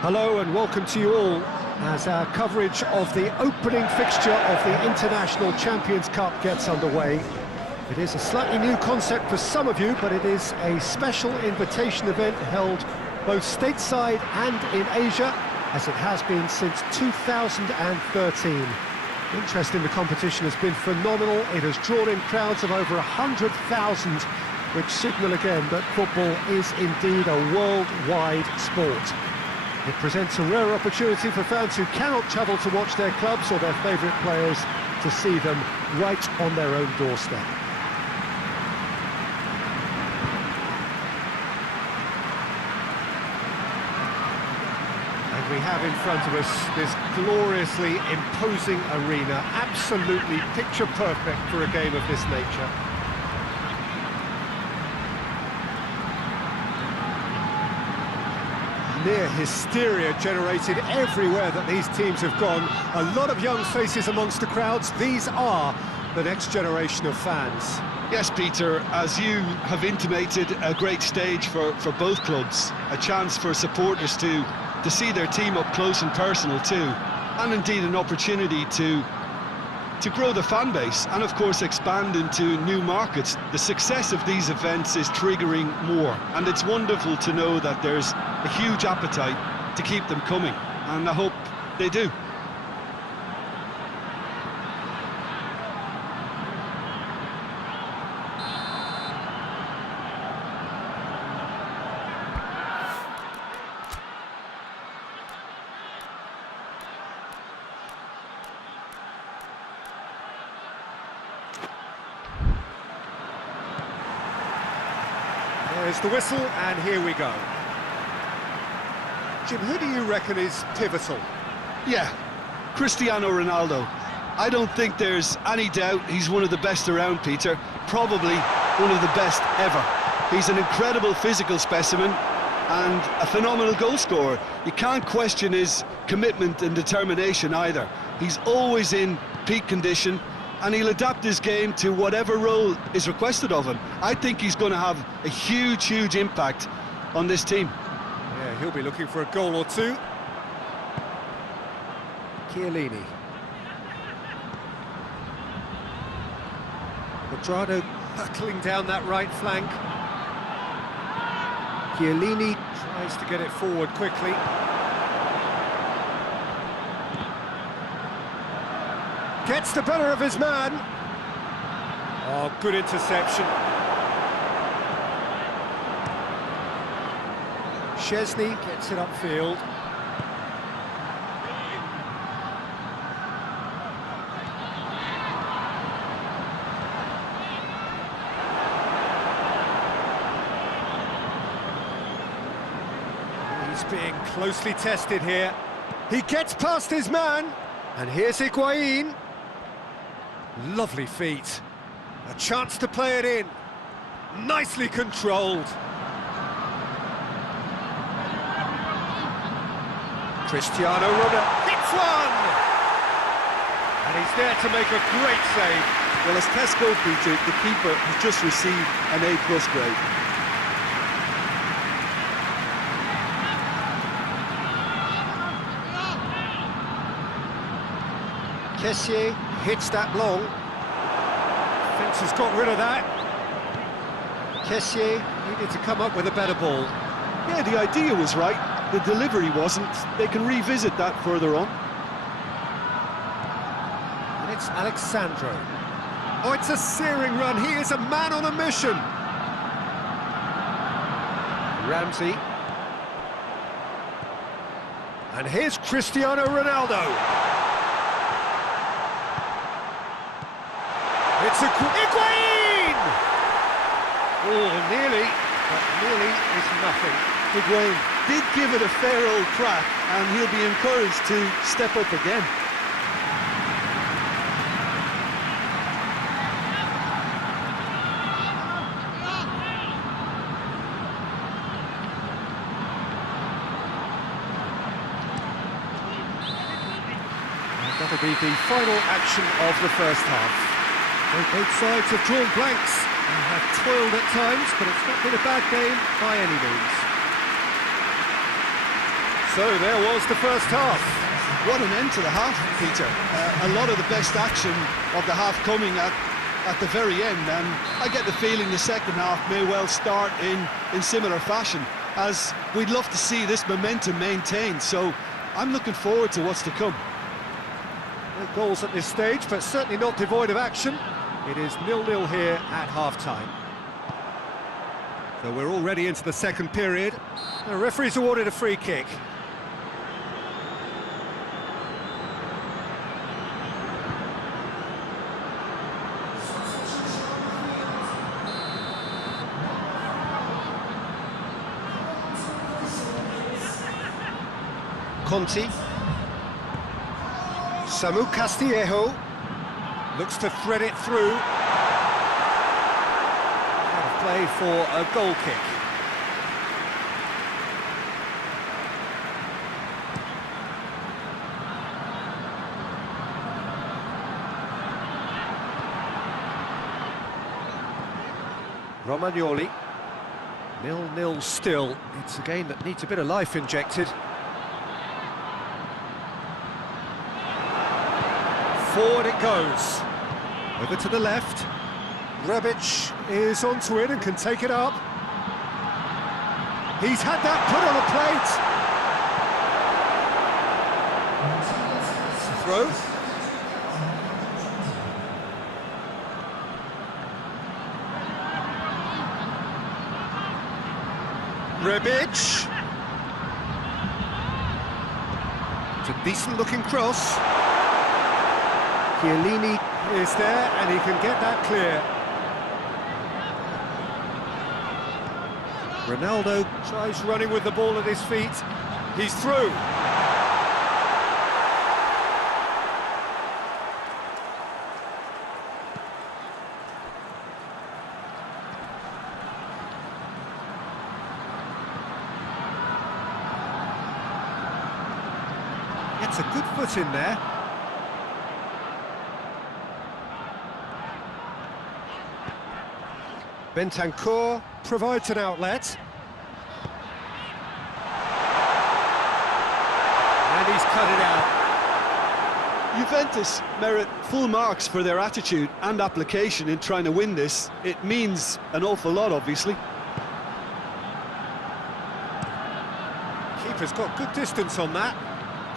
Hello and welcome to you all as our coverage of the opening fixture of the International Champions Cup gets underway. It is a slightly new concept for some of you, but it is a special invitation event held both stateside and in Asia, as it has been since 2013. Interest in the competition has been phenomenal. It has drawn in crowds of over 100,000, which signal again that football is indeed a worldwide sport. It presents a rare opportunity for fans who cannot travel to watch their clubs or their favourite players to see them right on their own doorstep. And we have in front of us this gloriously imposing arena, absolutely picture perfect for a game of this nature. Near hysteria generated everywhere that these teams have gone. A lot of young faces amongst the crowds. These are the next generation of fans. Yes, Peter, as you have intimated, a great stage for both clubs. A chance for supporters to see their team up close and personal too. And indeed an opportunity to grow the fan base and of course expand into new markets. The success of these events is triggering more, and it's wonderful to know that there's a huge appetite to keep them coming, and I hope they do. There's the whistle, and here we go. Jim, who do you reckon is pivotal? Yeah, Cristiano Ronaldo. I don't think there's any doubt he's one of the best around, Peter. Probably one of the best ever. He's an incredible physical specimen and a phenomenal goal scorer. You can't question his commitment and determination either. He's always in peak condition, and he'll adapt his game to whatever role is requested of him. I think he's going to have a huge impact on this team. Yeah, he'll be looking for a goal or two. Chiellini. Quadrado hurtling down that right flank. Chiellini tries to get it forward quickly. Gets the better of his man. Oh, good interception. Szczesny gets it upfield. He's being closely tested here. He gets past his man. And here's Higuain. Lovely feet. A chance to play it in. Nicely controlled. Cristiano Ronaldo hits one! And he's there to make a great save. Well, as tests go, Peter, the keeper has just received an A+ grade. Kessié hits that long. Fence has got rid of that. Kessié needed to come up with a better ball. Yeah, the idea was right, the delivery wasn't. They can revisit that further on. And it's Alexandro. Oh, it's a searing run. He is a man on a mission. Ramsey. And here's Cristiano Ronaldo. It's a Higuain! Oh, nearly, but nearly is nothing. Higuain did give it a fair old crack, and he'll be encouraged to step up again. And that'll be the final action of the first half. Both sides have drawn blanks and have toiled at times, but it's not been a bad game by any means. So there was the first half. What an end to the half, Peter. A lot of the best action of the half coming at the very end, and I get the feeling the second half may well start in similar fashion, as we'd love to see this momentum maintained, so I'm looking forward to what's to come. No goals at this stage, but certainly not devoid of action. It is 0-0 here at half-time. So we're already into the second period. The referee's awarded a free kick. Conti. Samu Castillejo looks to thread it through. Out of play for a goal kick. Romagnoli. 0-0 still. It's a game that needs a bit of life injected. Forward it goes. Over to the left. Rebic is onto it and can take it up. He's had that put on a plate. Throw. Rebic. It's a decent-looking cross. Chiellini is there, and he can get that clear. Ronaldo tries running with the ball at his feet. He's through. Gets a good foot in there. Bentancur provides an outlet. And he's cut it out. Juventus merit full marks for their attitude and application in trying to win this. It means an awful lot, obviously. Keeper's got good distance on that.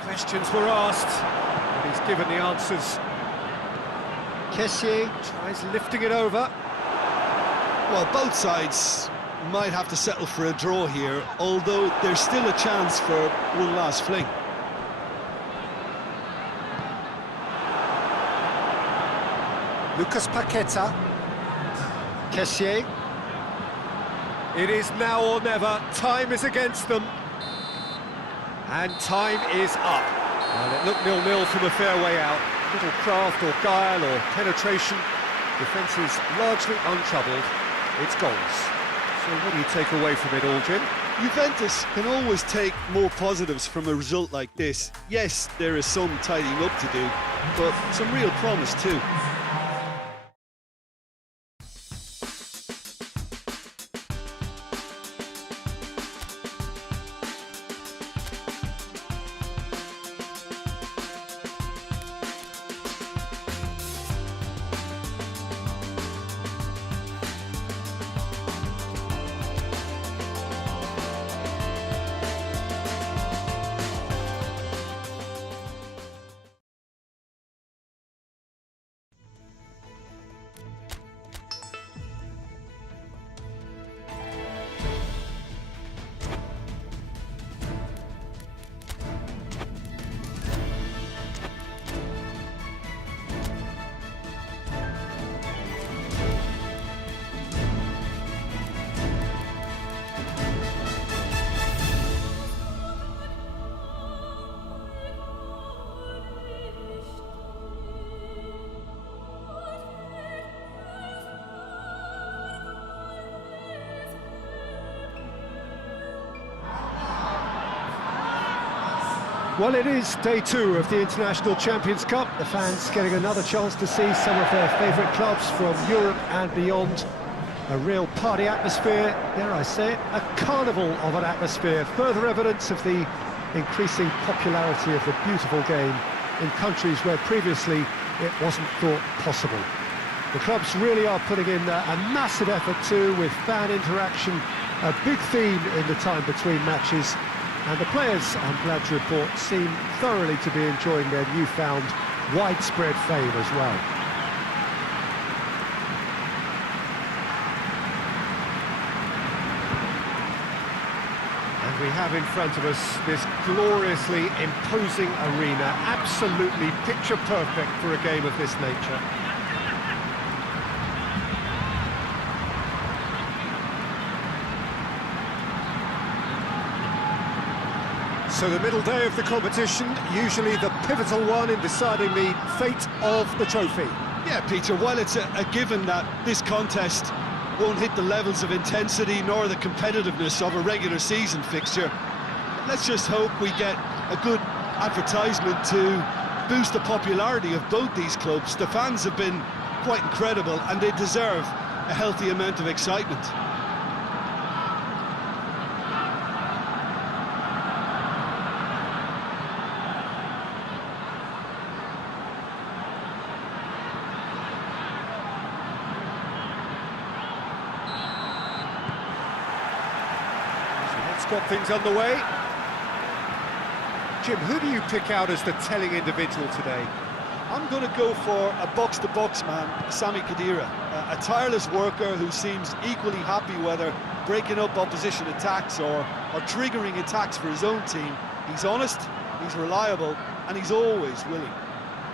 Questions were asked, and he's given the answers. Kessié tries lifting it over. Well, both sides might have to settle for a draw here, although there's still a chance for one last fling. Lucas Paqueta. Kessié. It is now or never. Time is against them. And time is up. Well, it looked 0-0 from a fair way out. Little craft or guile or penetration. Defence is largely untroubled. It's goals. So what do you take away from it all, Jim? Juventus can always take more positives from a result like this. Yes, there is some tidying up to do, but some real promise too. Well, it is day 2 of the International Champions Cup. The fans getting another chance to see some of their favourite clubs from Europe and beyond. A real party atmosphere, dare I say it, a carnival of an atmosphere. Further evidence of the increasing popularity of the beautiful game in countries where previously it wasn't thought possible. The clubs really are putting in a massive effort too, with fan interaction a big theme in the time between matches, and the players, I'm glad to report, seem thoroughly to be enjoying their newfound widespread fame as well. And we have in front of us this gloriously imposing arena, absolutely picture perfect for a game of this nature. So the middle day of the competition, usually the pivotal one in deciding the fate of the trophy. Yeah, Peter, while it's a given that this contest won't hit the levels of intensity nor the competitiveness of a regular season fixture, let's just hope we get a good advertisement to boost the popularity of both these clubs. The fans have been quite incredible and they deserve a healthy amount of excitement. Got things underway. Jim, who do you pick out as the telling individual today? I'm going to go for a box-to-box man, Sami Khedira, a tireless worker who seems equally happy whether breaking up opposition attacks or triggering attacks for his own team. He's honest, he's reliable, and he's always willing.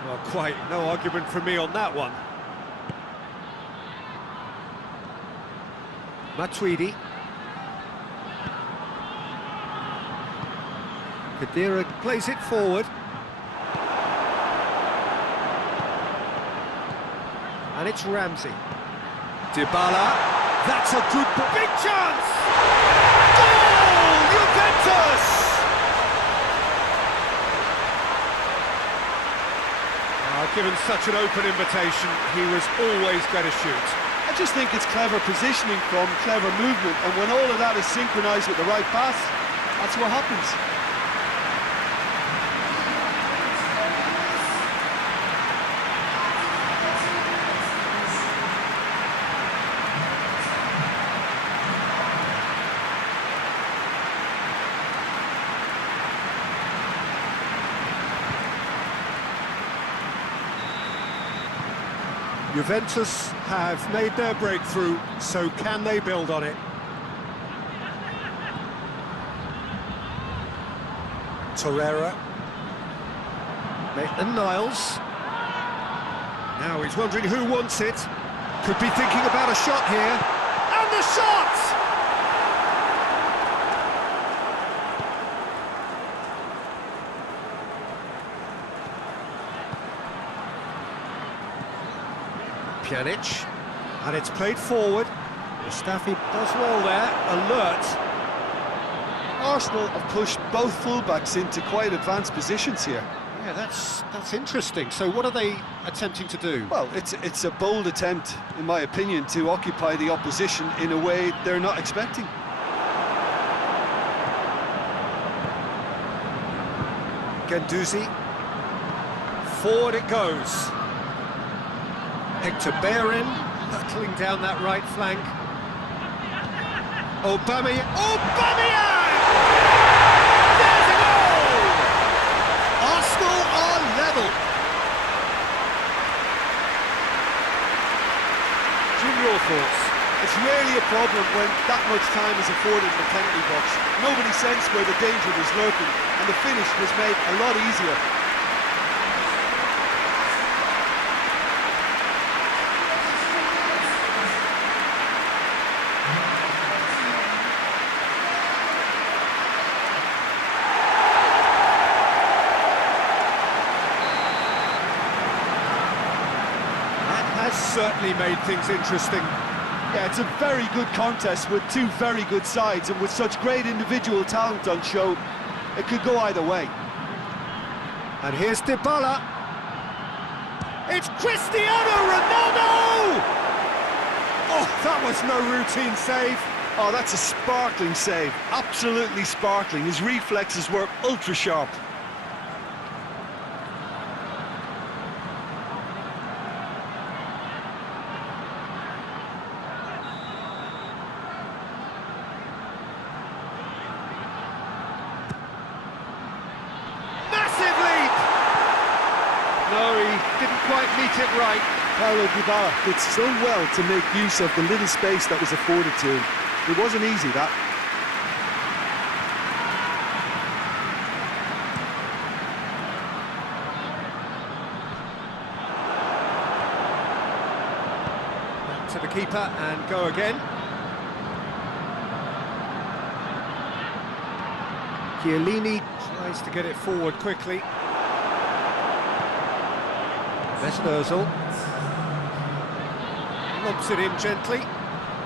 Well, quite no argument from me on that one. Matuidi. Khedira plays it forward. And it's Ramsey. Dybala. That's a good big chance! Goal! Juventus! Given such an open invitation, he was always going to shoot. I just think it's clever positioning from clever movement, and when all of that is synchronised with the right pass, that's what happens. Juventus have made their breakthrough, so can they build on it? Torreira. Maitland-Niles. Now he's wondering who wants it. Could be thinking about a shot here. And the shot! Pjanic, and it's played forward. Mustafi does well there, alert. Arsenal have pushed both fullbacks into quite advanced positions here. Yeah, that's interesting. So what are they attempting to do? Well, it's a bold attempt, in my opinion, to occupy the opposition in a way they're not expecting. Guendouzi. Forward it goes. Hector Bellerin hurtling down that right flank. Aubameyang! There's a goal! Arsenal are level. Jim, your thoughts? It's rarely a problem when that much time is afforded in the penalty box. Nobody sensed where the danger was lurking, and the finish was made a lot easier. Certainly made things interesting. Yeah, it's a very good contest with two very good sides, and with such great individual talent on show, it could go either way. And here's Dybala. It's Cristiano Ronaldo! Oh, that was no routine save. Oh, that's a sparkling save. Absolutely sparkling. His reflexes were ultra sharp. Massive leap! No, he didn't quite meet it right. Paulo Dybala did so well to make use of the little space that was afforded to him. It wasn't easy, that. Back to the keeper and go again. Chiellini tries to get it forward quickly. Mesut Ozil lobs it in gently.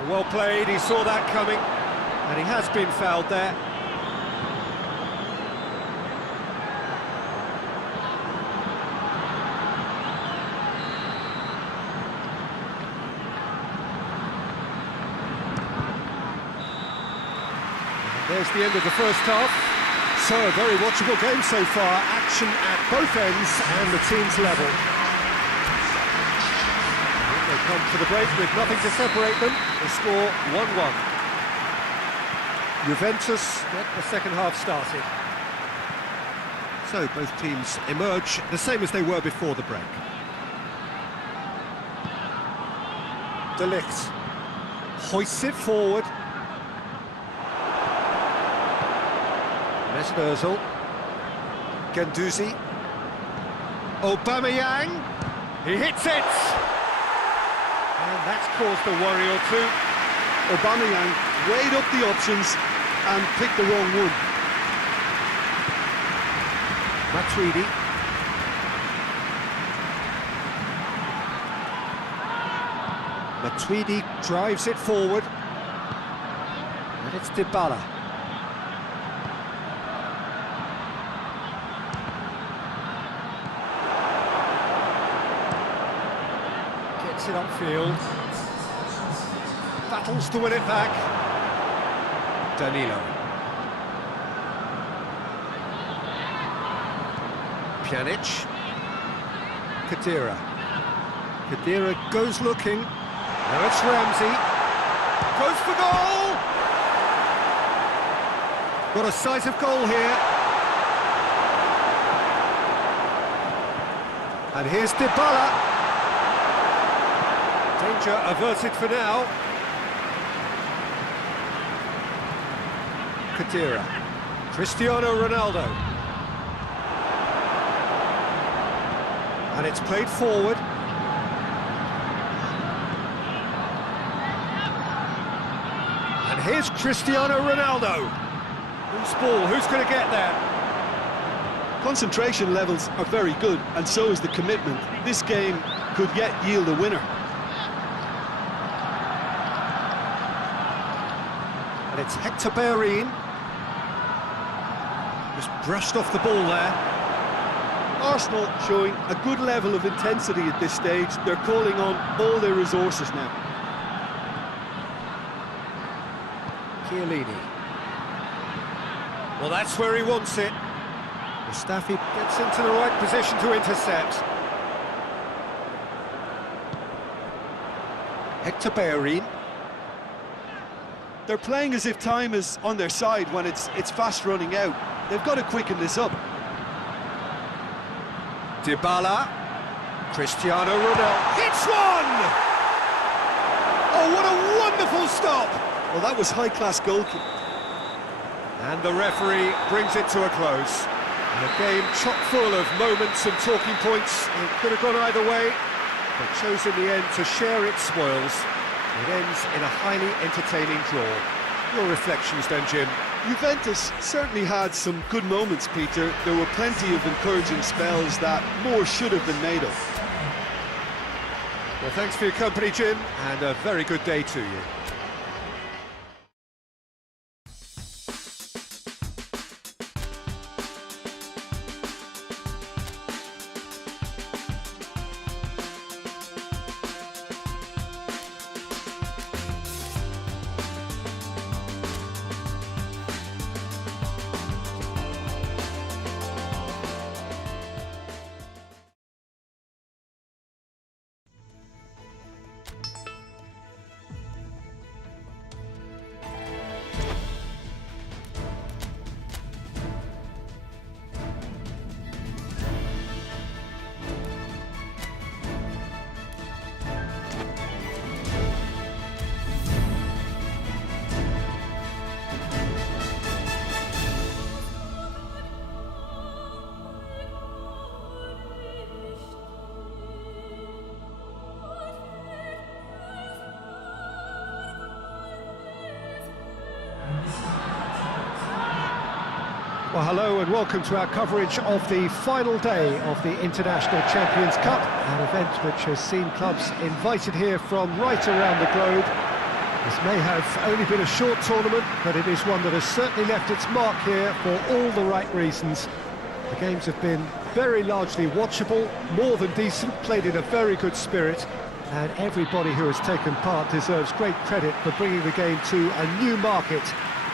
Well played, he saw that coming, and he has been fouled there. And there's the end of the first half. So, a very watchable game so far. Action at both ends, and the team's level. They come to the break with nothing to separate them. The score 1-1. Juventus get the second half started. So both teams emerge the same as they were before the break. De Ligt hoists it forward. Mesut Ozil. Guendouzi. Aubameyang. He hits it! And that's caused a worry or two. Aubameyang weighed up the options and picked the wrong one. Matuidi. Matuidi drives it forward. And it's Dybala. Gets it upfield. Battles to win it back. Danilo. Pjanic. Khedira. Khedira goes looking. Now it's Ramsey. Goes for goal! Got a sight of goal here. And here's Dybala. Danger averted for now. Khedira. Cristiano Ronaldo. And it's played forward. And here's Cristiano Ronaldo. Who's ball? Who's going to get there? Concentration levels are very good, and so is the commitment. This game could yet yield a winner. And it's Hector Bellerin. Just brushed off the ball there. Arsenal showing a good level of intensity at this stage. They're calling on all their resources now. Chiellini. Well, that's where he wants it. Mustafi gets into the right position to intercept. Hector Bellerin. They're playing as if time is on their side when it's fast running out. They've got to quicken this up. Dybala. Cristiano Ronaldo hits one! Oh, what a wonderful stop! Well, that was high-class goalkeeping. And the referee brings it to a close. And a game chock full of moments and talking points. It could have gone either way, but chose in the end to share its spoils. It ends in a highly entertaining draw. Your reflections then, Jim? Juventus certainly had some good moments, Peter. There were plenty of encouraging spells that more should have been made of. Well, thanks for your company, Jim, and a very good day to you. Well, hello and welcome to our coverage of the final day of the International Champions Cup, an event which has seen clubs invited here from right around the globe. This may have only been a short tournament, but it is one that has certainly left its mark here for all the right reasons. The games have been very largely watchable, more than decent, played in a very good spirit, and everybody who has taken part deserves great credit for bringing the game to a new market.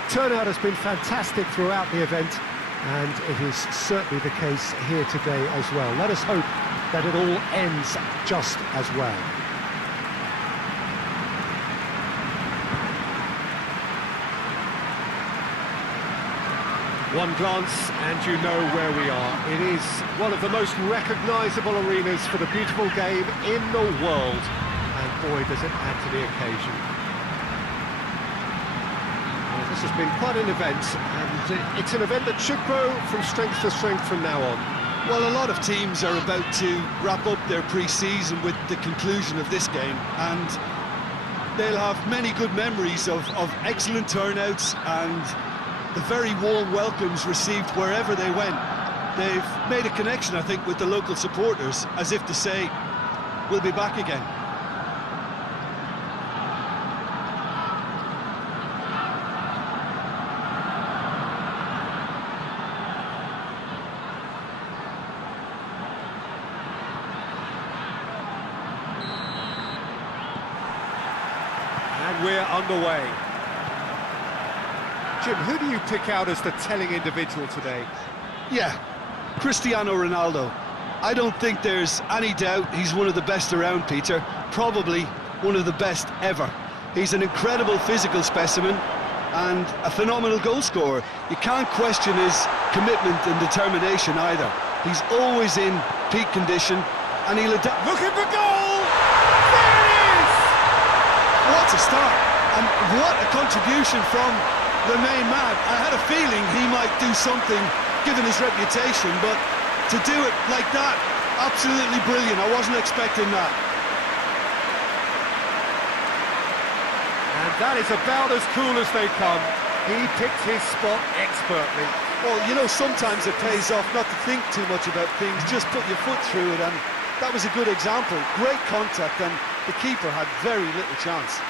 Turnout has been fantastic throughout the event, and it is certainly the case here today as well. Let us hope that it all ends just as well. One glance and you know where we are. It is one of the most recognisable arenas for the beautiful game in the world, and boy does it add to the occasion. This has been quite an event, and it's an event that should grow from strength to strength from now on. Well, a lot of teams are about to wrap up their pre-season with the conclusion of this game, and they'll have many good memories of excellent turnouts and the very warm welcomes received wherever they went. They've made a connection, I think, with the local supporters, as if to say, we'll be back again. And we're underway. Jim, who do you pick out as the telling individual today? Yeah, Cristiano Ronaldo. I don't think there's any doubt he's one of the best around, Peter. Probably one of the best ever. He's an incredible physical specimen and a phenomenal goal scorer. You can't question his commitment and determination either. He's always in peak condition, and he'll adapt. Looking for goal! There it is! What a start, and what a contribution from the main man. I had a feeling he might do something given his reputation, but to do it like that, absolutely brilliant. I wasn't expecting that. And that is about as cool as they come. He picked his spot expertly. Well, you know, sometimes it pays off not to think too much about things, just put your foot through it, and that was a good example. Great contact, and the keeper had very little chance.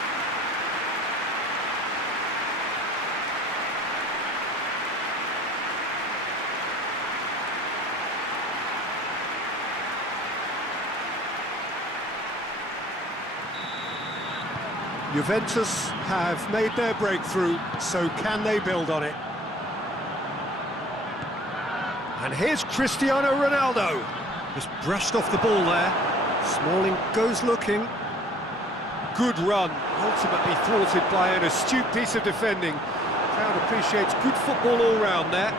Juventus have made their breakthrough, so can they build on it? And here's Cristiano Ronaldo. Just brushed off the ball there. Smalling goes looking. Good run, ultimately thwarted by an astute piece of defending. Crowd appreciates good football all round there.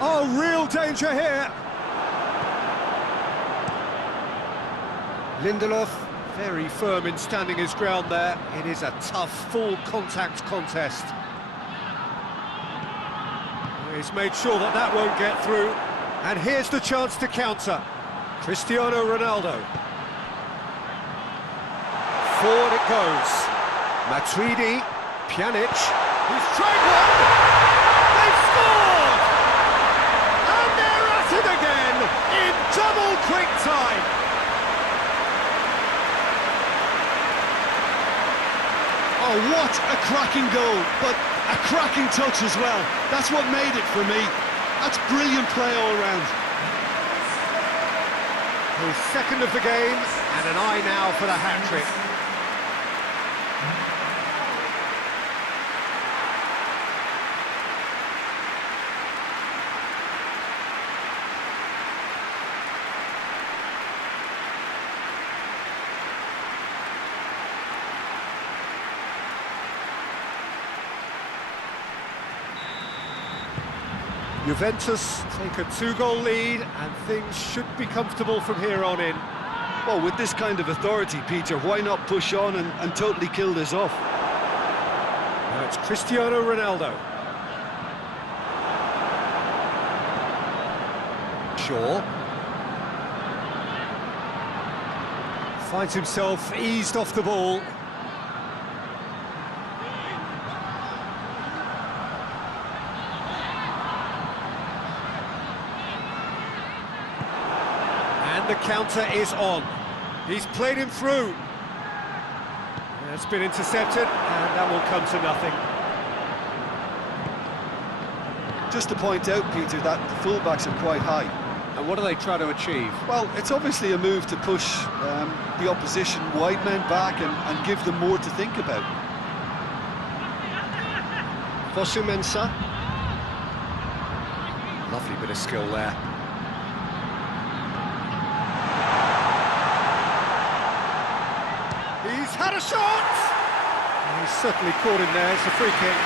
Oh, real danger here. Lindelof, very firm in standing his ground there. It is a tough, full-contact contest. He's made sure that that won't get through. And here's the chance to counter. Cristiano Ronaldo. Forward it goes. Matuidi, Pjanic. He's tried one! They've scored! And they're at it again in double quick time. Oh, what a cracking goal, but a cracking touch as well. That's what made it for me. That's brilliant play all round. His second of the game, and an eye now for the hat-trick. Juventus take a 2-goal lead, and things should be comfortable from here on in. Well, with this kind of authority, Peter, why not push on and totally kill this off? Now it's Cristiano Ronaldo. Shaw. Finds himself eased off the ball. And the counter is on. He's played him through. It's been intercepted, and that will come to nothing. Just to point out, Peter, that the fullbacks are quite high. And what do they try to achieve? Well, it's obviously a move to push the opposition wide men back and give them more to think about. Fosu-Mensah. Lovely bit of skill there. He's had a shot! He's certainly caught him there, it's a free kick.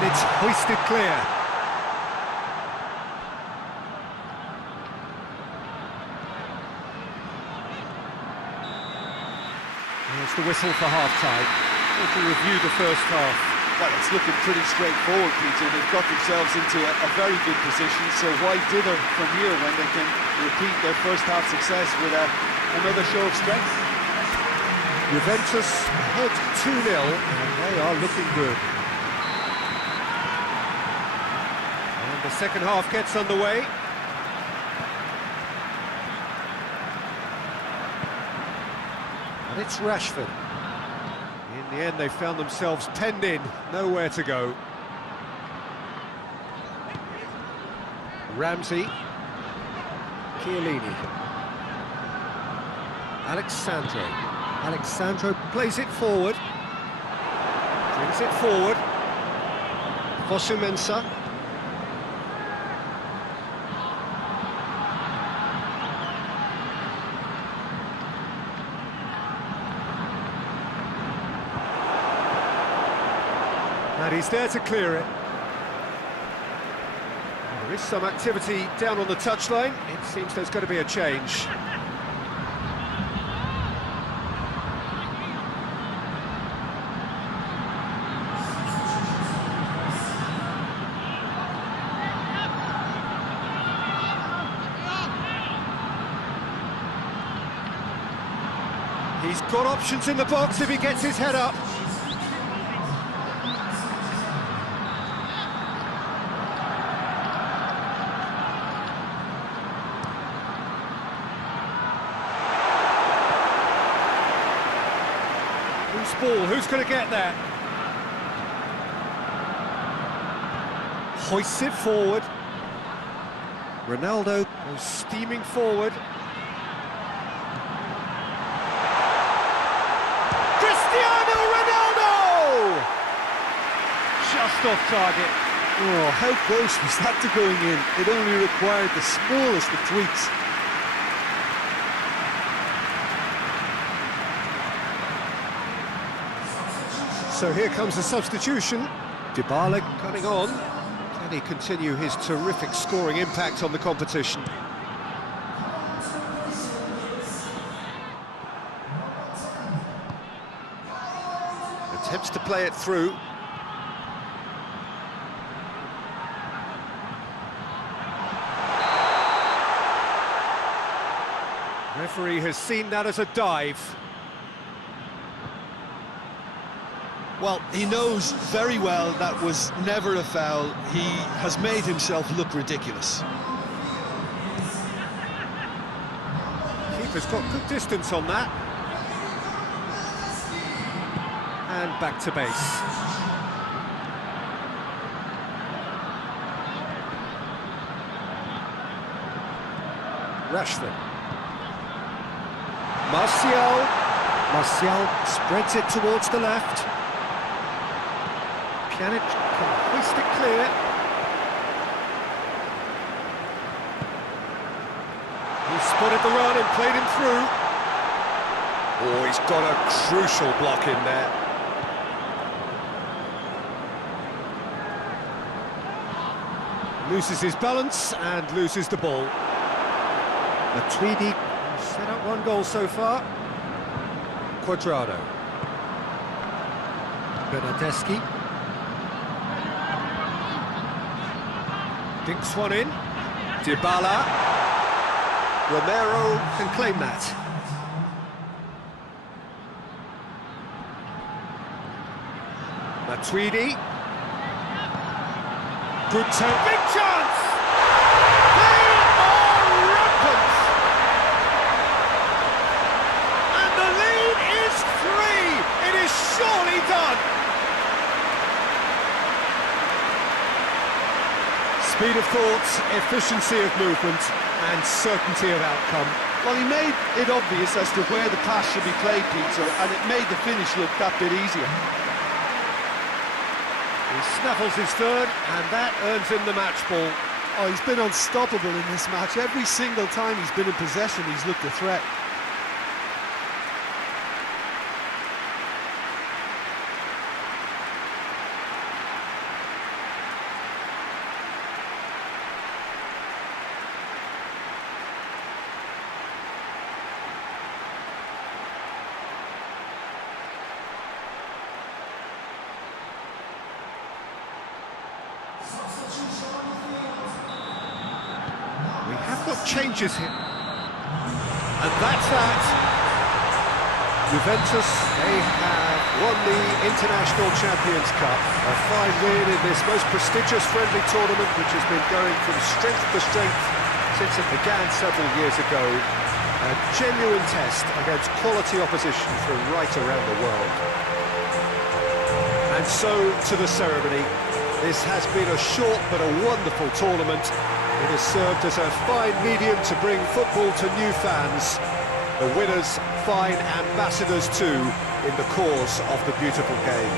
It's hoisted clear. There's the whistle for half-time. We'll review the first half. Well, it's looking pretty straightforward, Peter. They've got themselves into a very good position, so why dither from here when they can repeat their first half success with another show of strength? Juventus ahead 2-0, and they are looking good. The second half gets underway. And it's Rashford. In the end, they found themselves penned in, nowhere to go. Ramsey. Chiellini. Alexandro plays it forward. Brings it forward. Fosu-Mensah. And he's there to clear it. There is some activity down on the touchline. It seems there's going to be a change. He's got options in the box if he gets his head up. Who's ball? Who's going to get that? Hoists it forward. Ronaldo goes steaming forward. Just off target. Oh, how close was that to going in? It only required the smallest of tweaks. So here comes the substitution. Dybala coming on. Can he continue his terrific scoring impact on the competition? Attempts to play it through. Referee has seen that as a dive. Well, he knows very well that was never a foul. He has made himself look ridiculous. Keeper's got good distance on that. And back to base. Rashford. Martial spreads it towards the left. Pjanic can hoist it clear. He spotted the run and played him through. Oh, he's got a crucial block in there. Loses his balance and loses the ball. Matuidi set up one goal so far. Quadrado. Bernardeschi. Dinks one in. Dybala. Romero can claim that. Matuidi. Good turn. Big chance! They are rampant! And the lead is 3! It is surely done! Speed of thought, efficiency of movement, and certainty of outcome. Well, he made it obvious as to where the pass should be played, Peter, and it made the finish look that bit easier. He snaffles his third, and that earns him the match ball. Oh, he's been unstoppable in this match. Every single time he's been in possession, he's looked a threat. We have got changes here. And that's that. Juventus, they have won the International Champions Cup. A fine win in this most prestigious friendly tournament, which has been going from strength to strength since it began several years ago. A genuine test against quality opposition from right around the world. And so to the ceremony. This has been a short but a wonderful tournament. It has served as a fine medium to bring football to new fans. The winners, fine ambassadors too, in the cause of the beautiful game.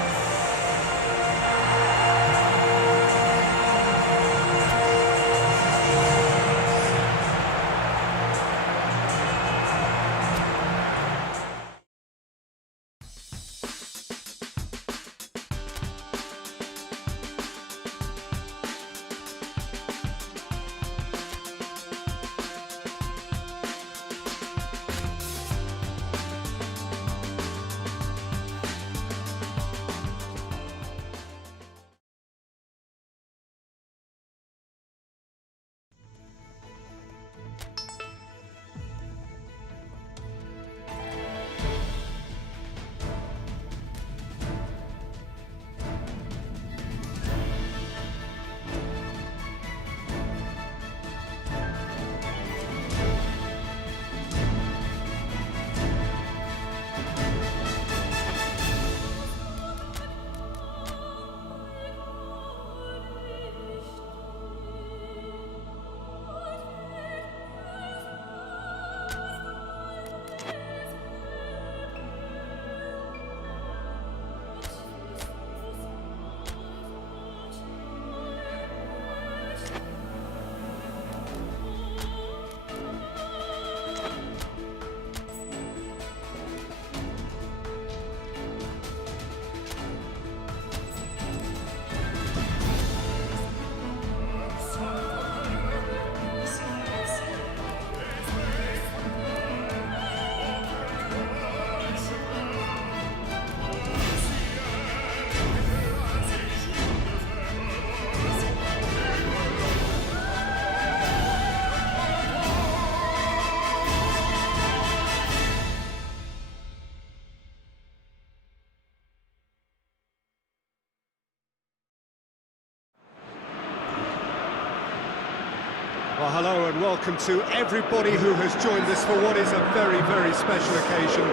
Well, hello and welcome to everybody who has joined us for what is a very, very special occasion.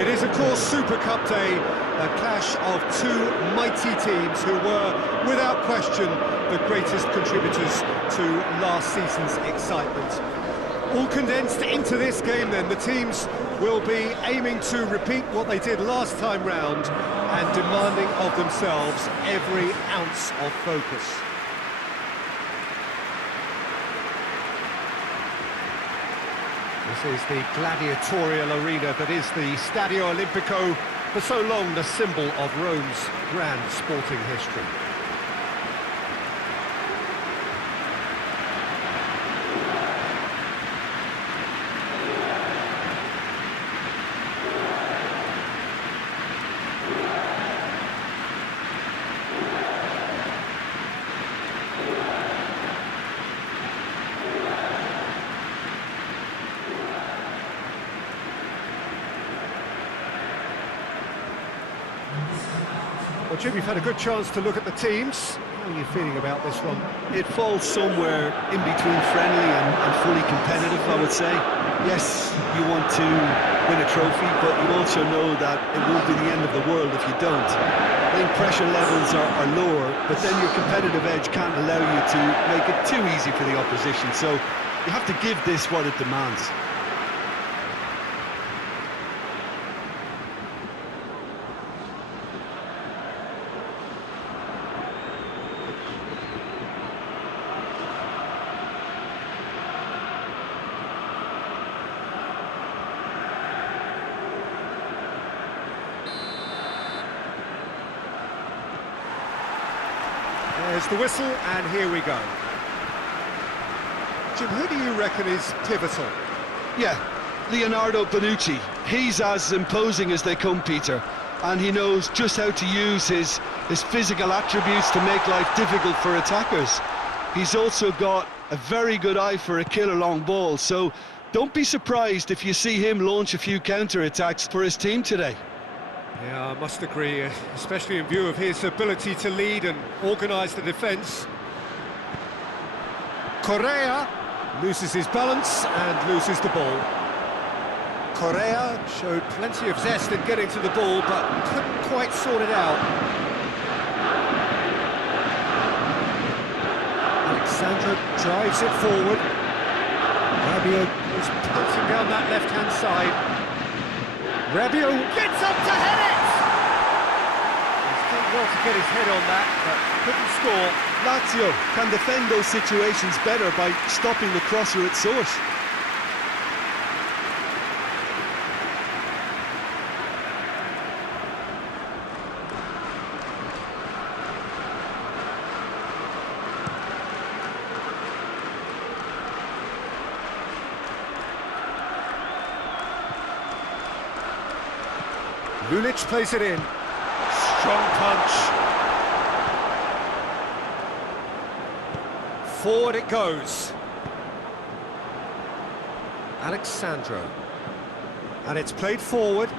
It is, of course, Super Cup Day, a clash of two mighty teams who were, without question, the greatest contributors to last season's excitement. All condensed into this game then, the teams will be aiming to repeat what they did last time round and demanding of themselves every ounce of focus. This is the gladiatorial arena that is the Stadio Olimpico, for so long the symbol of Rome's grand sporting history. Well, Jim, you've had a good chance to look at the teams. How are you feeling about this one? It falls somewhere in between friendly and fully competitive, I would say. Yes, you want to win a trophy, but you also know that it won't be the end of the world if you don't. I think pressure levels are lower, but then your competitive edge can't allow you to make it too easy for the opposition, so you have to give this what it demands. There's the whistle, and here we go. Jim, who do you reckon is pivotal? Yeah, Leonardo Bonucci. He's as imposing as they come, Peter, and he knows just how to use his physical attributes to make life difficult for attackers. He's also got a very good eye for a killer long ball, so don't be surprised if you see him launch a few counter-attacks for his team today. Yeah, I must agree, especially in view of his ability to lead and organise the defence. Correa loses his balance and loses the ball. Correa showed plenty of zest in getting to the ball, but couldn't quite sort it out. Alexandra drives it forward. Rabiot is pulsing down that left-hand side. Rabiot gets up to head it! He's done well to get his head on that, but couldn't score. Lazio can defend those situations better by stopping the crosser at source. Lulic plays it in. Strong punch. Forward it goes. Alexandro. And it's played forward.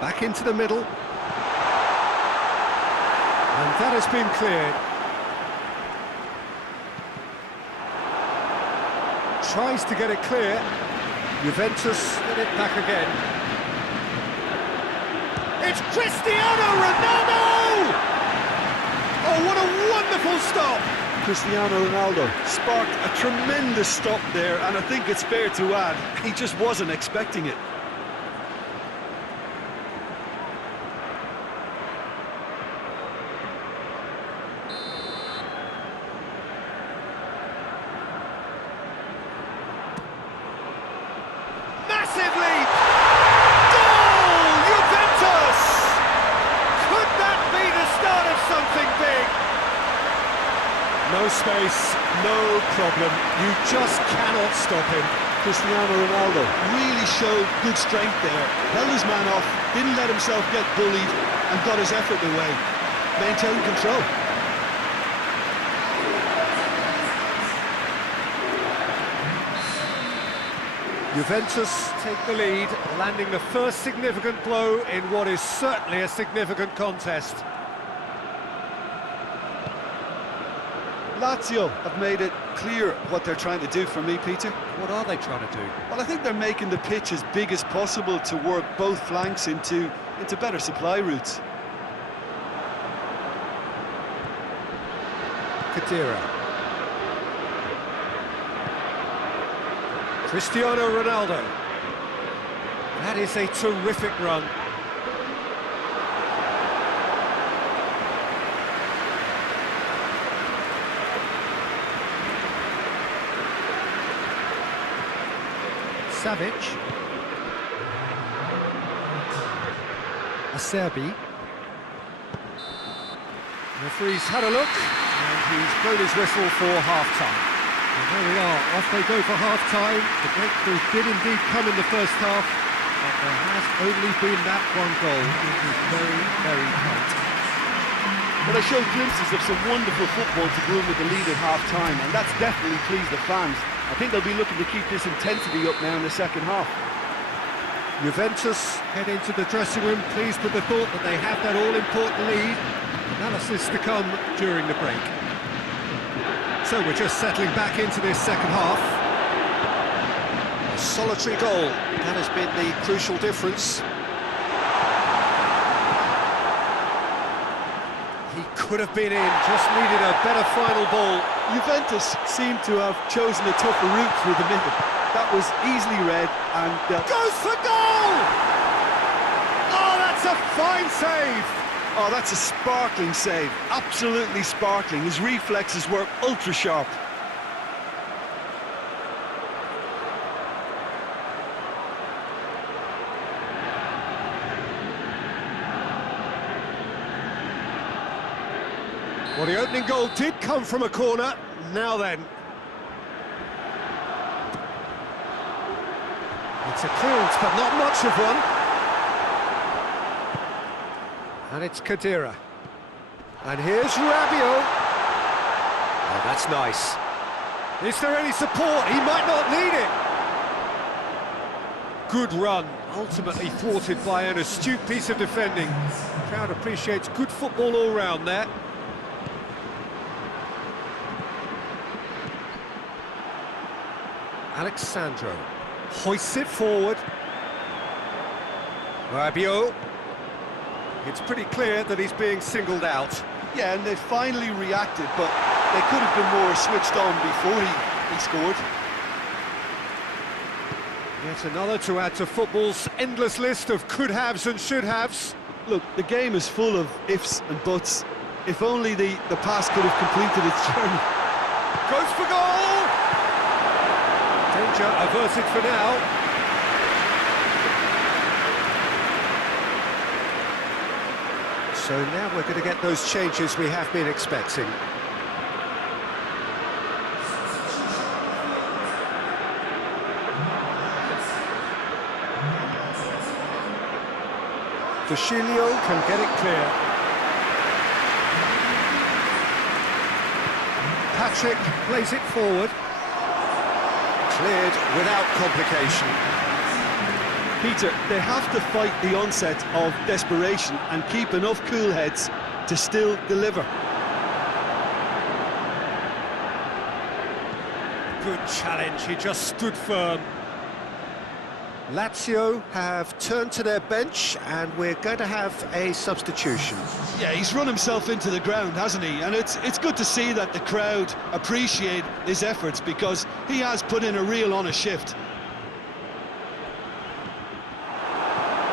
Back into the middle. And that has been cleared. Tries to get it clear. Juventus get it back again. It's Cristiano Ronaldo! Oh, what a wonderful stop! Cristiano Ronaldo sparked a tremendous stop there, and I think it's fair to add, he just wasn't expecting it. No space, no problem. You just cannot stop him. Cristiano Ronaldo really showed good strength there. Held his man off, didn't let himself get bullied, and got his effort away. Maintained control. Juventus take the lead, landing the first significant blow in what is certainly a significant contest. Lazio have made it clear what they're trying to do for me, Peter. What are they trying to do? Well, I think they're making the pitch as big as possible to work both flanks into better supply routes. Khedira. Cristiano Ronaldo. That is a terrific run. Savic. Acerbi. The referee's had a look, and he's blown his whistle for half-time. And there we are, off they go for half-time. The breakthrough did indeed come in the first half, but there has only been that one goal. It was very, very tight. But they showed glimpses of some wonderful football to go in with the lead at half-time, and that's definitely pleased the fans. I think they'll be looking to keep this intensity up now in the second half. Juventus head into the dressing room pleased with the thought that they have that all-important lead. Analysis to come during the break. So we're just settling back into this second half. A solitary goal, that has been the crucial difference. He could have been in, just needed a better final ball. Juventus seem to have chosen a tougher route through the middle. That was easily read and... Goes for goal! Oh, that's a fine save! Oh, that's a sparkling save. Absolutely sparkling. His reflexes were ultra-sharp. Well, the opening goal did come from a corner. Now then. It's a clearance, but not much of one. And it's Khedira. And here's Rabiot. Oh, that's nice. Is there any support? He might not need it. Good run, ultimately thwarted by an astute piece of defending. The crowd appreciates good football all round there. Alexandro hoists it forward. Rabiot. It's pretty clear that he's being singled out. Yeah, and they finally reacted, but they could have been more switched on before he scored. Yet another to add to football's endless list of could-haves and should-haves. Look, the game is full of ifs and buts. If only the pass could have completed its journey. Goes for goal! Danger averted for now. So now we're going to get those changes we have been expecting. Fusilio can get it clear. Patrick plays it forward. Cleared without complication. Peter, they have to fight the onset of desperation and keep enough cool heads to still deliver. Good challenge, he just stood firm. Lazio have turned to their bench and we're going to have a substitution. Yeah, he's run himself into the ground, hasn't he? And it's good to see that the crowd appreciate his efforts because he has put in a real honest shift.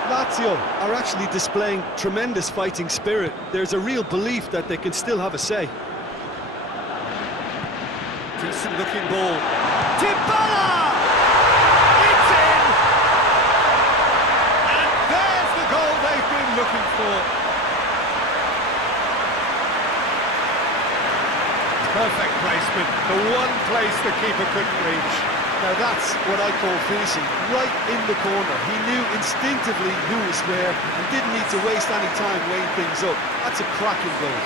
Lazio are actually displaying tremendous fighting spirit. There's a real belief that they can still have a say. Decent looking ball. Dybala! It's in! And there's the goal they've been looking for. Perfect placement, the one place the keeper couldn't reach. Now that's what I call finishing, right in the corner. He knew instinctively who was where and didn't need to waste any time weighing things up. That's a cracking goal.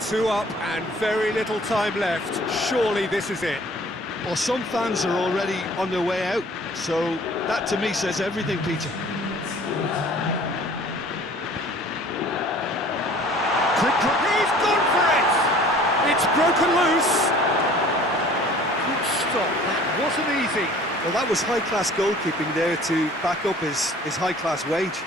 Two up and very little time left. Surely this is it. Well, some fans are already on their way out, so that to me says everything, Peter. He's gone for it! It's broken loose. Good stop, that wasn't easy. Well, that was high-class goalkeeping there to back up his high-class wage.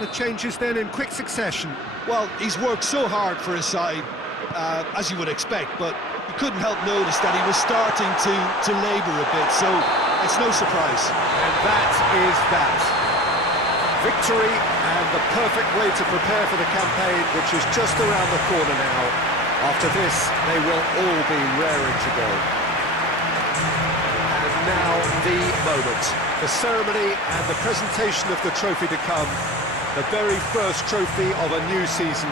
couple of changes then in quick succession. Well, he's worked so hard for his side, as you would expect, but you couldn't help notice that he was starting to labour a bit, so it's no surprise. And that is that. Victory and the perfect way to prepare for the campaign, which is just around the corner now. After this, they will all be raring to go. And now the moment. The ceremony and the presentation of the trophy to come. The very first trophy of a new season.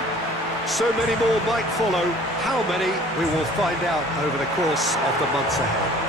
So many more might follow. How many, we will find out over the course of the months ahead.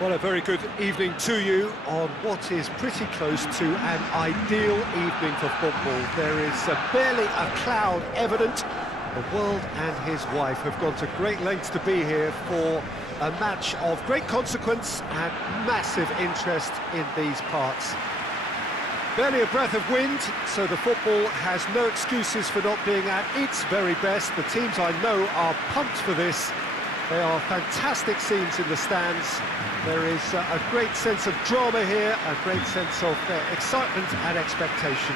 Well, a very good evening to you on what is pretty close to an ideal evening for football. There is barely a cloud evident. The world and his wife have gone to great lengths to be here for a match of great consequence and massive interest in these parts. Barely a breath of wind, so the football has no excuses for not being at its very best. The teams I know are pumped for this. They are fantastic scenes in the stands. There is a great sense of drama here, a great sense of excitement and expectation.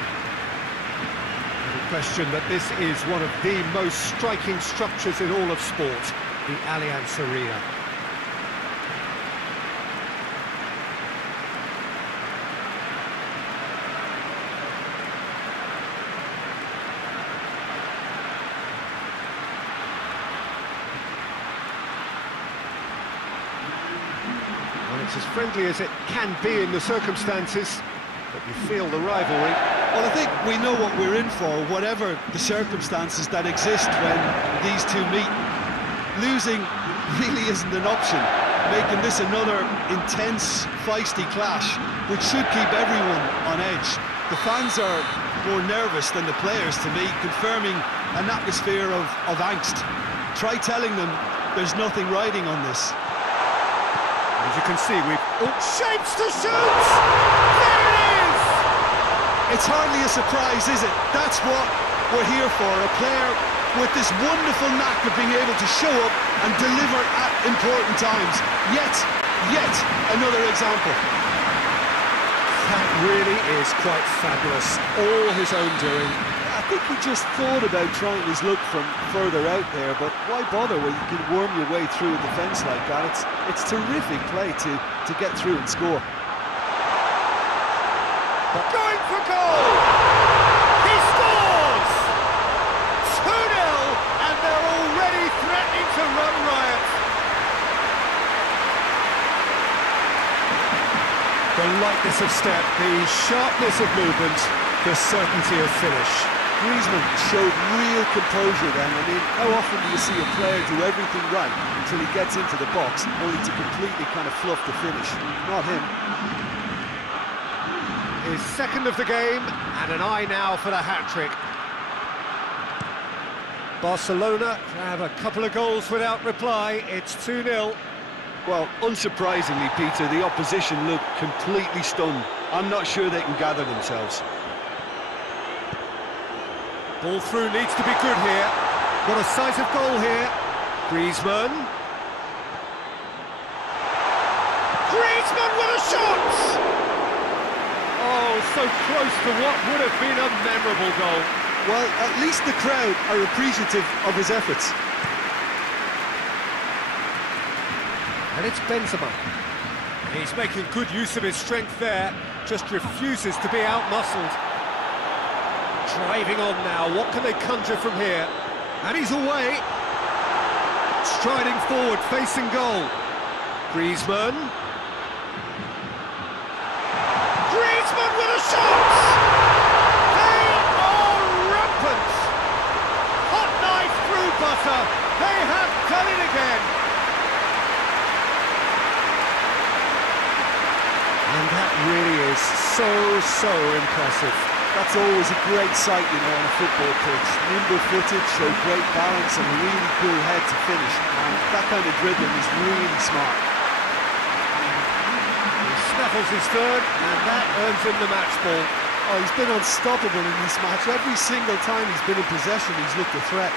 No question that this is one of the most striking structures in all of sport, the Allianz Arena. It's as friendly as it can be in the circumstances, but you feel the rivalry. Well, I think we know what we're in for, whatever the circumstances that exist when these two meet. Losing really isn't an option, making this another intense, feisty clash, which should keep everyone on edge. The fans are more nervous than the players, to me, confirming an atmosphere of angst. Try telling them there's nothing riding on this. As you can see, we've... Oh, shapes to shoot! There it is! It's hardly a surprise, is it? That's what we're here for, a player with this wonderful knack of being able to show up and deliver at important times. Yet another example. That really is quite fabulous. All his own doing. I think he just thought about trying his luck from further out there, but why bother when you can worm your way through a defence like that? It's terrific play to get through and score. Going for goal! He scores! 2-0, and they're already threatening to run riot. The lightness of step, the sharpness of movement, the certainty of finish. Griezmann showed real composure then. I mean, how often do you see a player do everything right until he gets into the box, only to completely kind of fluff the finish? Not him. His second of the game, and an eye now for the hat-trick. Barcelona have a couple of goals without reply. It's 2-0. Well, unsurprisingly, Peter, the opposition look completely stunned. I'm not sure they can gather themselves. Ball through needs to be good here. Got a sight of goal here. Griezmann. Griezmann with a shot! Oh, so close to what would have been a memorable goal. Well, at least the crowd are appreciative of his efforts. And it's Benzema. He's making good use of his strength there. Just refuses to be out-muscled. Driving on now, what can they conjure from here? And he's away. Striding forward, facing goal. Griezmann. Griezmann with a shot! They are rampant! Hot knife through butter. They have done it again. And that really is so impressive. That's always a great sight, you know, on a football pitch. Nimble-footed, show great balance and a really cool head to finish. And that kind of dribbling is really smart. He snaffles his third, and that earns him the match ball. Oh, he's been unstoppable in this match. Every single time he's been in possession, he's looked a threat.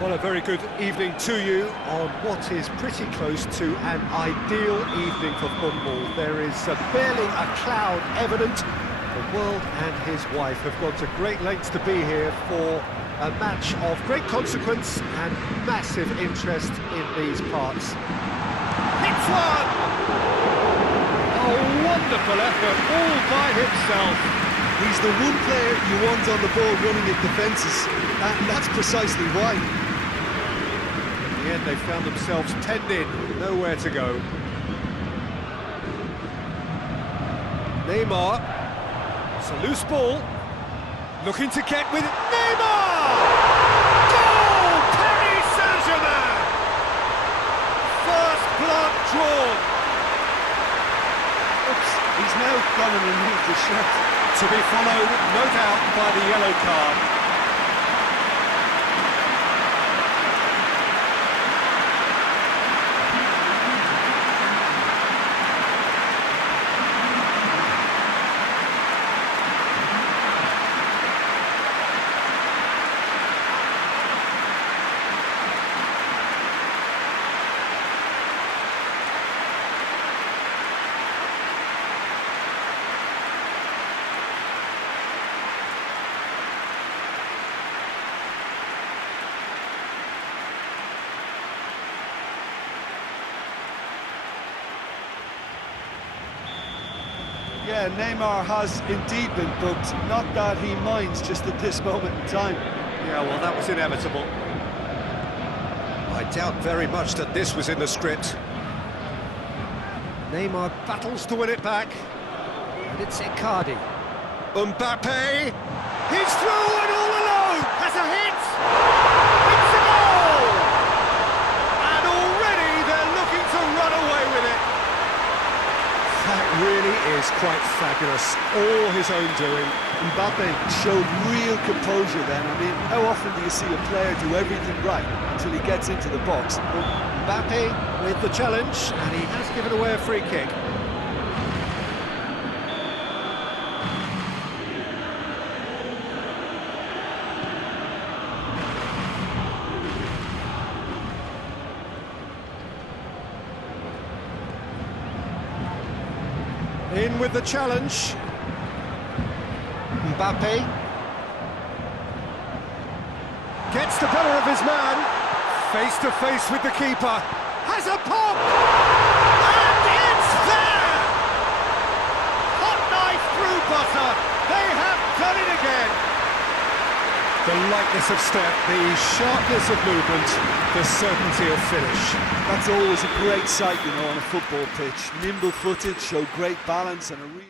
Well, a very good evening to you on what is pretty close to an ideal evening for football. There is barely a cloud evident. The world and his wife have gone to great lengths to be here for a match of great consequence and massive interest in these parts. Hits one! A wonderful effort all by himself. He's the one player you want on the ball running at defences, and that's precisely why. In the end, they found themselves penned in, nowhere to go. Neymar, it's a loose ball, looking to get with Neymar! Goal! Paris Saint-Germain! First blood drawn. Oops, he's now gone and removed the shirt. To be followed, no doubt, by the yellow card. Yeah, Neymar has indeed been booked, not that he minds just at this moment in time. Yeah, well, that was inevitable. I doubt very much that this was in the script. Neymar battles to win it back. And it's Icardi. Mbappe! He's through and all alone! Has a hit! It's a goal! And already they're looking to run away with it. That really is quite fabulous. All his own doing. Mbappe showed real composure then. I mean, how often do you see a player do everything right until he gets into the box? Mbappe with the challenge, and he has given away a free kick. In with the challenge. Mbappe gets the better of his man, face to face with the keeper, has a pop, and it's there! Hot knife through butter, they have done it again! The lightness of step, the sharpness of movement, the certainty of finish. That's always a great sight, you know, on a football pitch. Nimble-footed, show great balance and a real...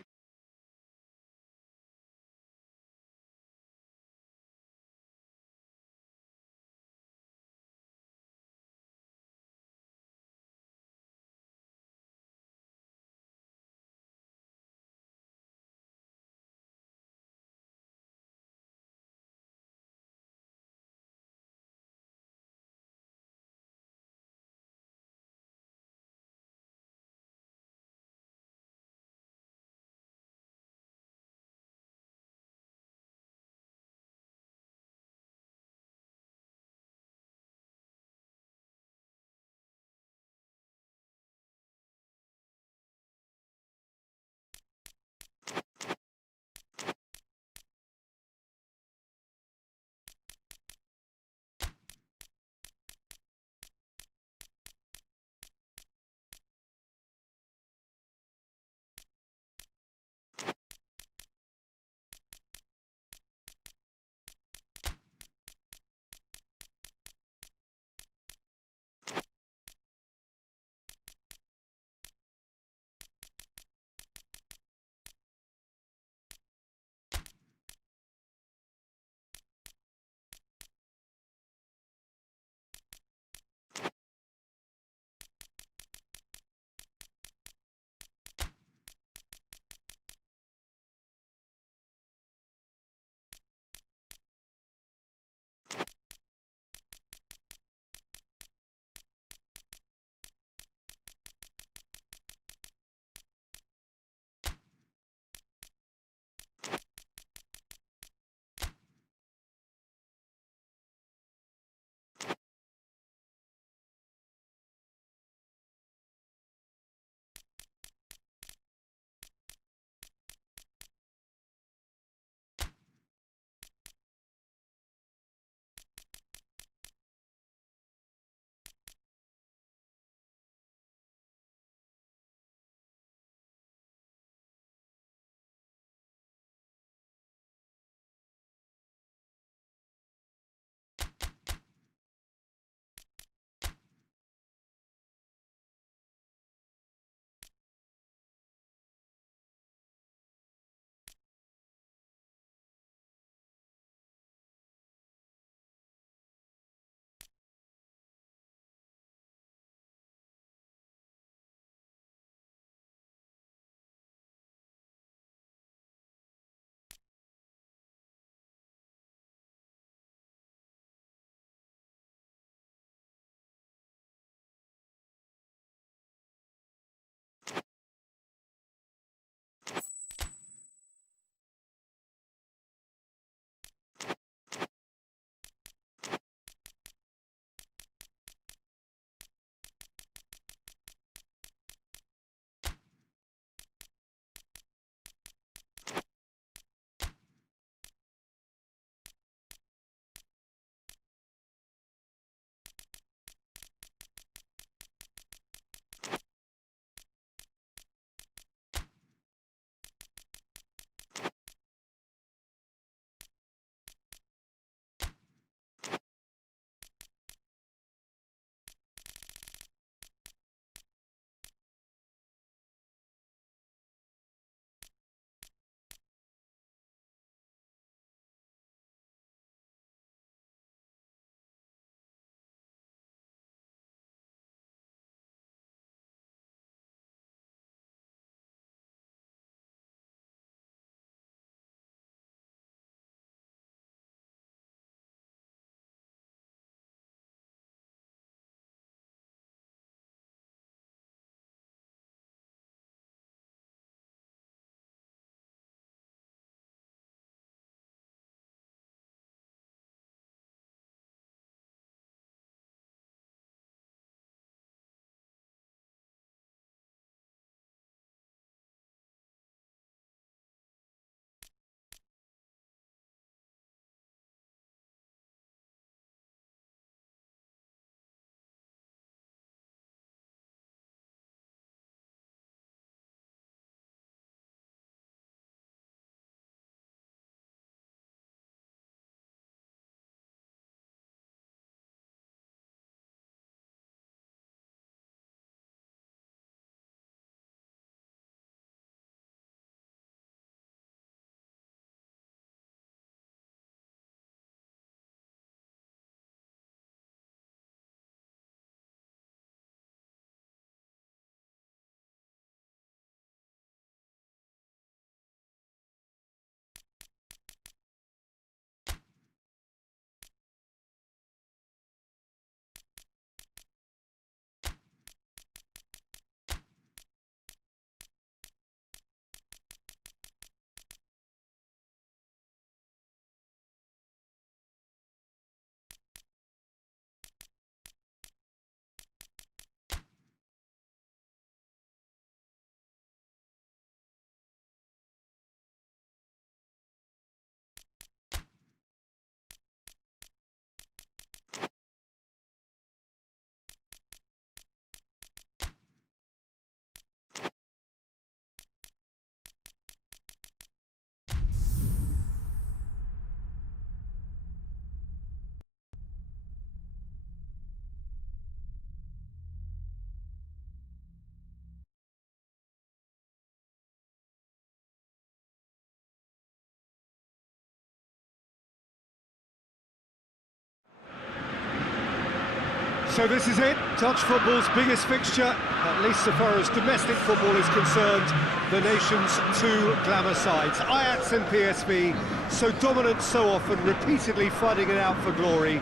So this is it, Dutch football's biggest fixture, at least so far as domestic football is concerned, the nation's two glamour sides. Ajax and PSV, so dominant so often, repeatedly fighting it out for glory.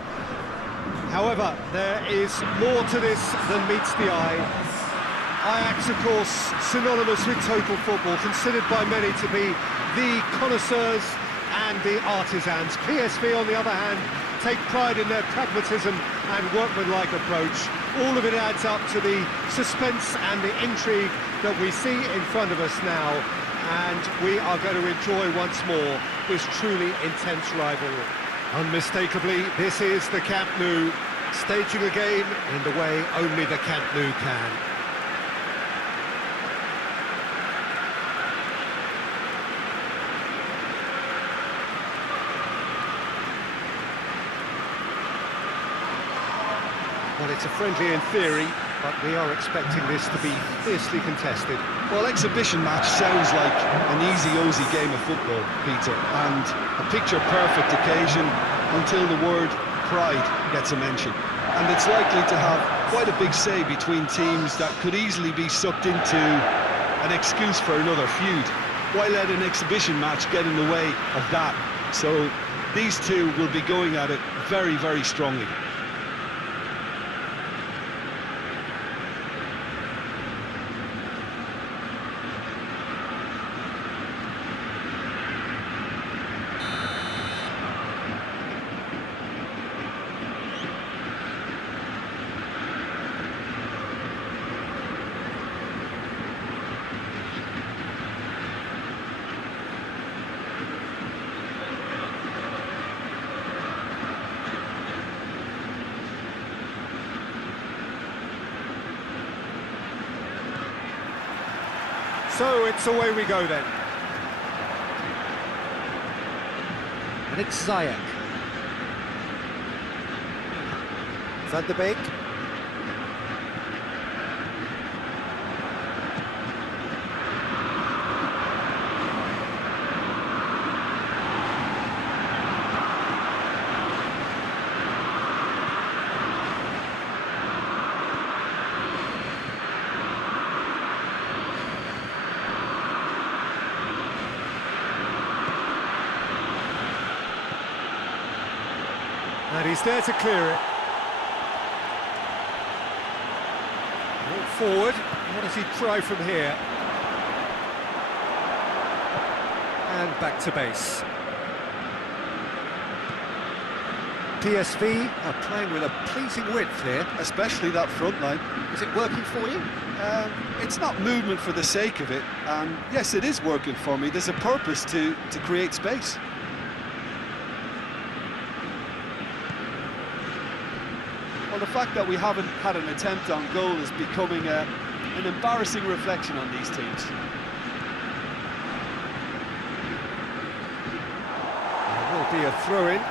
However, there is more to this than meets the eye. Ajax, of course, synonymous with total football, considered by many to be the connoisseurs and the artisans. PSV, on the other hand, take pride in their pragmatism and workmanlike approach. All of it adds up to the suspense and the intrigue that we see in front of us now, and we are going to enjoy once more this truly intense rivalry. Unmistakably, this is the Camp Nou, staging a game in the way only the Camp Nou can. Well, it's a friendly in theory, but we are expecting this to be fiercely contested. Well, exhibition match sounds like an easy-ozy game of football, Peter, and a picture-perfect occasion until the word pride gets a mention. And it's likely to have quite a big say between teams that could easily be sucked into an excuse for another feud. Why let an exhibition match get in the way of that? So these two will be going at it very, very strongly. So it's away we go then. And it's Ziyech. Van de Beek. And he's there to clear it. Walk forward. What does he try from here? And back to base. PSV are playing with a pleasing width here. Especially that front line. Is it working for you? It's not movement for the sake of it, and yes, it is working for me. There's a purpose to create space. Well, the fact that we haven't had an attempt on goal is becoming an embarrassing reflection on these teams. There will be a throw-in.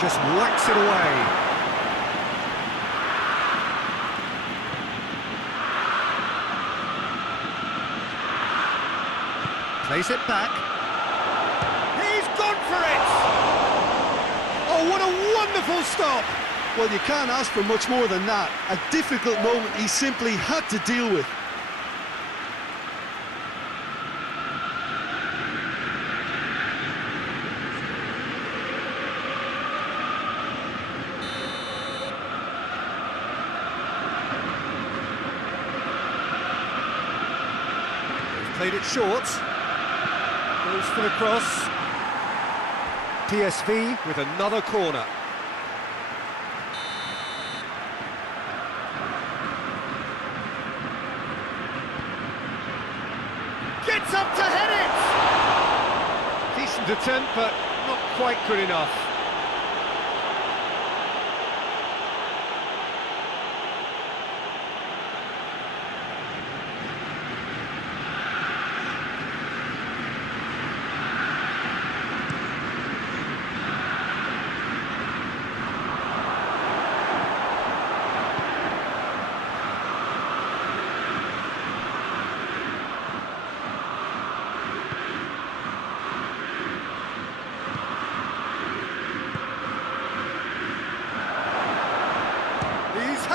Just whacks it away. Plays it back. He's gone for it! Oh, what a wonderful stop! Well, you can't ask for much more than that. A difficult moment he simply had to deal with. Played it short. Goes for the cross. PSV with another corner. Gets up to head it! Decent attempt, but not quite good enough.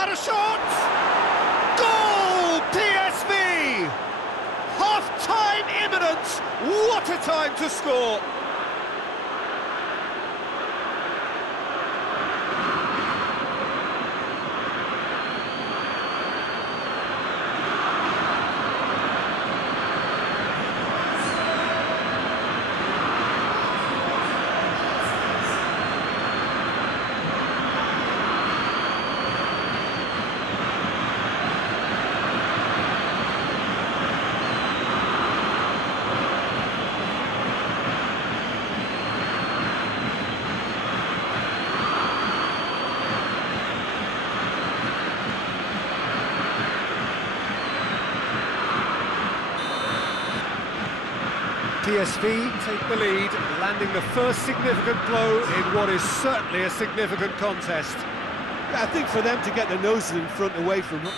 about a shot! Goal! PSV! Half-time imminent! What a time to score! PSV take the lead, landing the first significant blow in what is certainly a significant contest. Yeah, I think for them to get their noses in front away from him.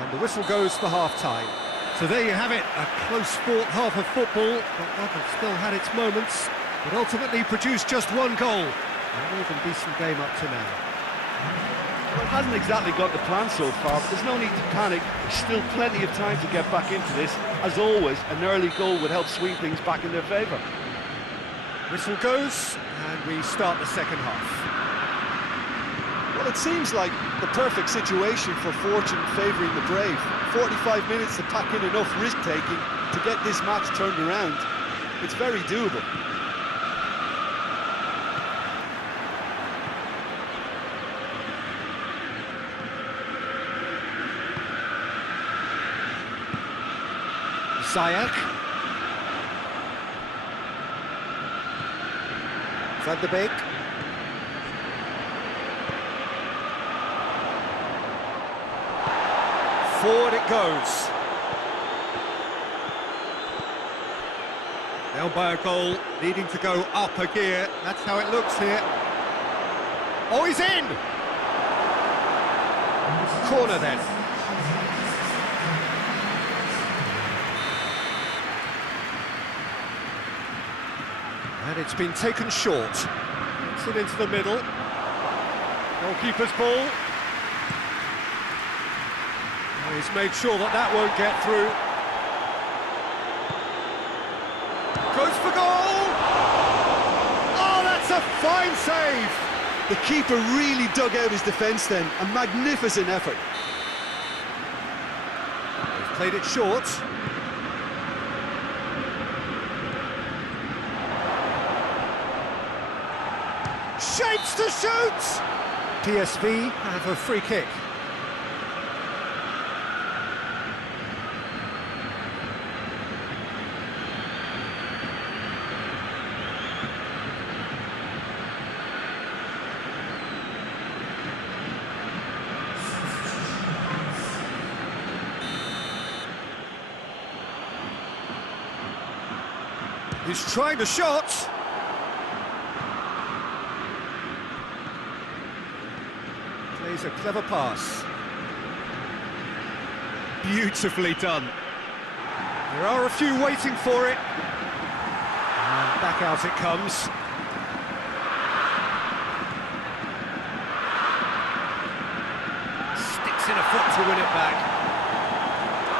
And the whistle goes for half-time. So there you have it, a close-fought half of football, but one that still had its moments, but ultimately produced just one goal. A more than decent game up to now. Well, it hasn't exactly got the plan so far, but there's no need to panic. There's still plenty of time to get back into this. As always, an early goal would help swing things back in their favour. Whistle goes, and we start the second half. Well, it seems like the perfect situation for fortune favouring the brave. 45 minutes to pack in enough risk-taking to get this match turned around. It's very doable. Ziyech. Van de Beek. Forward it goes. Down by a goal, needing to go up a gear. That's how it looks here. Oh, he's in! Corner then. And it's been taken short. It's it into the middle. Goalkeeper's ball. Oh, he's made sure that that won't get through. Goes for goal! Oh, that's a fine save! The keeper really dug out his defence then. A magnificent effort. They've played it short. Shapes to shoot! PSV have a free kick. He's trying the shot. Plays a clever pass. Beautifully done. There are a few waiting for it. And back out it comes. Sticks in a foot to win it back.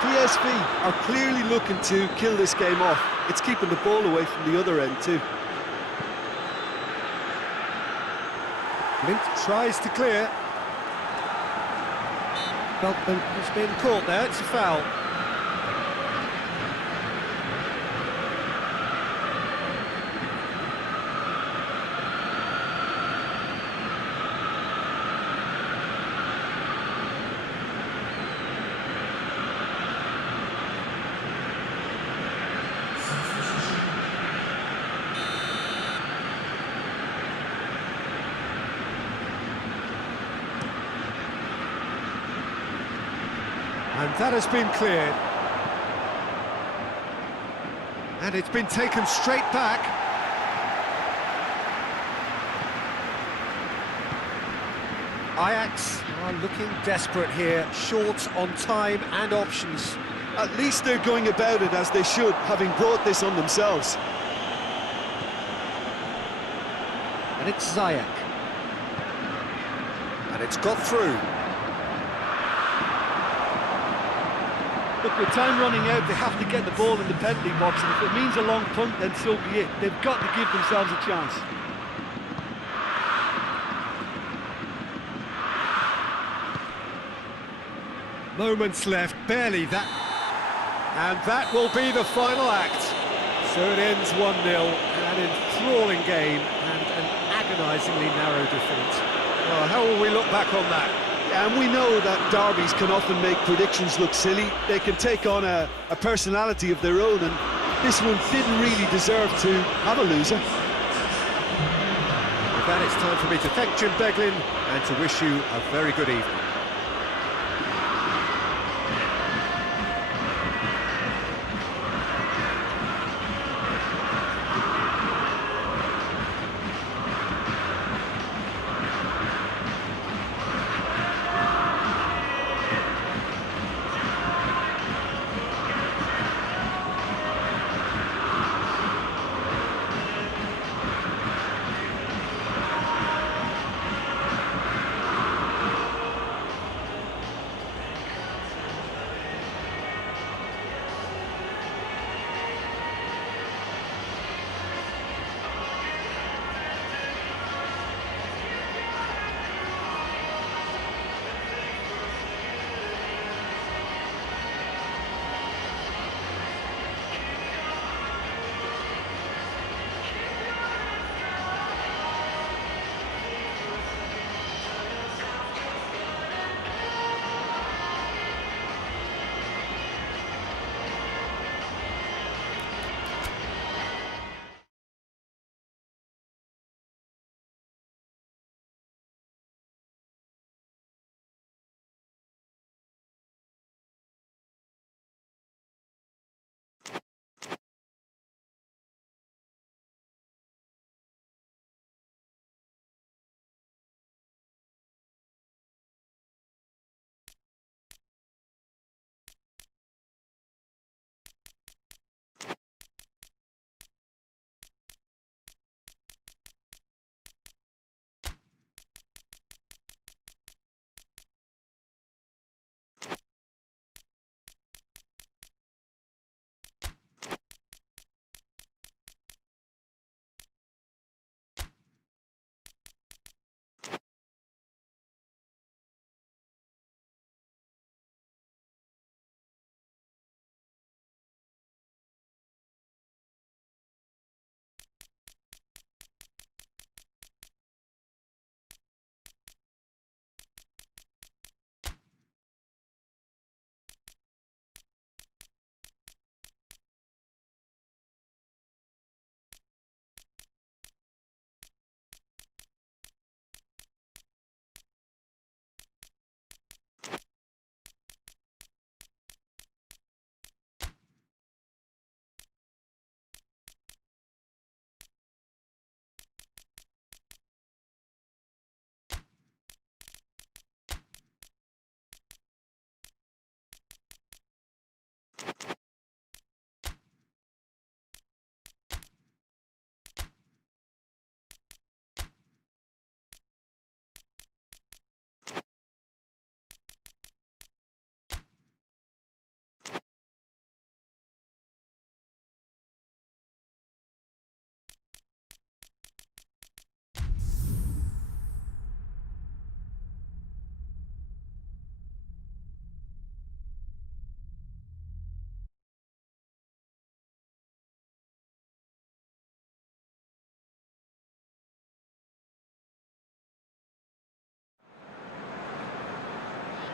PSV are clearly looking to kill this game off. It's keeping the ball away from the other end too. Lint tries to clear. Beltman has been caught there, it's a foul. And that has been cleared. And it's been taken straight back. Ajax are looking desperate here, short on time and options. At least they're going about it as they should, having brought this on themselves. And it's Ziyech. And it's got through. Look, with time running out, they have to get the ball in the penalty box, and if it means a long punt, then so be it. They've got to give themselves a chance. Moments left, barely that. And that will be the final act. So it ends 1-0, an enthralling game and an agonisingly narrow defeat. Well, how will we look back on that? Yeah, and we know that derbies can often make predictions look silly. They can take on a personality of their own, and this one didn't really deserve to have a loser. With that, it's time for me to thank Jim Beglin and to wish you a very good evening.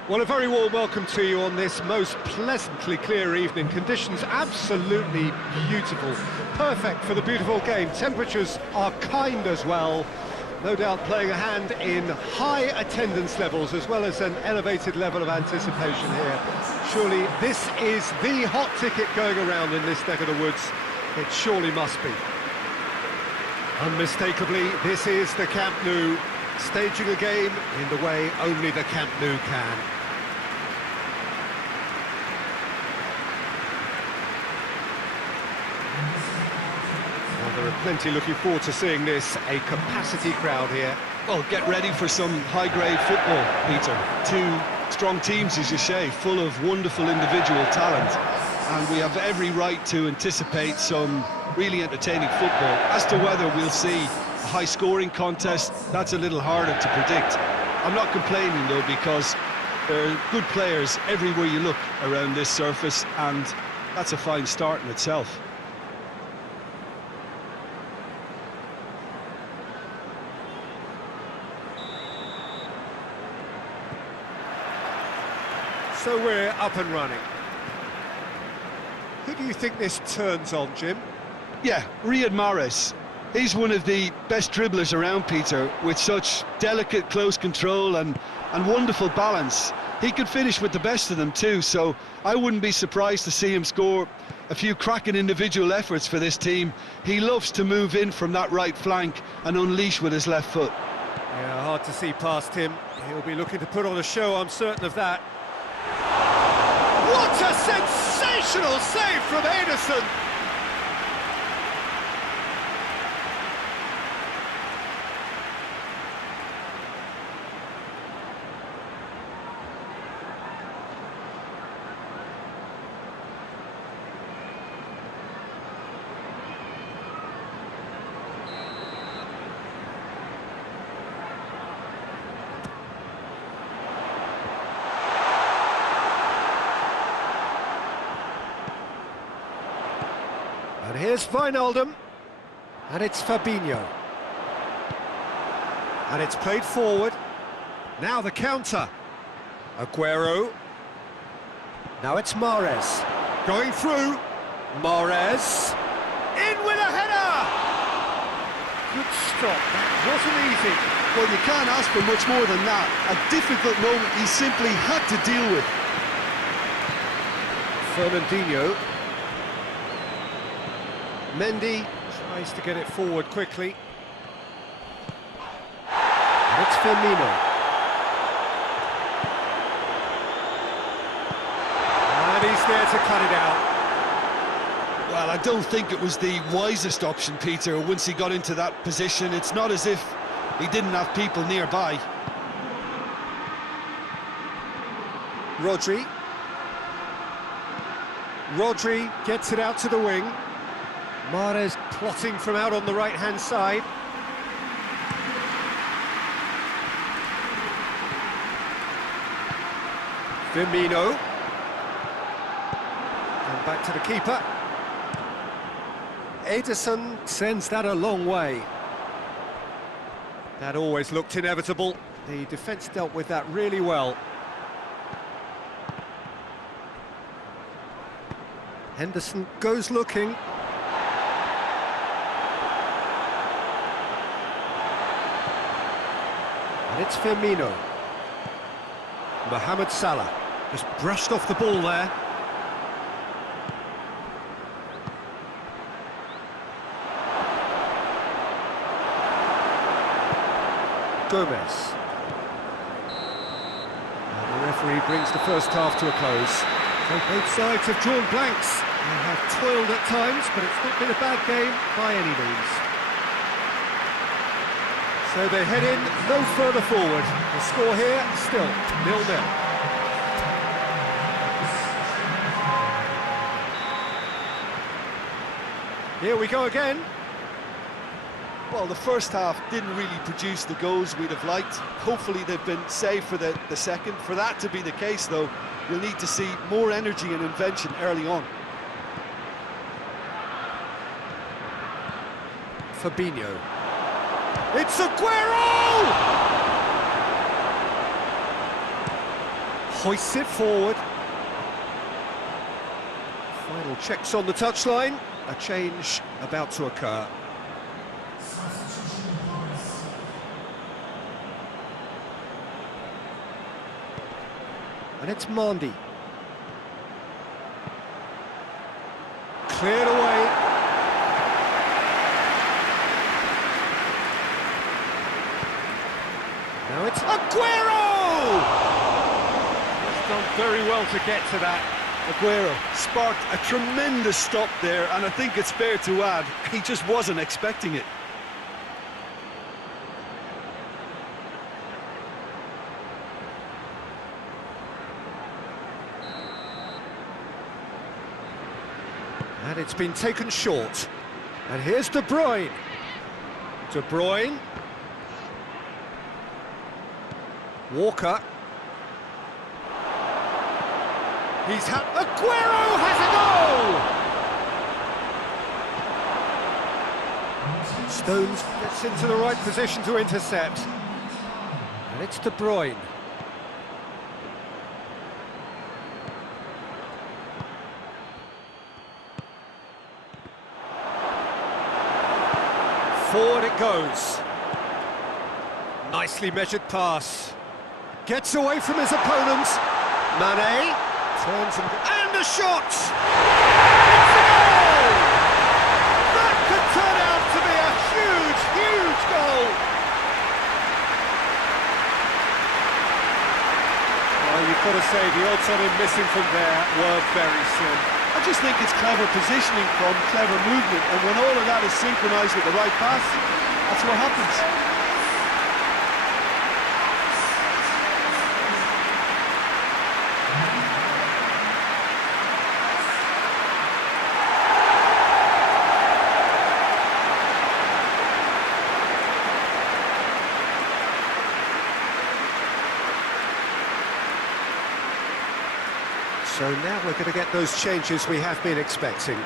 Well, a very warm welcome to you on this most pleasantly clear evening. Conditions absolutely beautiful, perfect for the beautiful game. Temperatures are kind as well, no doubt playing a hand in high attendance levels as well as an elevated level of anticipation here. Surely this is the hot ticket going around in this neck of the woods. It surely must be. Unmistakably, this is the Camp Nou, staging a game in the way only the Camp Nou can. There are plenty looking forward to seeing this, a capacity crowd here. Well, get ready for some high-grade football, Peter. Two Strong teams, as you say, full of wonderful individual talent. And we have every right to anticipate some really entertaining football. As to whether we'll see a high-scoring contest, that's a little harder to predict. I'm not complaining, though, because there are good players everywhere you look around this surface, and that's a fine start in itself. So we're up and running. Who do you think this turns on, Jim? Yeah, Riyad Mahrez. He's one of the best dribblers around, Peter, with such delicate, close control and wonderful balance. He could finish with the best of them too, so I wouldn't be surprised to see him score a few cracking individual efforts for this team. He loves to move in from that right flank and unleash with his left foot. Yeah, hard to see past him. He'll be looking to put on a show, I'm certain of that. What a sensational save from Ederson! And here's Wijnaldum, and it's Fabinho. And it's played forward. Now the counter. Aguero. Now it's Mahrez. Going through. Mahrez. In with a header! Good stop. That wasn't easy. Well, you can't ask for much more than that. A difficult moment he simply had to deal with. Fernandinho. Mendy tries to get it forward quickly. And it's Firmino. And he's there to cut it out. Well, I don't think it was the wisest option, Peter, once he got into that position. It's not as if he didn't have people nearby. Rodri. Rodri gets it out to the wing. Mahrez plotting from out on the right-hand side. Firmino. And back to the keeper. Ederson sends that a long way. That always looked inevitable. The defence dealt with that really well. Henderson goes looking. And it's Firmino. Mohamed Salah just brushed off the ball there. Gomez. And the referee brings the first half to a close. So both sides have drawn blanks. They have toiled at times, but it's not been a bad game by any means. So they head in no further forward. The score here, still 0-0. Here we go again. Well, the first half didn't really produce the goals we'd have liked. Hopefully they've been saved for the second. For that to be the case, though, we'll need to see more energy and invention early on. Fabinho. It's Aguero! Hoists it forward. Final checks on the touchline. A change about to occur. And it's Mendy. Cleared away. Now it's Aguero! He's done very well to get to that. Aguero sparked a tremendous stop there, and I think it's fair to add, he just wasn't expecting it. And it's been taken short. And here's De Bruyne. De Bruyne. Walker. He's had... Aguero has a goal! Stones gets into the right position to intercept. And it's De Bruyne. Forward it goes. Nicely measured pass. Gets away from his opponent. Mane turns and a shot! It's a goal! That could turn out to be a huge, huge goal! Well, you've got to say the odds on him missing from there were very slim. I just think it's clever positioning from clever movement, and when all of that is synchronised with the right pass, that's what happens. So now we're going to get those changes we have been expecting.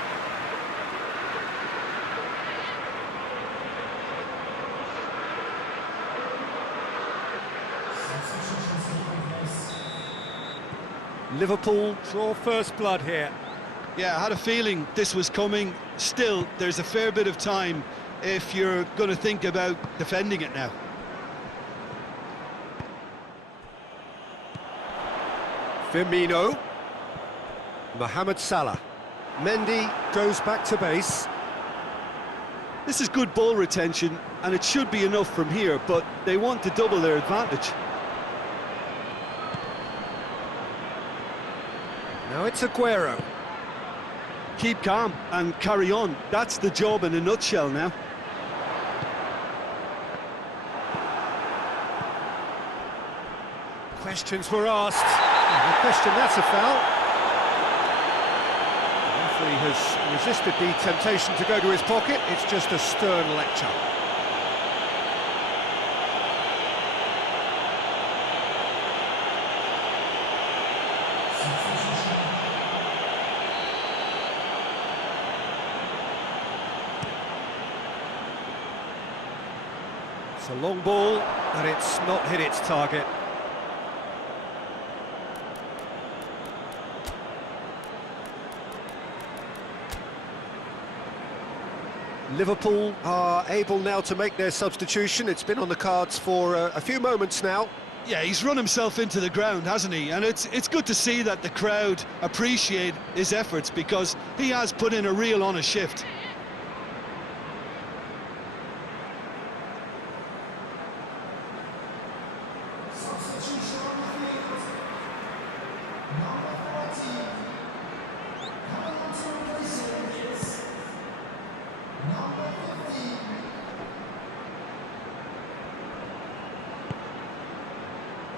Liverpool draw first blood here. Yeah, I had a feeling this was coming. Still, there's a fair bit of time if you're going to think about defending it now. Firmino. Mohamed Salah. Mendy goes back to base. This is good ball retention, and it should be enough from here, but they want to double their advantage. Now it's Aguero. Keep calm and carry on. That's the job in a nutshell now. Questions were asked. No question, that's a foul. The referee has resisted the temptation to go to his pocket. It's just a stern lecture. It's a long ball, and it's not hit its target. Liverpool are able now to make their substitution. It's been on the cards for a few moments now. Yeah, he's run himself into the ground, hasn't he? And it's good to see that the crowd appreciate his efforts, because he has put in a real honest shift.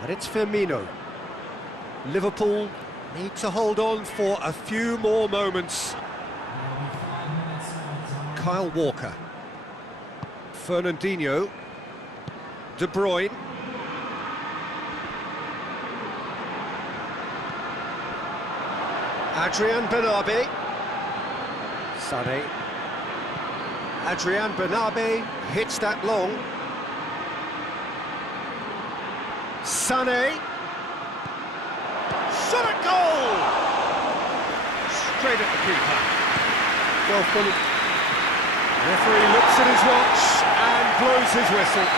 And it's Firmino. Liverpool need to hold on for a few more moments. Kyle Walker. Fernandinho. De Bruyne. Adrian Benabe. Sané. Adrian Benabe hits that long. Sané. Shot at goal! Straight at the keeper. Well fully. Referee looks at his watch and blows his whistle.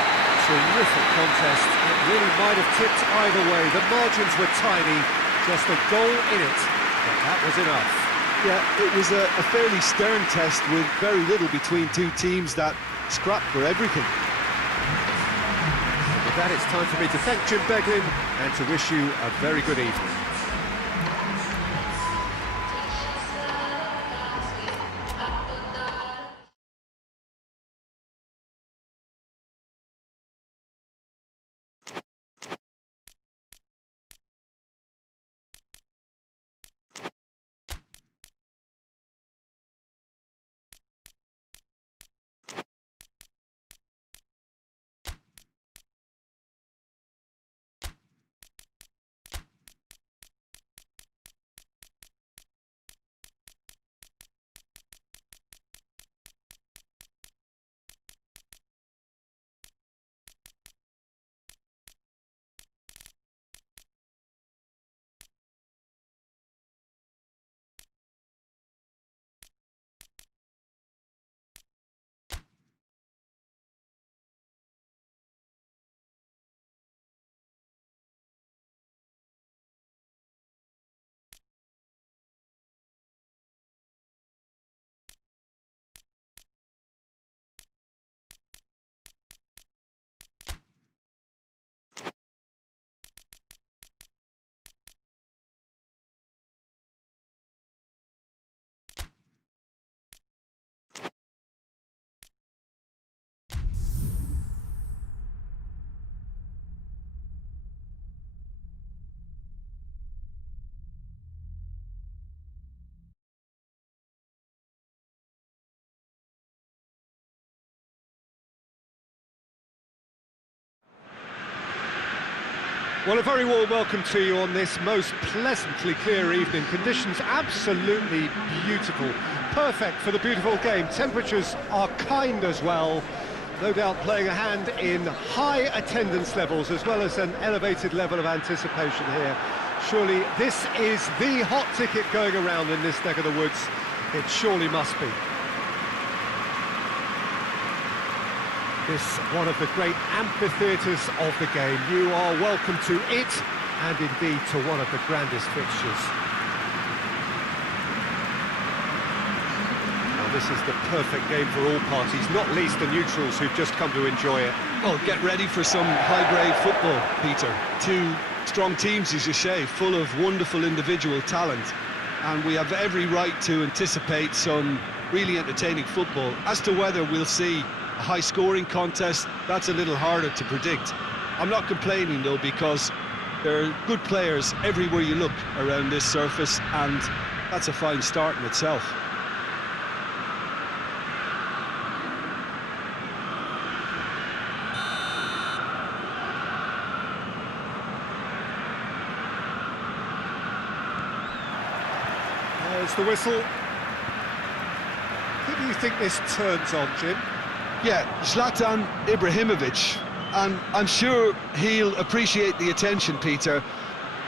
Terrific contest. It really might have tipped either way. The margins were tiny. Just a goal in it. But that was enough. Yeah, it was a fairly stern test with very little between two teams that scrapped for everything. With that, it's time for me to thank Jim Beglin and to wish you a very good evening. Well, a very warm welcome to you on this most pleasantly clear evening. Conditions absolutely beautiful. Perfect for the beautiful game. Temperatures are kind as well. No doubt playing a hand in high attendance levels as well as an elevated level of anticipation here. Surely this is the hot ticket going around in this neck of the woods. It surely must be. This one of the great amphitheatres of the game. You are welcome to it, and indeed to one of the grandest fixtures. Now this is the perfect game for all parties, not least the neutrals who've just come to enjoy it. Well, get ready for some high-grade football, Peter. Two strong teams, as you say, full of wonderful individual talent. And we have every right to anticipate some really entertaining football. As to whether we'll see a high-scoring contest, that's a little harder to predict. I'm not complaining, though, because there are good players everywhere you look around this surface, and that's a fine start in itself. There's the whistle. Who do you think this turns on, Jim? Yeah, Zlatan Ibrahimovic, and I'm sure he'll appreciate the attention, Peter.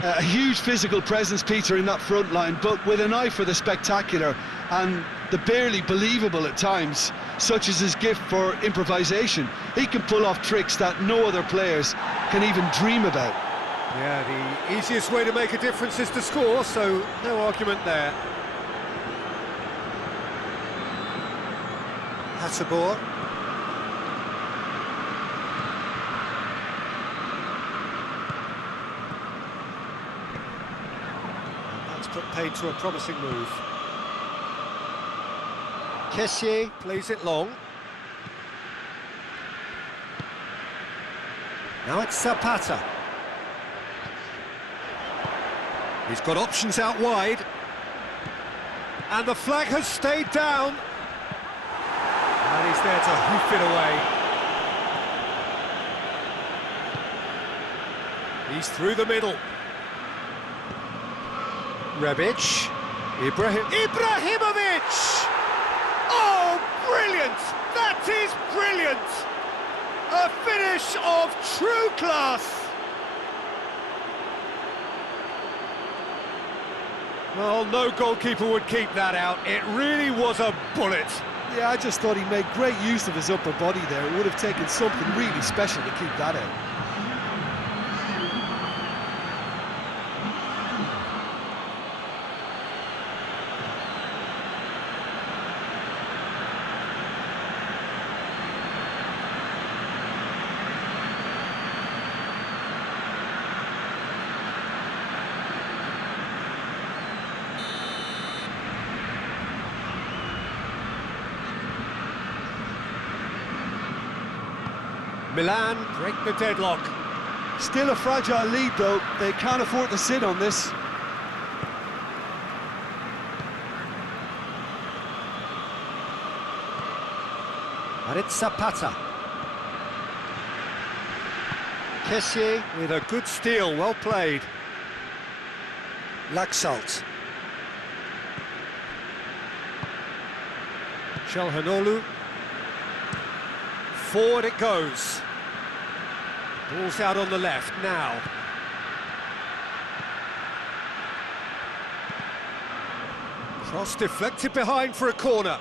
A huge physical presence, Peter, in that front line, but with an eye for the spectacular and the barely believable at times, such as his gift for improvisation. He can pull off tricks that no other players can even dream about. Yeah, the easiest way to make a difference is to score, so no argument there. Hasabor. That's put paid to a promising move. Kessié plays it long. Now it's Zapata. He's got options out wide. And the flag has stayed down. And he's there to hoof it away. He's through the middle. Rebic. Ibrahimovic! Oh, brilliant! That is brilliant! A finish of true class! Well, no goalkeeper would keep that out. It really was a bullet. Yeah, I just thought he made great use of his upper body there. It would have taken something really special to keep that out. Milan break the deadlock. Still a fragile lead, though. They can't afford to sit on this. And it's Zapata. Kessié with a good steal, well played. Laxalt. Çalhanoğlu. Forward it goes. Ball's out on the left now. Cross deflected behind for a corner.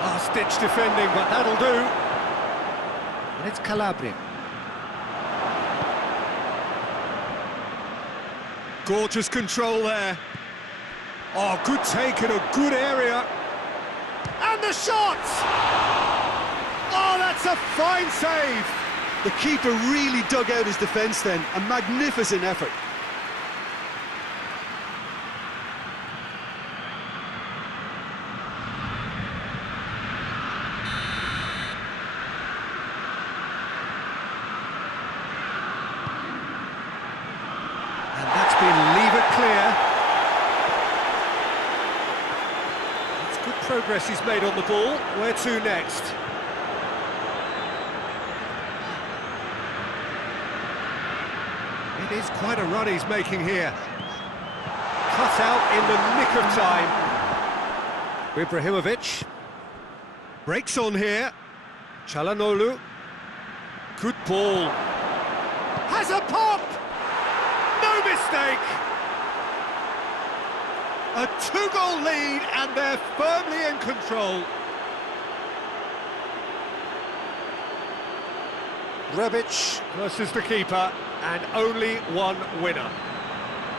Last-ditch defending, but that'll do. And it's Calabria. Gorgeous control there. Oh, good take in a good area. And the shot! Oh, that's a fine save! The keeper really dug out his defence then. A magnificent effort. Leave it clear. It's good progress he's made on the ball. Where to next? It is quite a run he's making here. Cut out in the nick of time. Ibrahimovic. Breaks on here. Çalhanoğlu. Good ball. Has a pop! No mistake! A two-goal lead, and they're firmly in control. Rebic versus the keeper, and only one winner.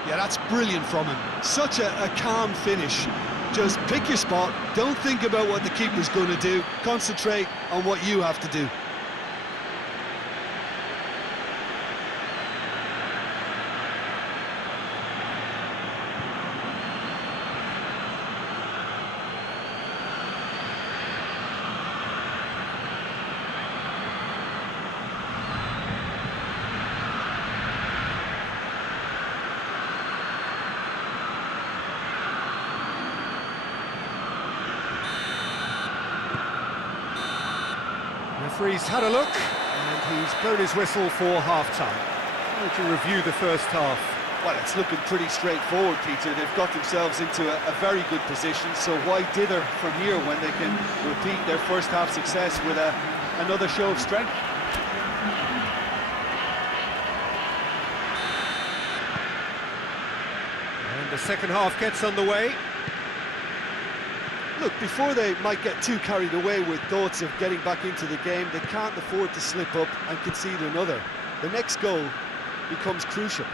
Yeah, that's brilliant from him. Such a calm finish. Just pick your spot, don't think about what the keeper's going to do, concentrate on what you have to do. Referee's had a look, and he's blown his whistle for half-time. How would you review the first half? Well, it's looking pretty straightforward, Peter. They've got themselves into a very good position, so why dither from here when they can repeat their first half success with another show of strength? And the second half gets underway. Look, before they might get too carried away with thoughts of getting back into the game, they can't afford to slip up and concede another. The next goal becomes crucial.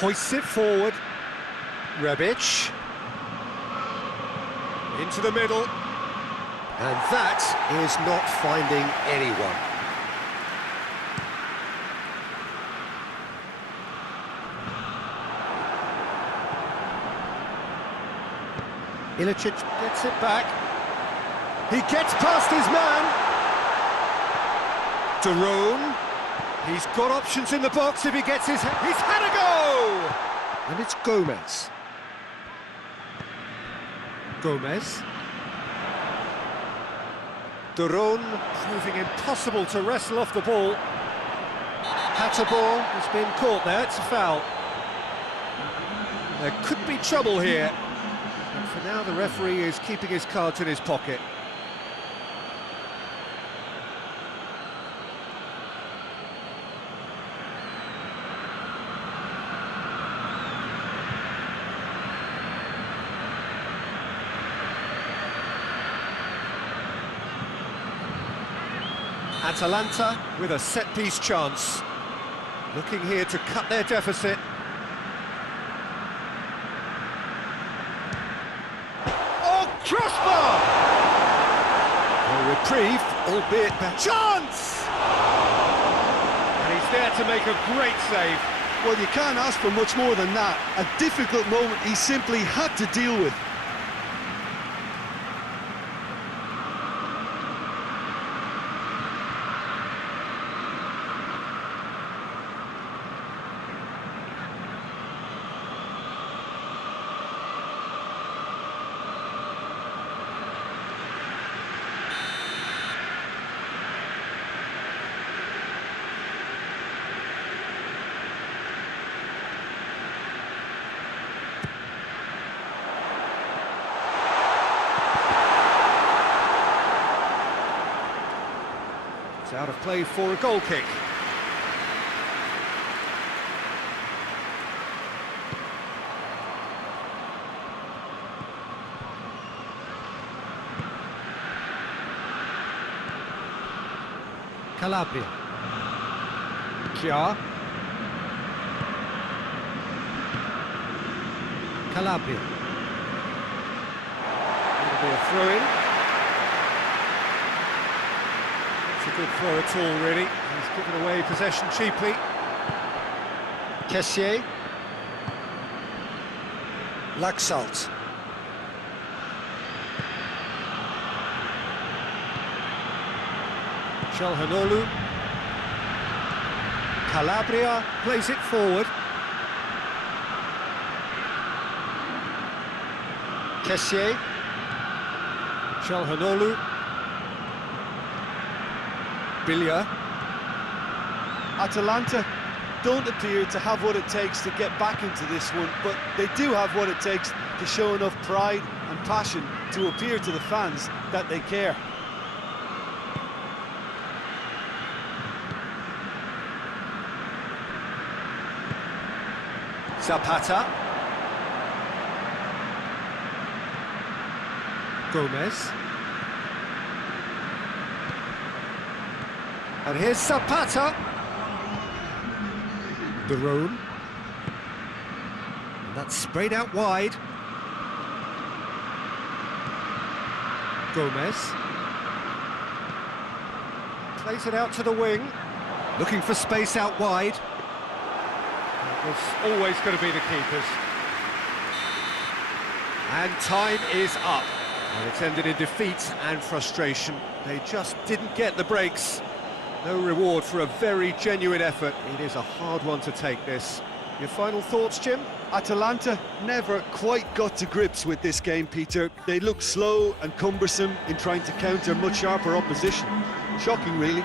Hoists it forward. Rebic. Into the middle. And that is not finding anyone. Ilicic gets it back. He gets past his man. Daron. He's got options in the box if he gets his... He's had a go! And it's Gomez. Gomez. Daron proving impossible to wrestle off the ball. Hatterbaugh has been caught there, it's a foul. There could be trouble here. And for now, the referee is keeping his cards in his pocket. Atalanta with a set-piece chance. Looking here to cut their deficit. Crossbar! A reprieve, albeit a chance! And he's there to make a great save. Well, you can't ask for much more than that. A difficult moment he simply had to deal with. It's out of play for a goal kick. Calabria. Chia. Calabria. It'll be a throw-in. It's a good throw at all, really. He's given away possession cheaply. Kessié. Laxalt. Çalhanoğlu. Calabria plays it forward. Kessié, Çalhanoğlu, Bilya. Atalanta don't appear to have what it takes to get back into this one, but they do have what it takes to show enough pride and passion to appear to the fans that they care. Zapata. Gomez. And here's Zapata. Barone. And that's sprayed out wide. Gomez. Plays it out to the wing. Looking for space out wide. It's always going to be the keepers. And time is up. And it's ended in defeat and frustration. They just didn't get the breaks. No reward for a very genuine effort. It is a hard one to take, this. Your final thoughts, Jim? Atalanta never quite got to grips with this game, Peter. They look slow and cumbersome in trying to counter much sharper opposition. Shocking, really.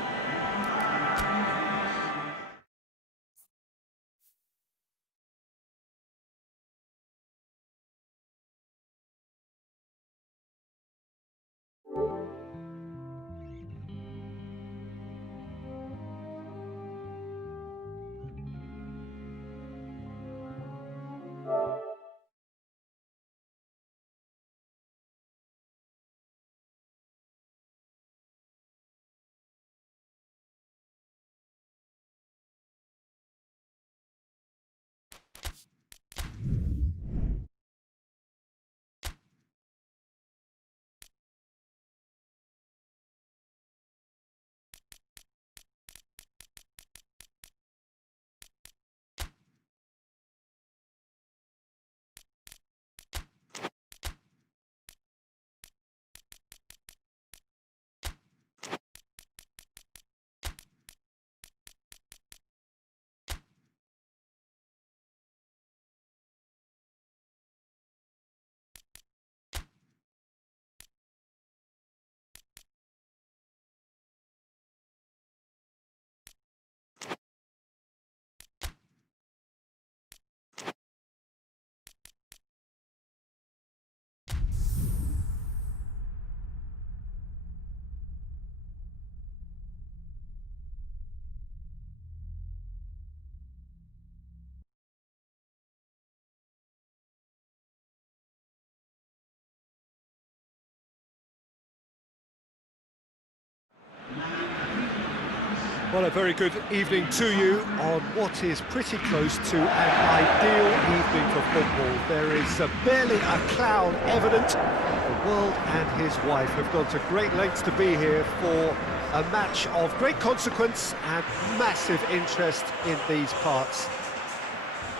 Well, a very good evening to you on what is pretty close to an ideal evening for football. There is barely a cloud evident. The world and his wife have gone to great lengths to be here for a match of great consequence and massive interest in these parts.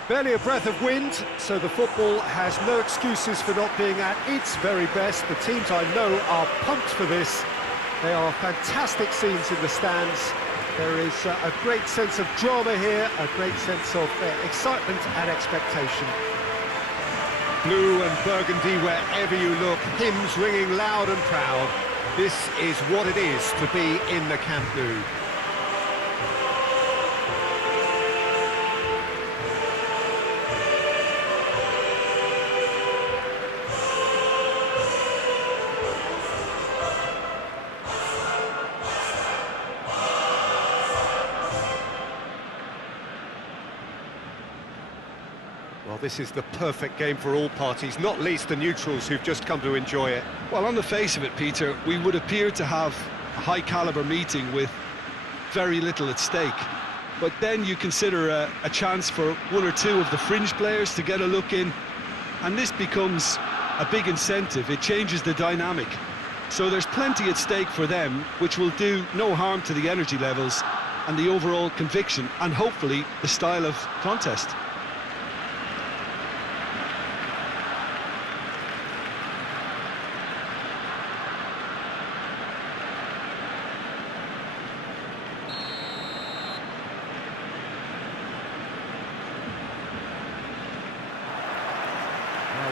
Barely a breath of wind, so the football has no excuses for not being at its very best. The teams I know are pumped for this. They are fantastic scenes in the stands. There is a great sense of drama here, a great sense of excitement and expectation. Blue and burgundy wherever you look, hymns ringing loud and proud. This is what it is to be in the Camp Nou. Well, this is the perfect game for all parties, not least the neutrals who've just come to enjoy it. Well, on the face of it, Peter, we would appear to have a high-caliber meeting with very little at stake. But then you consider a chance for one or two of the fringe players to get a look in, and this becomes a big incentive. It changes the dynamic. So there's plenty at stake for them, which will do no harm to the energy levels and the overall conviction, and hopefully the style of contest.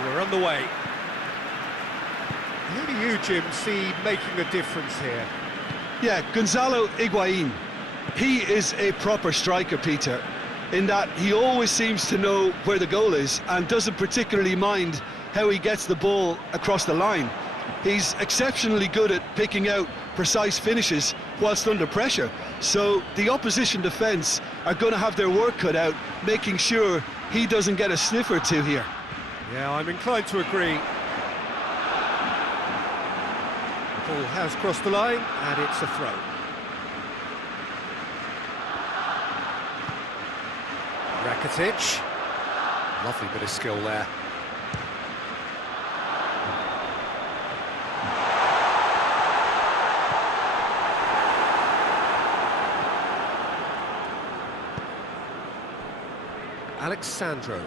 We're on the way. Who do you, Jim, see making the difference here? Yeah, Gonzalo Higuain. He is a proper striker, Peter, in that he always seems to know where the goal is and doesn't particularly mind how he gets the ball across the line. He's exceptionally good at picking out precise finishes whilst under pressure. So the opposition defence are going to have their work cut out, making sure he doesn't get a sniff or two here. Yeah, I'm inclined to agree. The ball has crossed the line, and it's a throw. Rakitic. Lovely bit of skill there. Alexandro.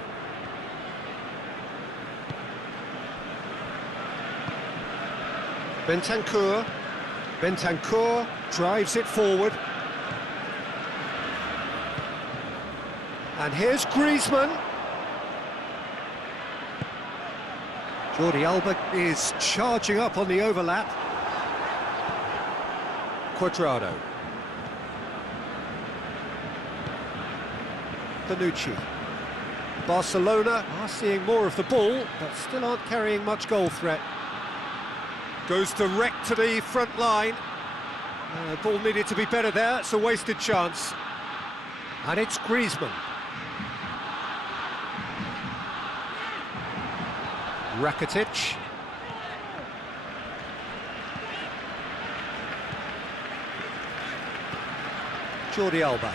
Bentancur. Bentancur drives it forward. And here's Griezmann. Jordi Alba is charging up on the overlap. Cuadrado. Bonucci. Barcelona are seeing more of the ball, but still aren't carrying much goal threat. Goes direct to the front line. Ball needed to be better there, it's a wasted chance. And it's Griezmann. Rakitic. Jordi Alba.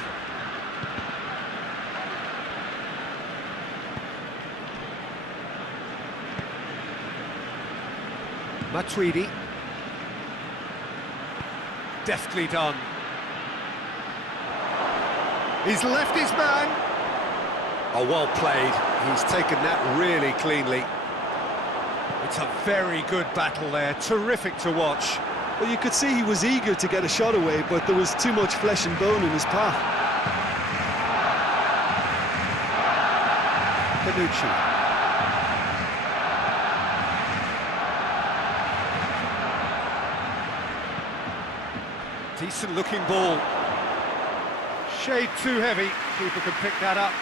Matuidi. Deftly done. He's left his man. Oh, well played. He's taken that really cleanly. It's a very good battle there. Terrific to watch. Well, you could see he was eager to get a shot away, but there was too much flesh and bone in his path. Bonucci. Decent looking ball. Shade too heavy. Keeper can pick that up.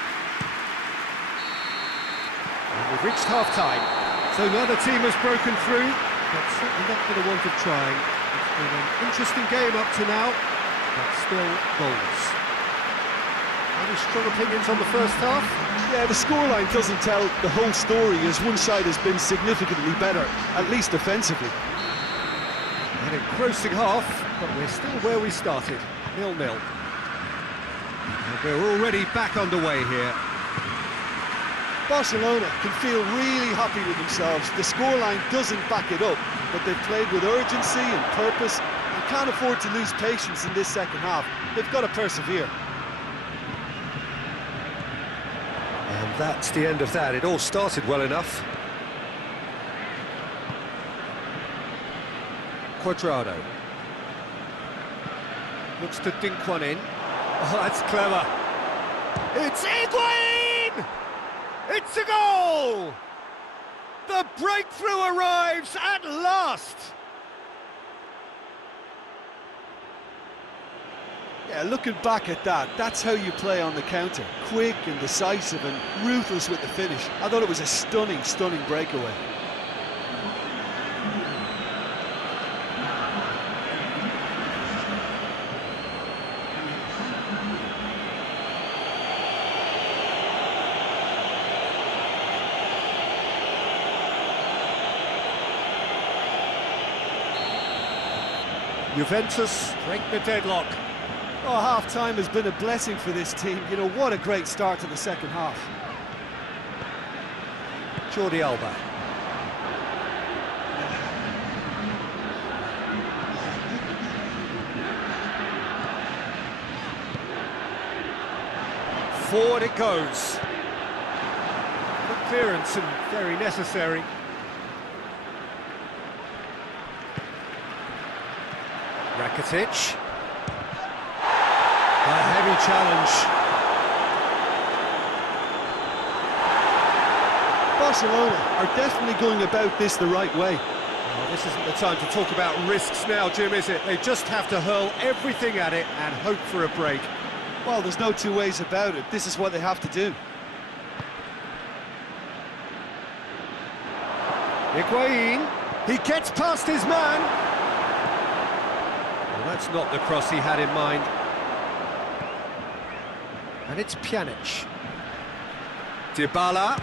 And we've reached half-time. So neither team has broken through, but certainly not for the want of trying. It's been an interesting game up to now, but still goals. Any strong opinions on the first half? Yeah, the scoreline doesn't tell the whole story, as one side has been significantly better, at least defensively. An engrossing half, but we're still where we started, 0-0. And we're already back underway here. Barcelona can feel really happy with themselves. The scoreline doesn't back it up, but they've played with urgency and purpose and can't afford to lose patience in this second half. They've got to persevere. And that's the end of that. It all started well enough. Cuadrado. Looks to dink one in. Oh, that's clever. It's Higuain! It's a goal! The breakthrough arrives at last! Yeah, looking back at that, that's how you play on the counter. Quick and decisive and ruthless with the finish. I thought it was a stunning, stunning breakaway. Juventus break the deadlock. Oh, half-time has been a blessing for this team. You know, what a great start to the second half. Jordi Alba. Forward it goes. Good clearance and very necessary. Rakitic. A heavy challenge. Barcelona are definitely going about this the right way. Well, this isn't the time to talk about risks now, Jim, is it? They just have to hurl everything at it and hope for a break. Well, there's no two ways about it. This is what they have to do. Higuain, he gets past his man. Well, that's not the cross he had in mind. And it's Pjanic. Dybala.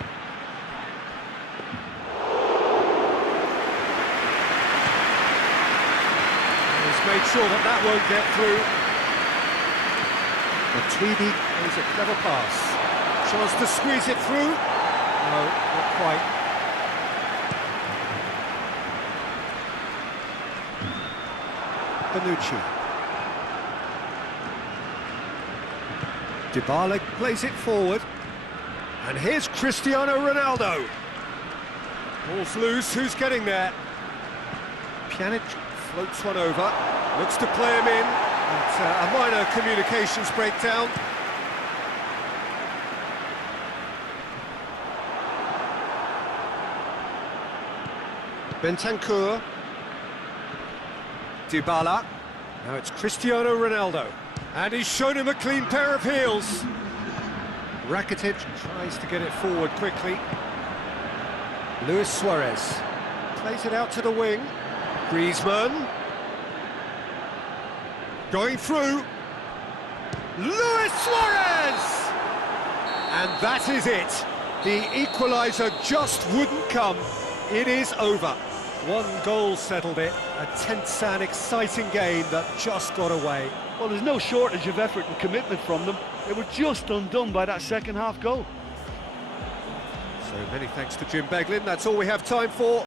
He's made sure that that won't get through. But Tweedy plays a clever pass. Chance to squeeze it through. No, not quite. Bonucci. Dybala plays it forward. And here's Cristiano Ronaldo. Ball's loose, who's getting there? Pjanic floats one over, looks to play him in, but a minor communications breakdown. Bentancur. Dybala. Now it's Cristiano Ronaldo. And he's shown him a clean pair of heels. Rakitic tries to get it forward quickly. Luis Suarez plays it out to the wing. Griezmann. Going through. Luis Suarez! And that is it. The equaliser just wouldn't come. It is over. One goal settled it. A tense and exciting game that just got away. Well, there's no shortage of effort and commitment from them. They were just undone by that second half goal. So many thanks to Jim Beglin. That's all we have time for.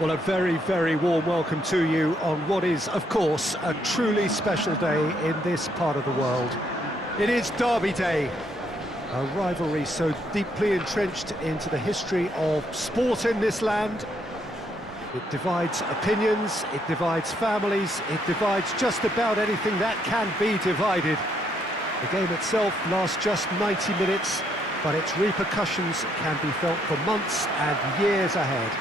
Well, a very, very warm welcome to you on what is, of course, a truly special day in this part of the world. It is Derby Day, a rivalry so deeply entrenched into the history of sport in this land. It divides opinions, it divides families, it divides just about anything that can be divided. The game itself lasts just 90 minutes, but its repercussions can be felt for months and years ahead.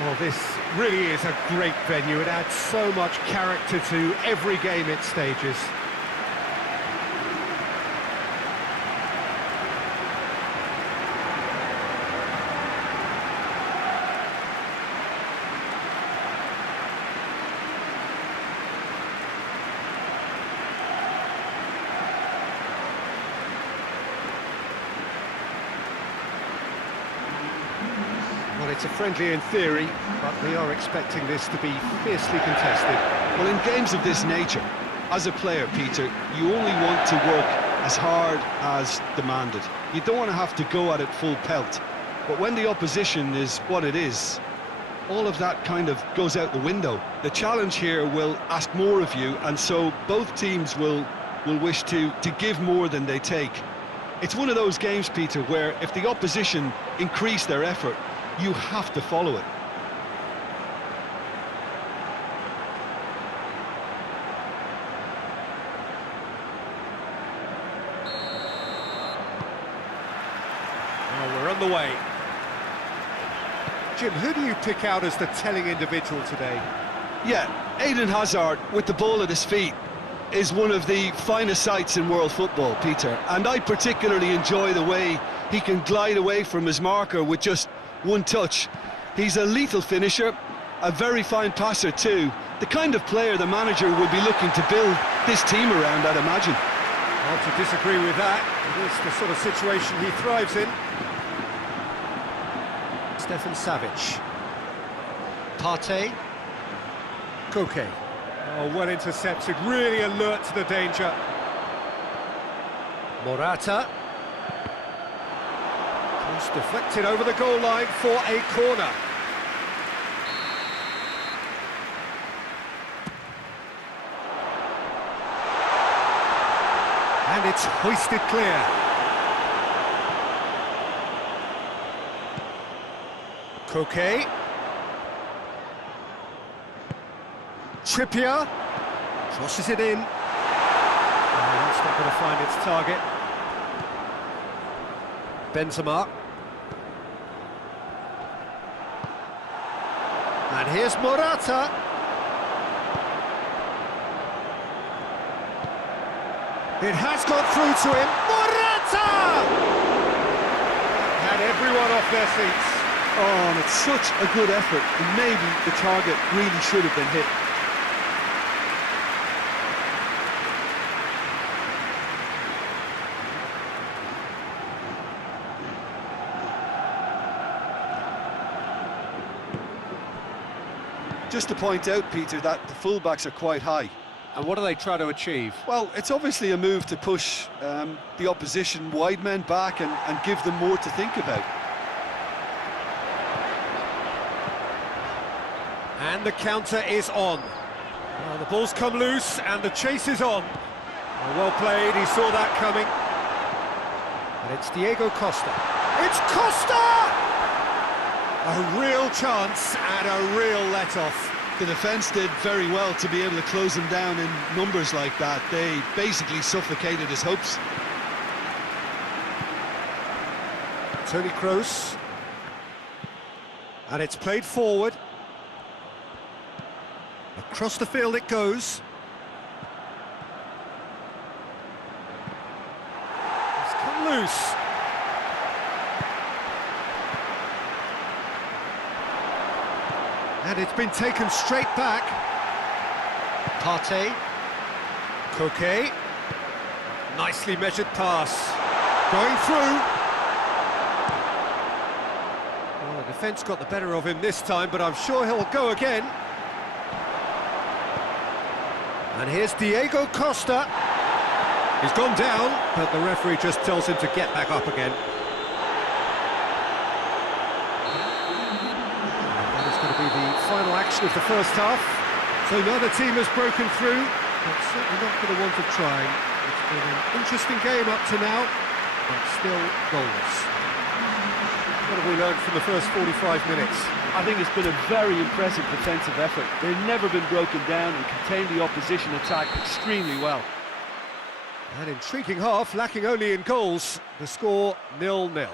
Well, this really is a great venue. It adds so much character to every game it stages. Well, it's a friendly in theory, but we are expecting this to be fiercely contested. Well, in games of this nature, as a player, Peter, you only want to work as hard as demanded. You don't want to have to go at it full pelt. But when the opposition is what it is, all of that kind of goes out the window. The challenge here will ask more of you, and so both teams will wish to give more than they take. It's one of those games, Peter, where if the opposition increase their effort, you have to follow it. Well, we're on the way. Jim, who do you pick out as the telling individual today? Yeah, Eden Hazard, with the ball at his feet, is one of the finest sights in world football, Peter. And I particularly enjoy the way he can glide away from his marker with just one touch. He's a lethal finisher, a very fine passer too. The kind of player the manager would be looking to build this team around, I'd imagine. Hard to disagree with that. It is the sort of situation he thrives in. Stefan Savic. Partey. Koke. Oh, well intercepted, really alert to the danger. Morata. Cross deflected over the goal line for a corner. And it's hoisted clear. Koke. Trippier. Crosses it in. Oh, that's not going to find its target. Benzema. And here's Morata. It has got through to him. Morata! Had everyone off their seats. Oh, and it's such a good effort. And maybe the target really should have been hit. Just to point out, Peter, that the fullbacks are quite high. And what do they try to achieve? Well, it's obviously a move to push the opposition wide men back and give them more to think about. And the counter is on. Well, the ball's come loose and the chase is on. Well played, he saw that coming. And it's Diego Costa. It's Costa! A real chance and a real let-off. The defence did very well to be able to close him down in numbers like that. They basically suffocated his hopes. Toni Kroos. And it's played forward. Across the field it goes. It's come loose. And it's been taken straight back. Partey. Koke. Nicely measured pass. Going through. Well, the defence got the better of him this time, but I'm sure he'll go again. And here's Diego Costa. He's gone down, but the referee just tells him to get back up again. final action of the first half. So neither team has broken through, but certainly not for the want of trying. It's been an interesting game up to now, but still goalless. What have we learned from the first 45 minutes? I think it's been a very impressive defensive effort. They've never been broken down and contained the opposition attack extremely well. An intriguing half, lacking only in goals. The score 0-0.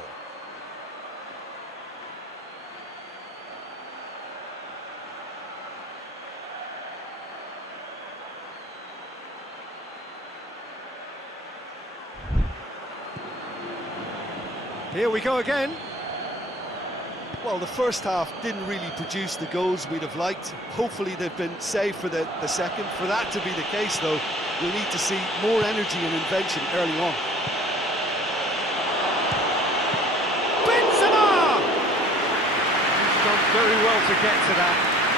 Here we go again. Well, the first half didn't really produce the goals we'd have liked. Hopefully they've been saved for the second. For that to be the case, though, we'll need to see more energy and invention early on. Benzema! He's done very well to get to that.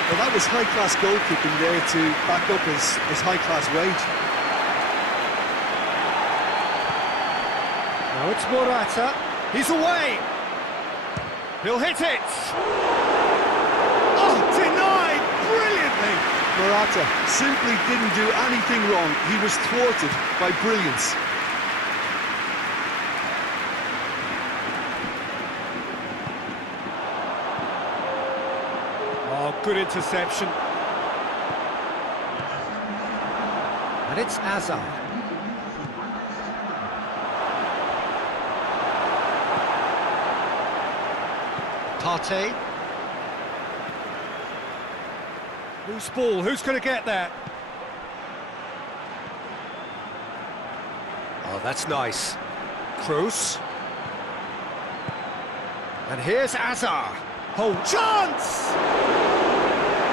Well, that was high-class goalkeeping there to back up his high-class wage. Now it's Morata. He's away! He'll hit it! Oh, denied brilliantly! Morata simply didn't do anything wrong. He was thwarted by brilliance. Oh, good interception. And it's Hazard. Partey. Loose ball, who's going to get that? Oh, that's nice. Kroos. And here's Hazard. Oh, chance!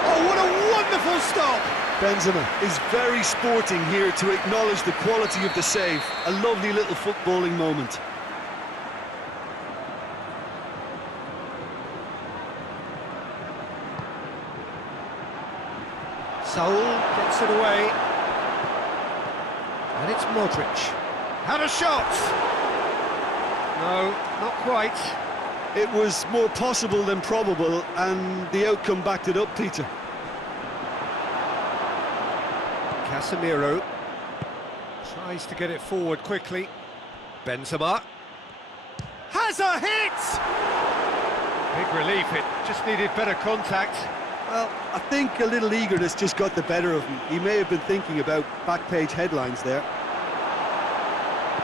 Oh, what a wonderful stop! Benzema is very sporting here to acknowledge the quality of the save. A lovely little footballing moment. Saul gets it away. And it's Modric. Had a shot! No, not quite. It was more possible than probable, and the outcome backed it up, Peter. Casemiro tries to get it forward quickly. Benzema has a hit! Big relief, it just needed better contact. Well, I think a little eagerness just got the better of him. He may have been thinking about back-page headlines there.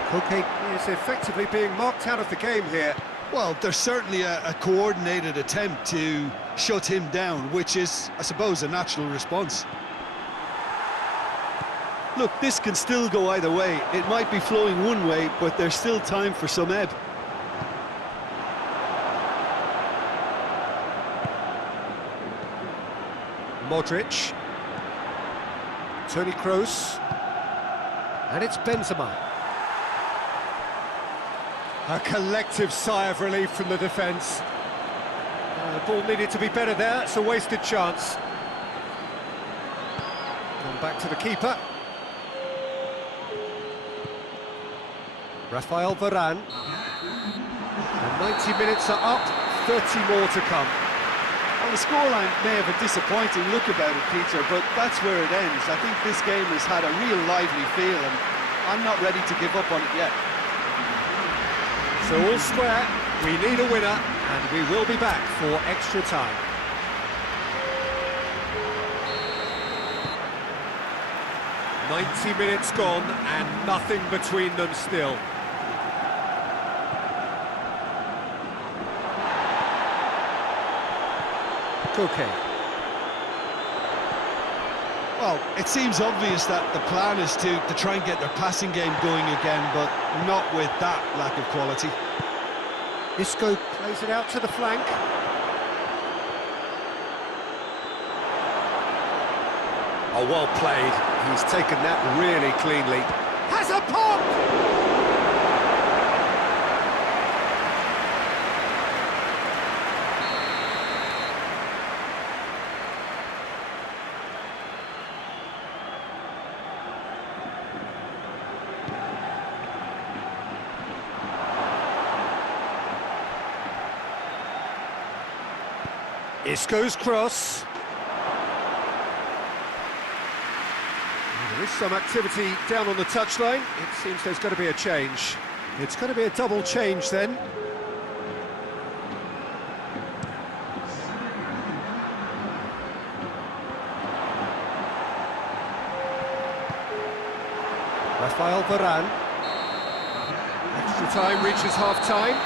Koke is effectively being marked out of the game here. Well, there's certainly a coordinated attempt to shut him down, which is, I suppose, a natural response. Look, this can still go either way. It might be flowing one way, but there's still time for some ebb. Modric. Toni Kroos. And it's Benzema. A collective sigh of relief from the defence. The ball needed to be better there, it's a wasted chance. Gone back to the keeper. Rafael Varane. And 90 minutes are up, 30 more to come. Well, the scoreline may have a disappointing look about it, Peter, but that's where it ends. I think this game has had a real lively feel, and I'm not ready to give up on it yet. So all square, we need a winner, and we will be back for extra time. "90 minutes gone, and nothing between them still. Koke. Well, it seems obvious that the plan is to try and get their passing game going again, but not with that lack of quality. Isco plays it out to the flank. Oh, well played. He's taken that really cleanly. Has a pop! Isco's cross. There is some activity down on the touchline. It seems there's got to be a change. It's going to be a double change then. Rafael Varane. Extra time reaches half-time.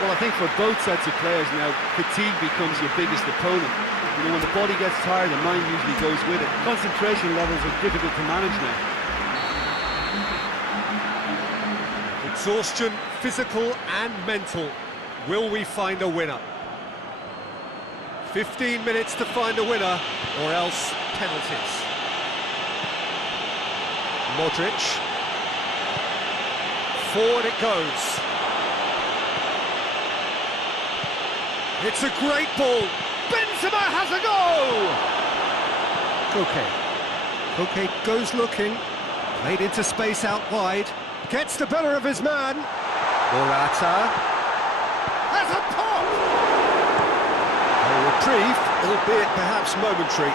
Well, I think for both sets of players now, fatigue becomes your biggest opponent. You know, when the body gets tired, the mind usually goes with it. Concentration levels are difficult to manage now. Exhaustion, physical and mental. Will we find a winner? 15 minutes to find a winner, or else penalties. Modric. Forward it goes. It's a great ball. Benzema has a go! Koke goes looking. Played into space out wide. Gets the better of his man. Morata has a pop! A reprieve, albeit perhaps momentary.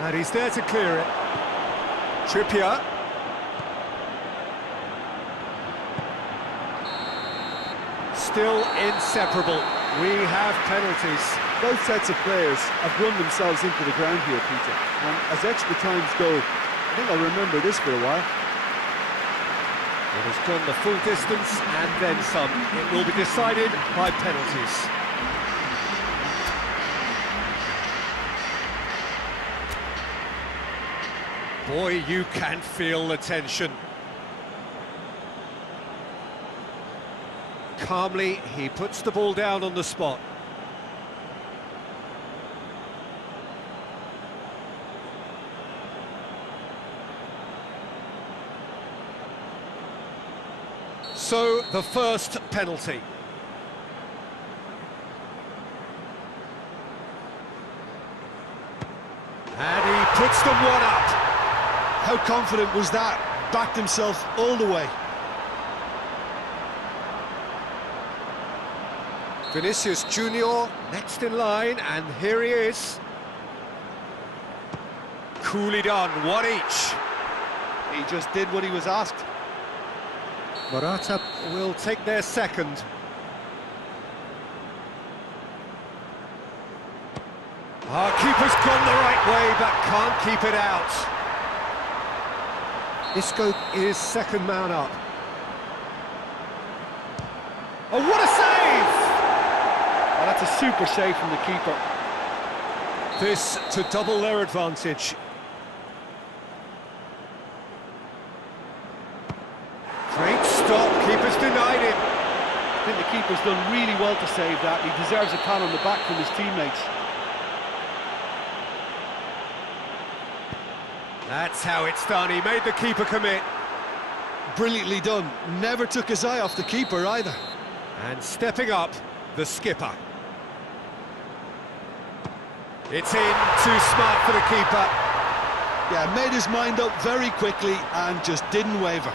And he's there to clear it. Trippier. Still inseparable. We have penalties. Both sets of players have run themselves into the ground here, Peter. And as extra times go, I think I'll remember this for a while. It has gone the full distance and then some. It will be decided by penalties. Boy, you can feel the tension. Calmly, he puts the ball down on the spot. So, the first penalty. And he puts them one up. How confident was that? Backed himself all the way. Vinicius Junior next in line, and here he is. Coolly done, one each. He just did what he was asked. Morata will take their second. Our keeper's gone the right way, but can't keep it out. Isco is second man up. Oh, what a save! Oh, that's a super save from the keeper. This to double their advantage. Great stop, keeper's denied it. I think the keeper's done really well to save that. He deserves a pat on the back from his teammates. That's how it's done, he made the keeper commit. Brilliantly done. Never took his eye off the keeper either. And stepping up, the skipper. It's in, too smart for the keeper. Yeah, made his mind up very quickly and just didn't waver.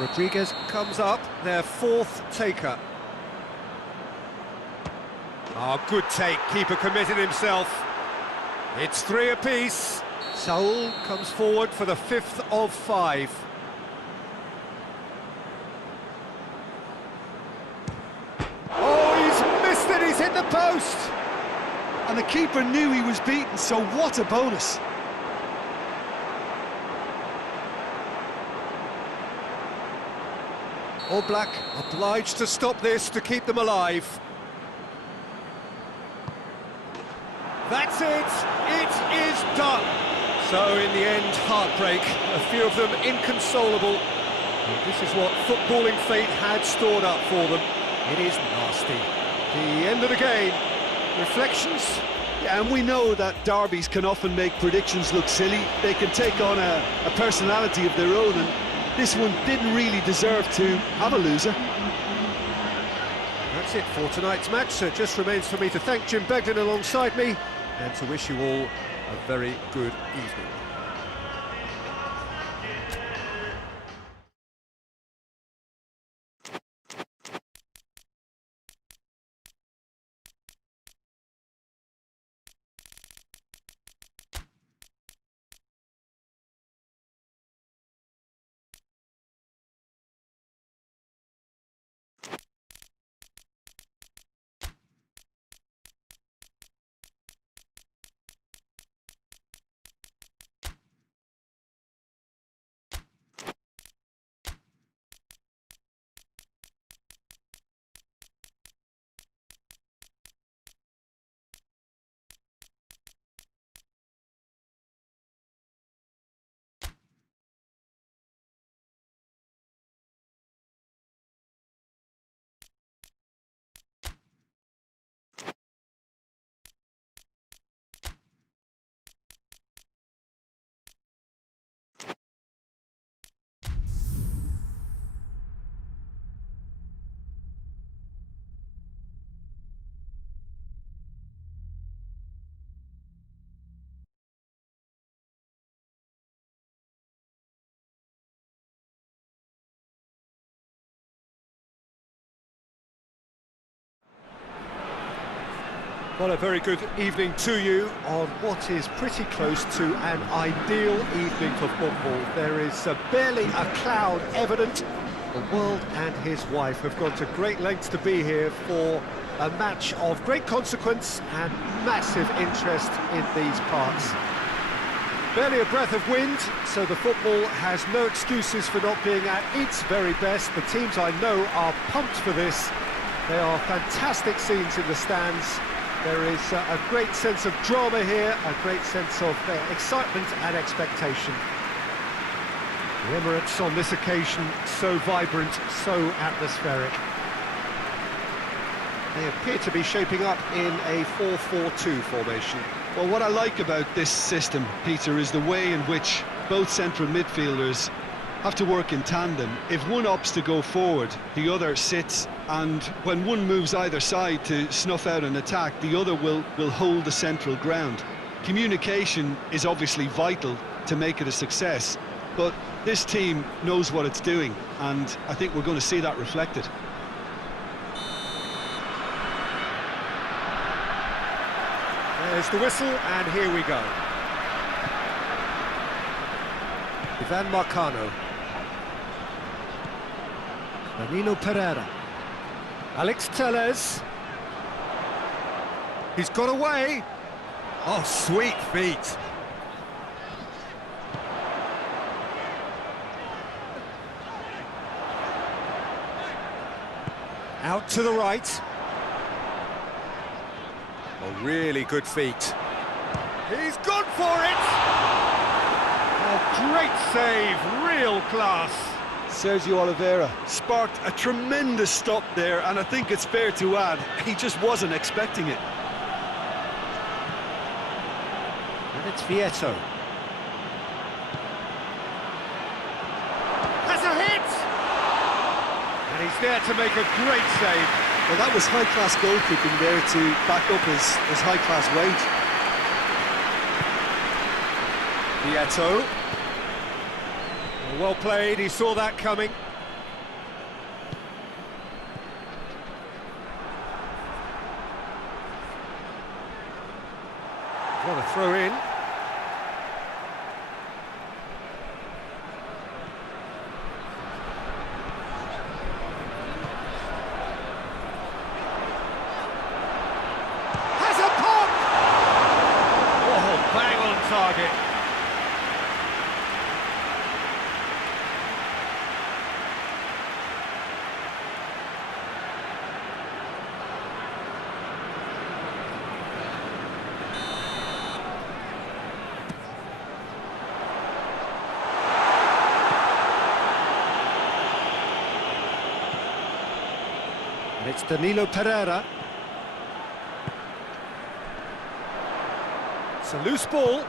Rodriguez comes up, their fourth taker. Oh, good take, keeper committed himself. It's three apiece. Saul comes forward for the fifth of five. Oh, he's missed it, he's hit the post! And the keeper knew he was beaten, so what a bonus. All Black obliged to stop this to keep them alive. That's it! It is done! So, in the end, heartbreak. A few of them inconsolable. And this is what footballing fate had stored up for them. It is nasty. The end of the game. Reflections? Yeah, and we know that derbies can often make predictions look silly. They can take on a personality of their own, and this one didn't really deserve to have a loser. That's it for tonight's match. So it just remains for me to thank Jim Begden alongside me and to wish you all a very good evening. Well, a very good evening to you on what is pretty close to an ideal evening for football. There is barely a cloud evident. The world and his wife have gone to great lengths to be here for a match of great consequence and massive interest in these parts. Barely a breath of wind, so the football has no excuses for not being at its very best. The teams I know are pumped for this. They are fantastic scenes in the stands. There is a great sense of drama here, a great sense of excitement and expectation. The Emirates on this occasion, so vibrant, so atmospheric. They appear to be shaping up in a 4-4-2 formation. Well, what I like about this system, Peter, is the way in which both central midfielders have to work in tandem. If one opts to go forward, the other sits, and when one moves either side to snuff out an attack, the other will hold the central ground. Communication is obviously vital to make it a success, but this team knows what it's doing, and I think we're going to see that reflected. There's the whistle, and here we go. Ivan Marcano. Danilo Pereira. Alex Telles. He's got away. Oh, sweet feet. Out to the right. Oh, really good feet. He's gone for it! Oh, great save, real class. Sergio Oliveira sparked a tremendous stop there, and I think it's fair to add, he just wasn't expecting it. And it's Vieto. Has a hit! And he's there to make a great save. Well, that was high-class goalkeeping there to back up his high-class weight. Vieto. Well played, he saw that coming. What a throw in. Has a pop! Oh, bang on target. And it's Danilo Pereira. It's a loose ball.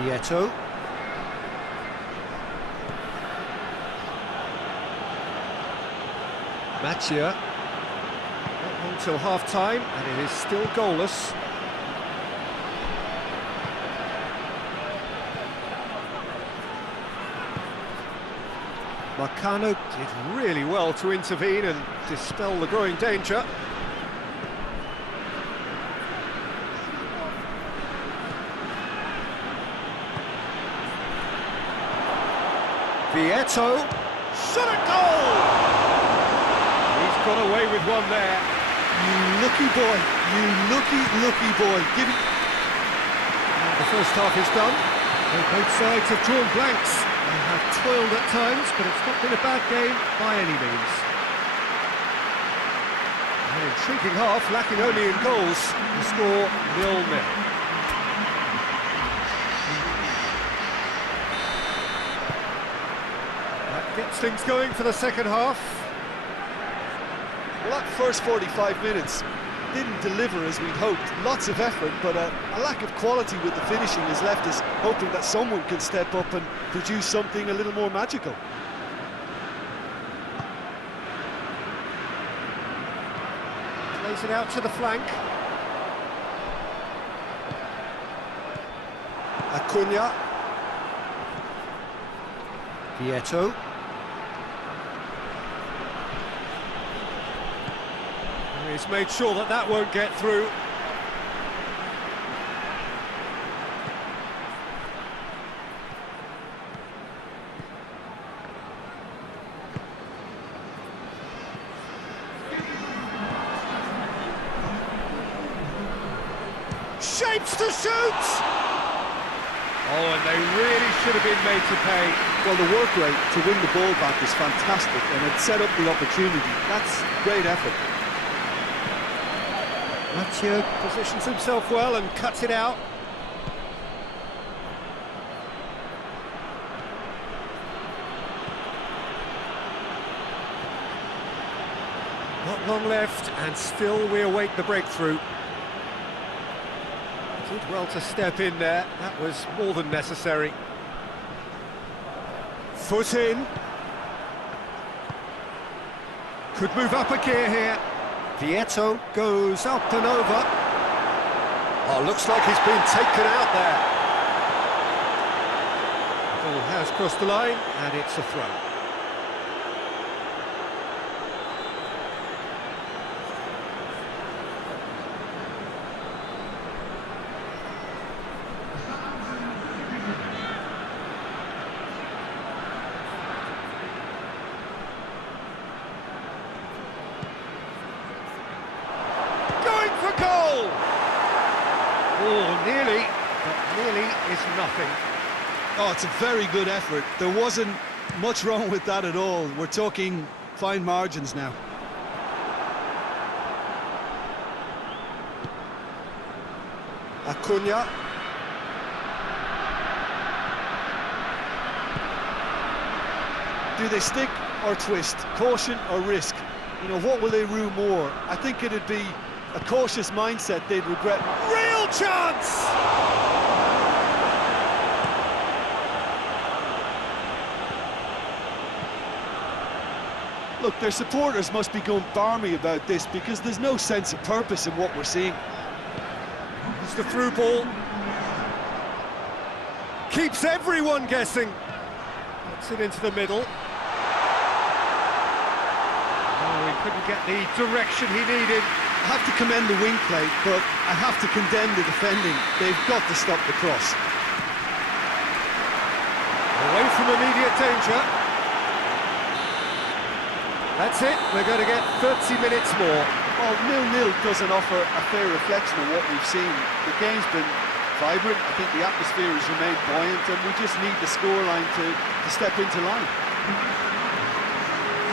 Vieto. Mattia. Not long till half-time, and it is still goalless. Marcano did really well to intervene and dispel the growing danger. Vieto, shot at goal! He's got away with one there. You lucky boy, you lucky boy. Give it. The first half is done. Both sides have drawn blanks. They have toiled at times, but it's not been a bad game by any means. An intriguing half, lacking only in goals. The score 0-0. That gets things going for the second half. Well, that first 45 minutes didn't deliver as we'd hoped. Lots of effort, but a lack of quality with the finishing has left us hoping that someone can step up and produce something a little more magical. Plays it out to the flank. Acuna. Vieto. He's made sure that that won't get through. Shapes to shoot! Oh, and they really should have been made to pay. Well, the work rate to win the ball back is fantastic, and it set up the opportunity. That's great effort. Mathieu positions himself well and cuts it out. Not long left, and still we await the breakthrough. Did well to step in there, that was more than necessary. Foot in. Could move up a gear here. Vieto goes up and over. Oh, looks like he's been taken out there. Ball has crossed the line, and it's a throw. Oh, nearly, but nearly is nothing. Oh, it's a very good effort. There wasn't much wrong with that at all. We're talking fine margins now. Acuna. Do they stick or twist? Caution or risk? You know, what will they rue more? I think it'd be a cautious mindset they'd regret. Real chance! Look, their supporters must be going barmy about this because there's no sense of purpose in what we're seeing. It's the through ball. Keeps everyone guessing. Gets it into the middle. Oh, he couldn't get the direction he needed. I have to commend the wing play, but I have to condemn the defending. They've got to stop the cross. Away from immediate danger. That's it, we're going to get 30 minutes more. Well, 0-0 doesn't offer a fair reflection of what we've seen. The game's been vibrant, I think the atmosphere has remained buoyant, and we just need the scoreline to step into line.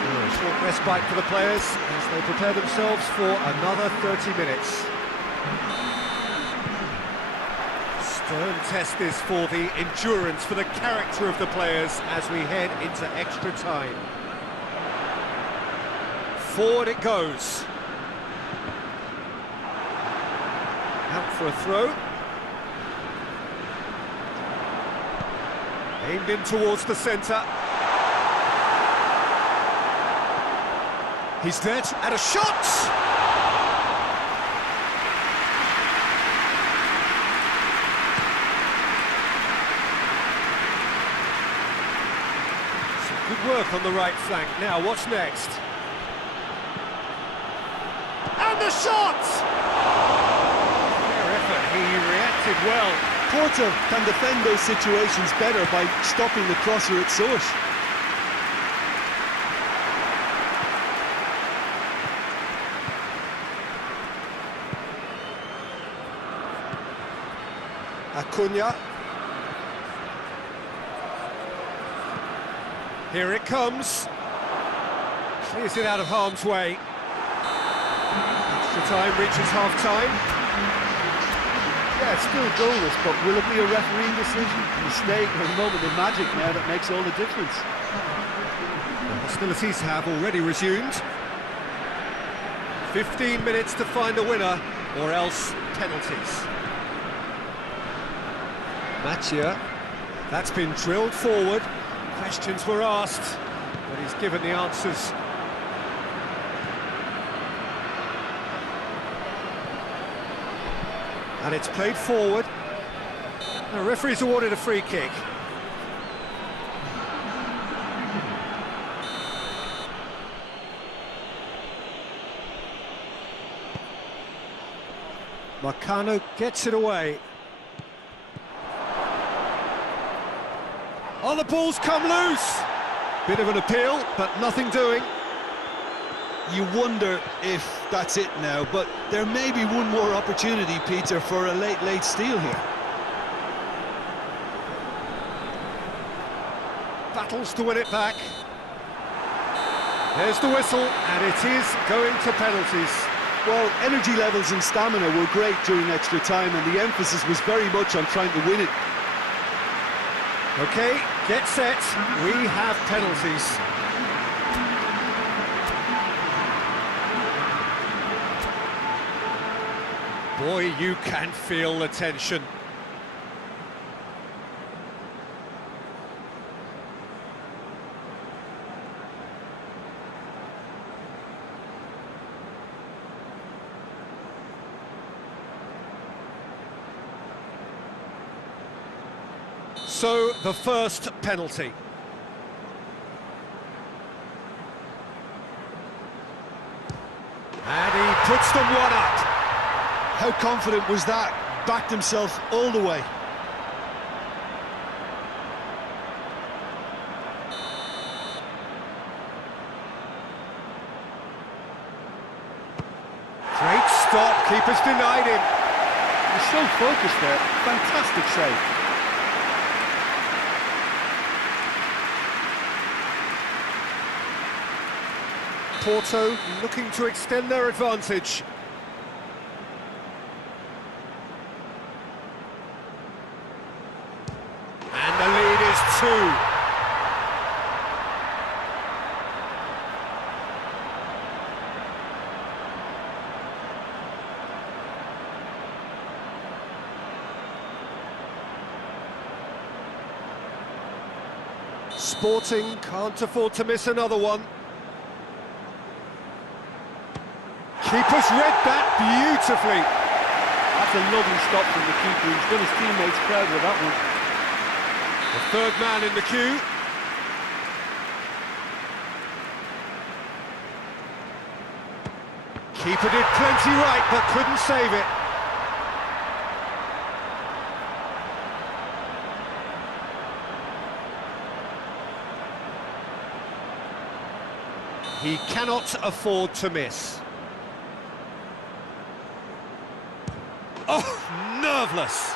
A short respite for the players as they prepare themselves for another 30 minutes. Stern test this for the endurance, for the character of the players as we head into extra time. Forward it goes. Out for a throw. Aimed in towards the centre. He's dead, and a shot! Some good work on the right flank. Now, what's next? And the shot! Fair effort, he reacted well. Porto can defend those situations better by stopping the crosser at source. Acuna. Here it comes. Clears it out of harm's way. Extra time reaches half-time. Yeah, it's still goalless, but will it be a refereeing decision, a mistake, or a moment of magic now that makes all the difference? The hostilities have already resumed. 15 minutes to find the winner, or else penalties. Mathieu, that's been drilled forward. Questions were asked, but he's given the answers. And it's played forward. The referee's awarded a free kick. Marcano gets it away. Oh, the ball's come loose! Bit of an appeal, but nothing doing. You wonder if that's it now, but there may be one more opportunity, Peter, for a late steal here. Battles to win it back. There's the whistle, and it is going to penalties. Well, energy levels and stamina were great during extra time, and the emphasis was very much on trying to win it. Okay, get set, we have penalties. Boy, you can feel the tension. So, the first penalty. And he puts them one up. How confident was that? Backed himself all the way. Great stop, keeper's denied him. He's so focused there. Fantastic save. Porto looking to extend their advantage. And the lead is 2. Sporting can't afford to miss another one. Keeper's read that beautifully. That's a lovely stop from the keeper. He's done his teammates proud with that one. The third man in the queue. Keeper did plenty right, but couldn't save it. He cannot afford to miss. Oh, nerveless.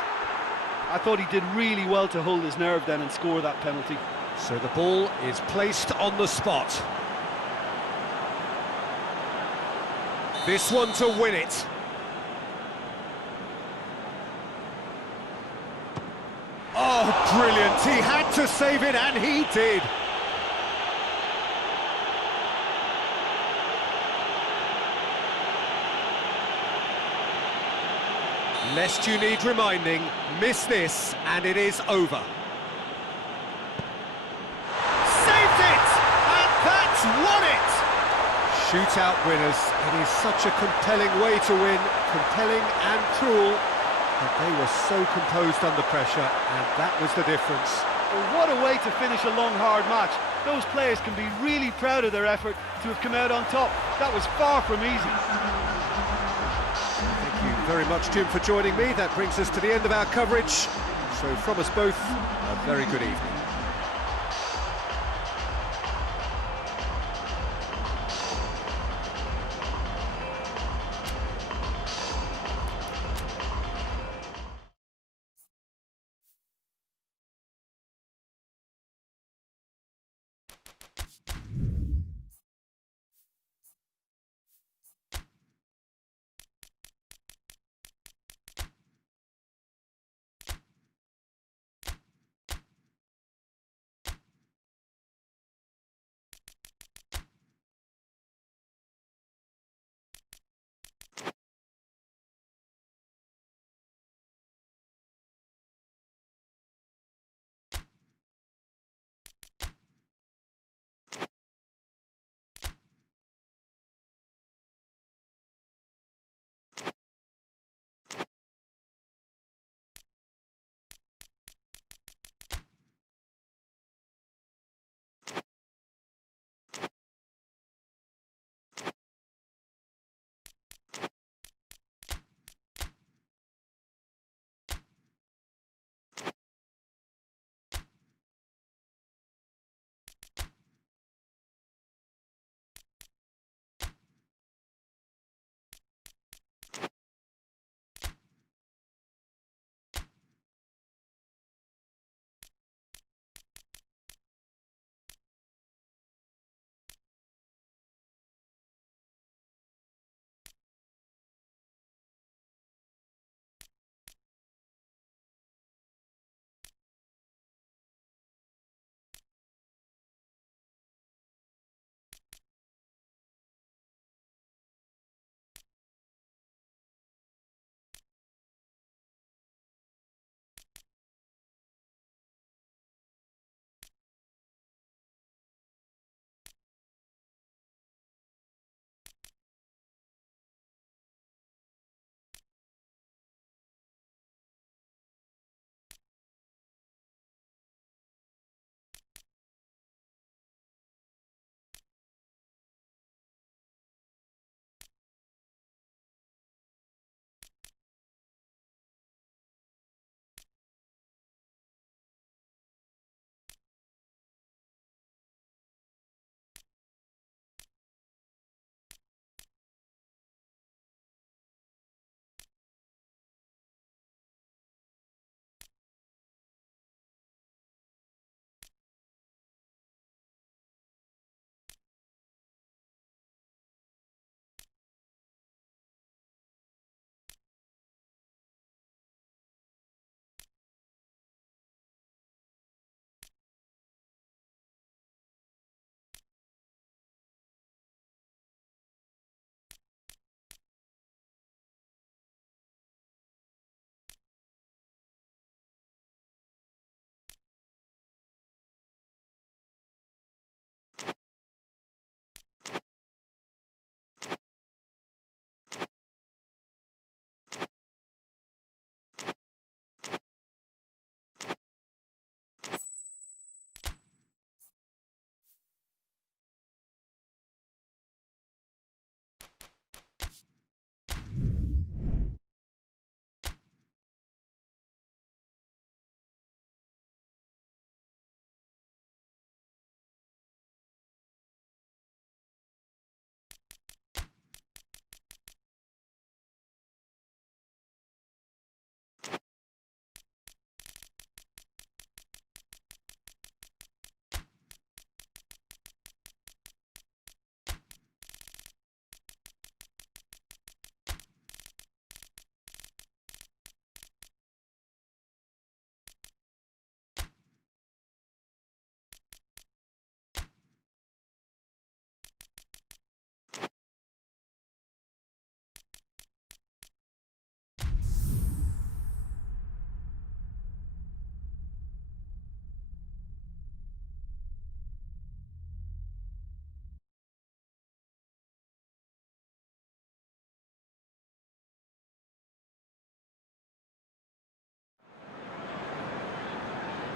I thought he did really well to hold his nerve then and score that penalty. So the ball is placed on the spot. This one to win it. Oh, brilliant. He had to save it, and he did. Lest you need reminding, miss this and it is over. Saved it! And that's won it! Shootout winners. It is such a compelling way to win, compelling and cruel, but they were so composed under pressure, and that was the difference. Well, what a way to finish a long, hard match. Those players can be really proud of their effort to have come out on top. That was far from easy. Thank you very much, Jim, for joining me. That brings us to the end of our coverage. So from us both, a very good evening.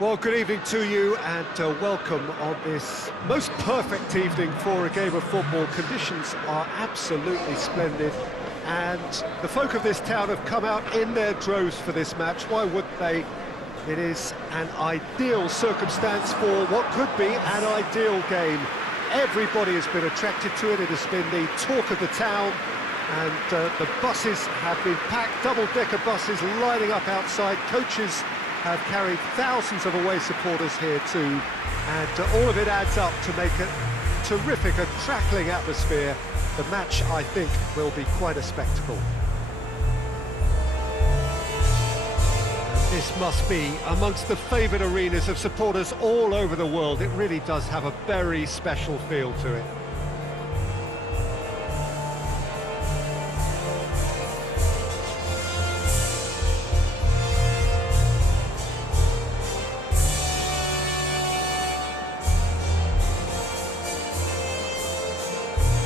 Well, good evening to you and welcome on this most perfect evening for a game of football. Conditions are absolutely splendid and the folk of this town have come out in their droves for this match. Why wouldn't they? It is an ideal circumstance for what could be an ideal game. Everybody has been attracted to it. It has been the talk of the town, and the buses have been packed, double-decker buses lining up outside. Coaches have carried thousands of away supporters here too, and all of it adds up to make a terrific, a crackling atmosphere. The match, I think, will be quite a spectacle. This must be amongst the favoured arenas of supporters all over the world. It really does have a very special feel to it.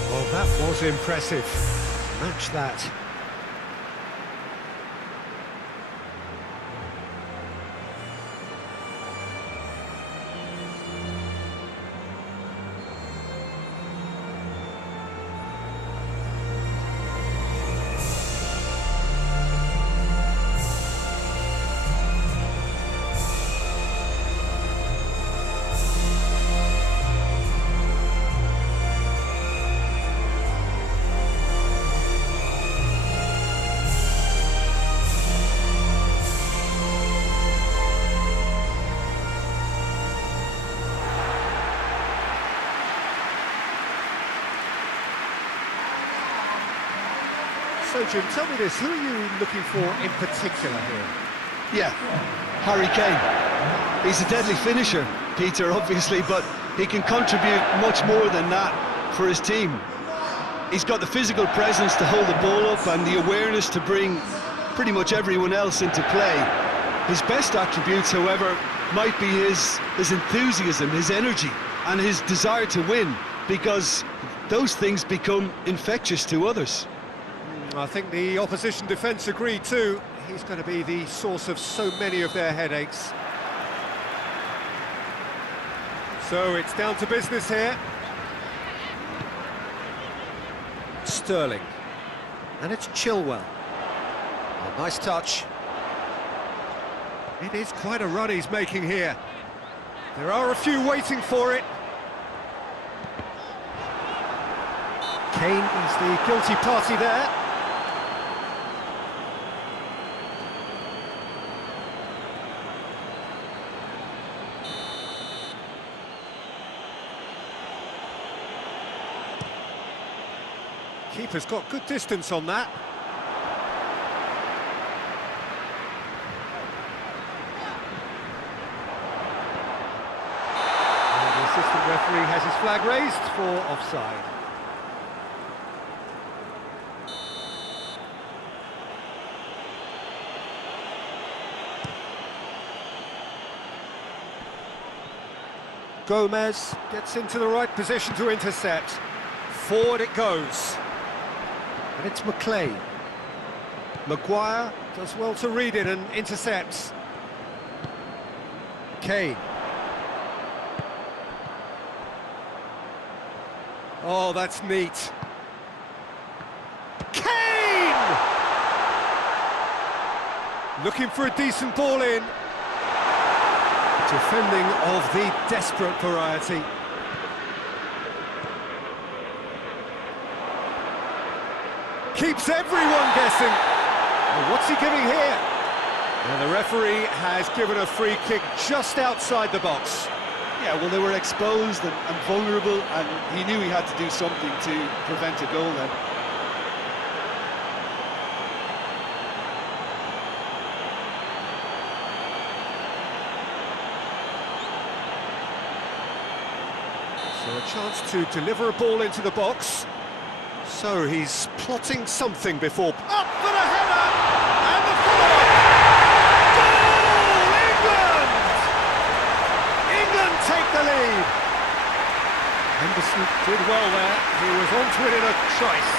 Well, that was impressive. Match that. So, Jim, tell me this, who are you looking for in particular here? Yeah, Harry Kane. He's a deadly finisher, Peter, obviously, but he can contribute much more than that for his team. He's got the physical presence to hold the ball up and the awareness to bring pretty much everyone else into play. His best attributes, however, might be his enthusiasm, his energy, and his desire to win, because those things become infectious to others. I think the opposition defence agree too. He's going to be the source of so many of their headaches. So it's down to business here. Sterling. And it's Chilwell. A nice touch. It is quite a run he's making here. There are a few waiting for it. Kane is the guilty party there. Keeper's got good distance on that. And the assistant referee has his flag raised for offside. Gomez gets into the right position to intercept. Forward it goes. And it's McLean. Maguire does well to read it and intercepts. Kane. Oh, that's neat. Kane! Looking for a decent ball in. Defending of the desperate variety. Keeps everyone guessing. Well, what's he giving here? And the referee has given a free kick just outside the box. Yeah, well, they were exposed and vulnerable, and he knew he had to do something to prevent a goal then. So a chance to deliver a ball into the box. So he's plotting something before... Up for the header! And the follow-up! Goal! England! England take the lead! Henderson did well there. He was onto it in a trice.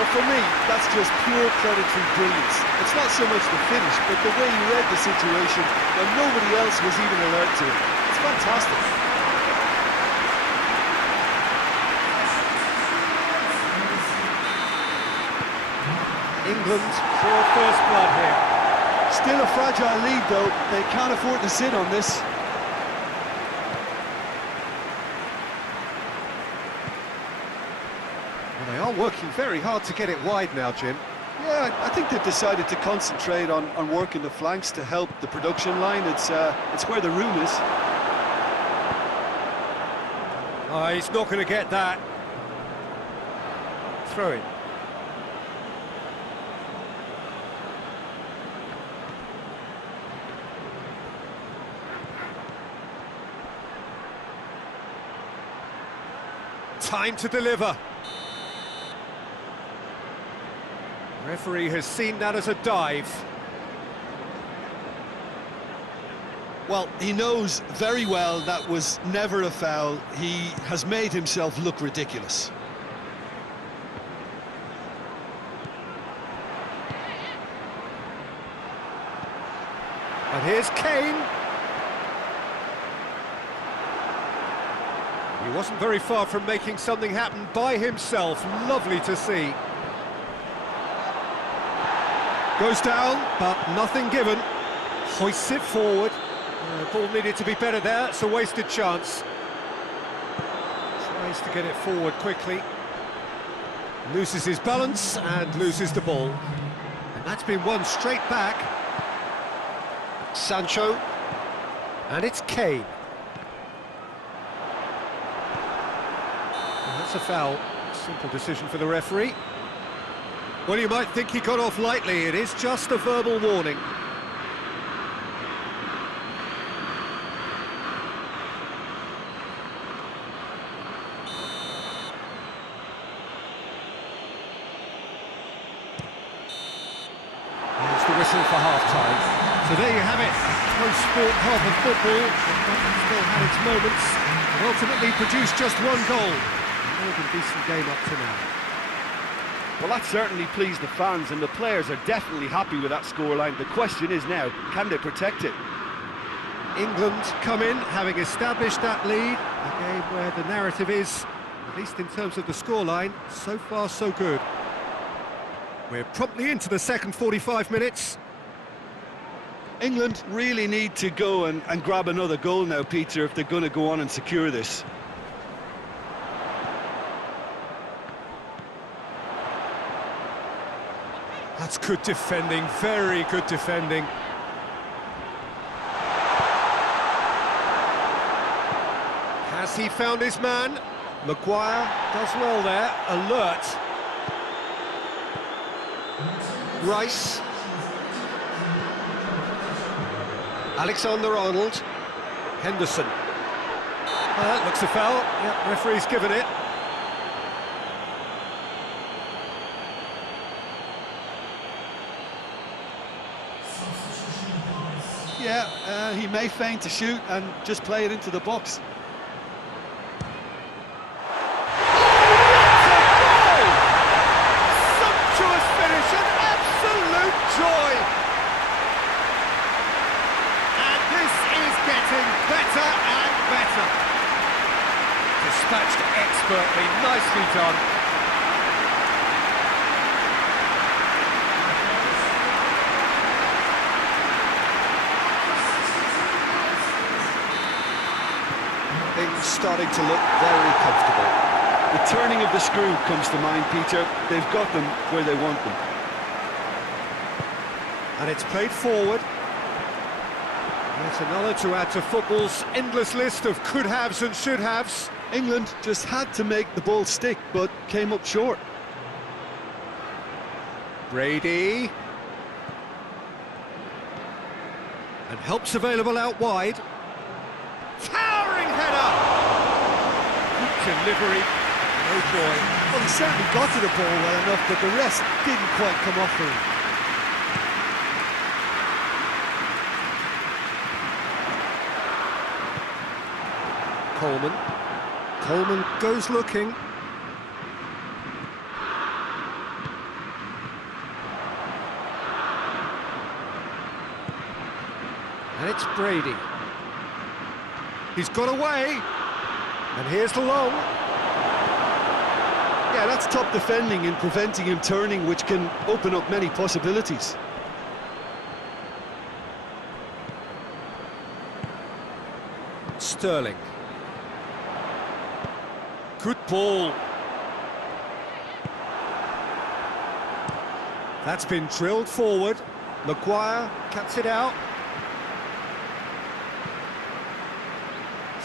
Well, for me, that's just pure predatory brilliance. It's not so much the finish, but the way he read the situation when nobody else was even alert to it. It's fantastic. England saw first blood here. Still a fragile lead, though. They can't afford to sit on this. Well, they are working very hard to get it wide now, Jim. Yeah, I think they've decided to concentrate on working the flanks to help the production line. It's where the room is. Oh, he's not going to get that. Throw it. Time to deliver. Referee has seen that as a dive. Well, he knows very well that was never a foul. He has made himself look ridiculous. And here's Kane. He wasn't very far from making something happen by himself. Lovely to see. Goes down, but nothing given. Hoists it forward. Ball needed to be better there. It's a wasted chance. Tries to get it forward quickly. Loses his balance and loses the ball. And that's been won straight back. Sancho. And it's Kane. And that's a foul. Simple decision for the referee. Well, you might think he got off lightly. It is just a verbal warning. There's the whistle for half-time. So there you have it. Close sport half of football. But still had its moments. And ultimately produced just one goal. More than decent game up to now. Well, that certainly pleased the fans, and the players are definitely happy with that scoreline. The question is now, can they protect it? England come in, having established that lead. A game where the narrative is, at least in terms of the scoreline, so far so good. We're promptly into the second 45 minutes. England really need to go and grab another goal now, Peter, if they're going to go on and secure this. That's good defending, very good defending. Has he found his man? Maguire does well there, alert. Rice. Alexander-Arnold. Henderson. That looks a foul. Yep, referee's given it. Yeah, he may feign to shoot and just play it into the box. Sumptuous finish, an absolute joy! And this is getting better and better. Dispatched expertly, nicely done. Things starting to look very comfortable. The turning of the screw comes to mind, Peter. They've got them where they want them. And it's played forward. That's another to add to football's endless list of could-haves and should-haves. England just had to make the ball stick, but came up short. Brady. And help's available out wide. Towering header! Good delivery. Oh boy. Well, he certainly got to the ball well enough, but the rest didn't quite come off for him. Coleman. Coleman goes looking. it's Brady. He's got away. And here's the long. Yeah, that's top defending and preventing him turning, which can open up many possibilities. Sterling. Good ball. That's been drilled forward. Maguire cuts it out.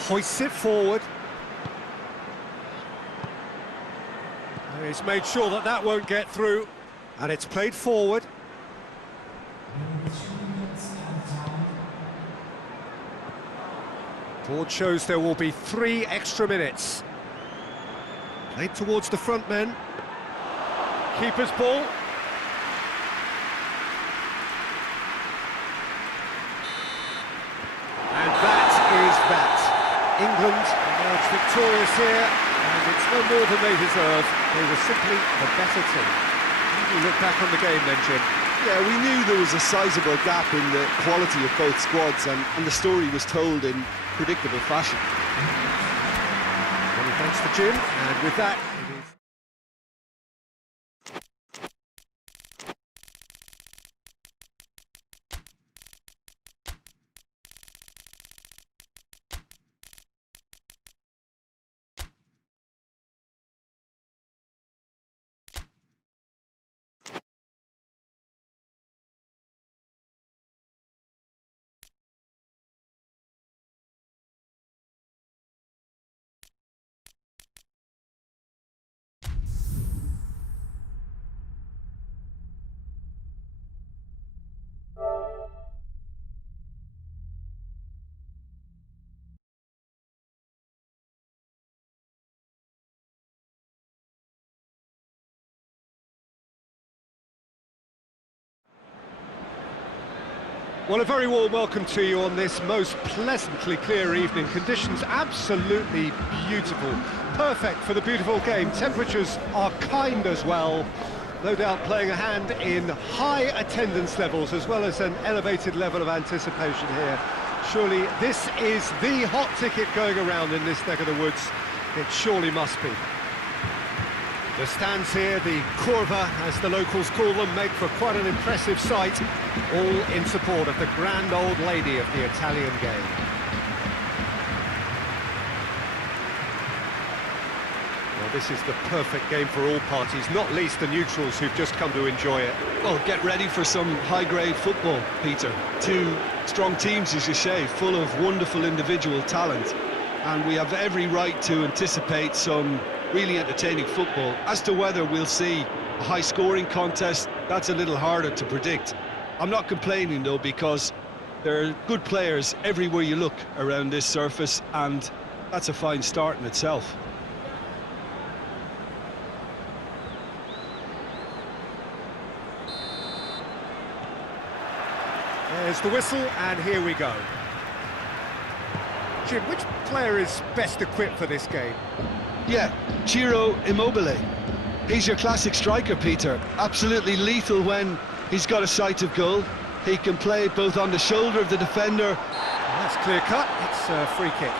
Hoists it forward. He's made sure that that won't get through. And it's played forward. Board shows there will be 3 extra minutes. Played towards the front men. Keeper's ball. And that is that. England emerged victorious here, and it's no more than they deserve. They were simply the better team. How do you look back on the game then, Jim? Yeah, we knew there was a sizable gap in the quality of both squads, and the story was told in predictable fashion. Many thanks to Jim, and with that, it is... Well, a very warm welcome to you on this most pleasantly clear evening. Conditions absolutely beautiful. Perfect for the beautiful game. Temperatures are kind as well. No doubt playing a hand in high attendance levels as well as an elevated level of anticipation here. Surely this is the hot ticket going around in this neck of the woods. It surely must be. The stands here, the curva, as the locals call them, make for quite an impressive sight, all in support of the grand old lady of the Italian game. Well, this is the perfect game for all parties, not least the neutrals who've just come to enjoy it. Well, get ready for some high-grade football, Peter. 2 strong teams, as you say, full of wonderful individual talent. And we have every right to anticipate some really entertaining football. As to whether we'll see a high-scoring contest, that's a little harder to predict. I'm not complaining, though, because there are good players everywhere you look around this surface, and that's a fine start in itself. There's the whistle, and here we go. Jim, which player is best equipped for this game? Yeah, Ciro Immobile. He's your classic striker, Peter. Absolutely lethal when he's got a sight of goal. He can play both on the shoulder of the defender. That's clear cut. It's a free kick.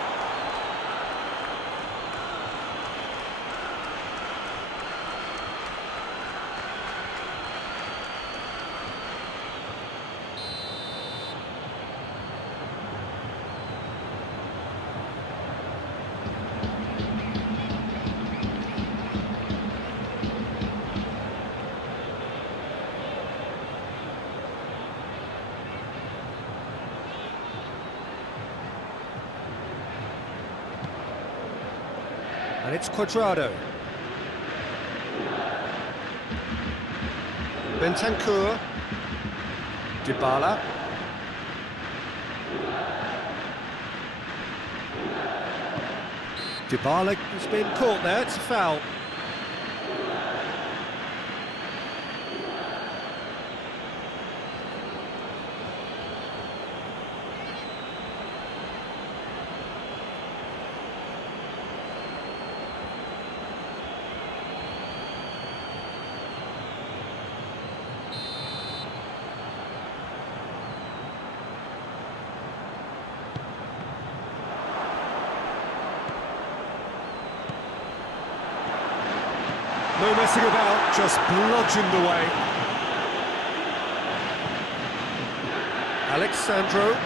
And it's Cuadrado. Bentancur. Dybala. Dybala has been caught there, it's a foul. No messing about, just bludgeoned away. Alexandro.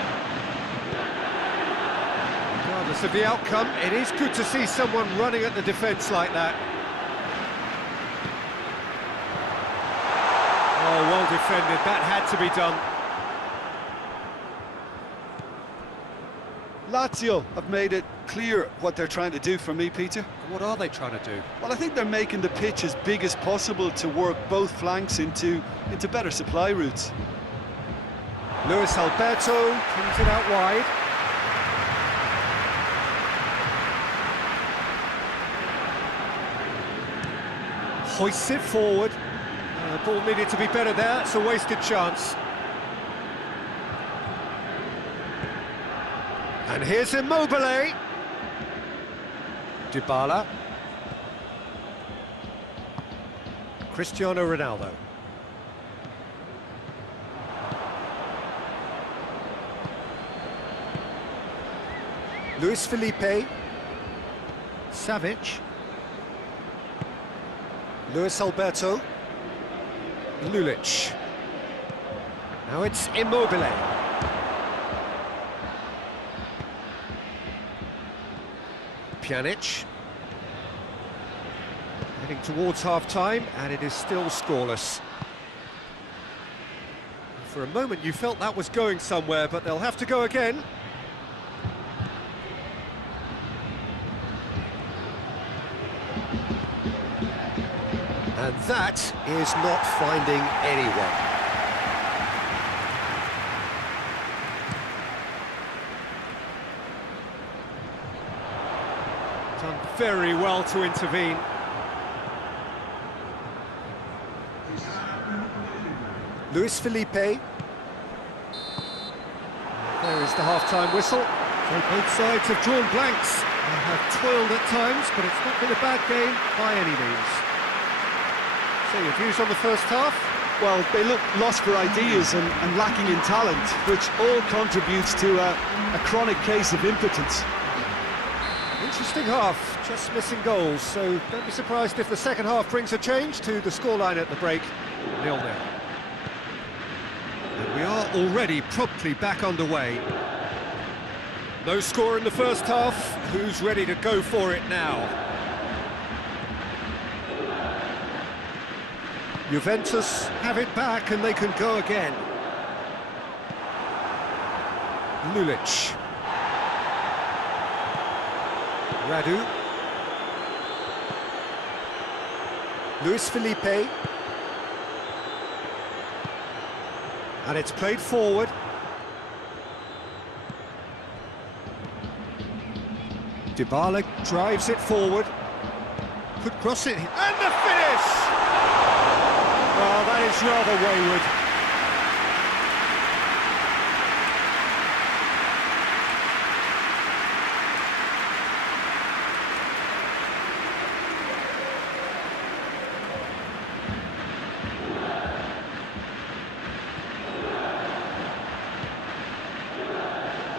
Regardless of the outcome, it is good to see someone running at the defence like that. Oh, well defended, that had to be done. Lazio have made it clear what they're trying to do for me, Peter. What are they trying to do? Well, I think they're making the pitch as big as possible to work both flanks into better supply routes. Luis Alberto brings it out wide. Hoists it forward. The ball needed to be better there, it's a wasted chance. And here's Immobile. Dybala. Cristiano Ronaldo. Luis Felipe. Savic. Luis Alberto. Lulic. Now it's Immobile. Pjanic. Heading towards half-time, and it is still scoreless. For a moment you felt that was going somewhere, but they'll have to go again. And that is not finding anyone. Done very well to intervene. Luis Felipe. There is the half-time whistle. So both sides have drawn blanks. They have toiled at times, but it's not been a bad game by any means. So your views on the first half? Well, they look lost for ideas and lacking in talent, which all contributes to a chronic case of impotence. Interesting half, just missing goals, so don't be surprised if the second half brings a change to the scoreline at the break, 0-0. And we are already promptly back underway. No score in the first half, who's ready to go for it now? Juventus have it back and they can go again. Lulic. Radu. Luis Felipe. And it's played forward. Dybala drives it forward. Could cross it. And the finish! Well, that is rather wayward.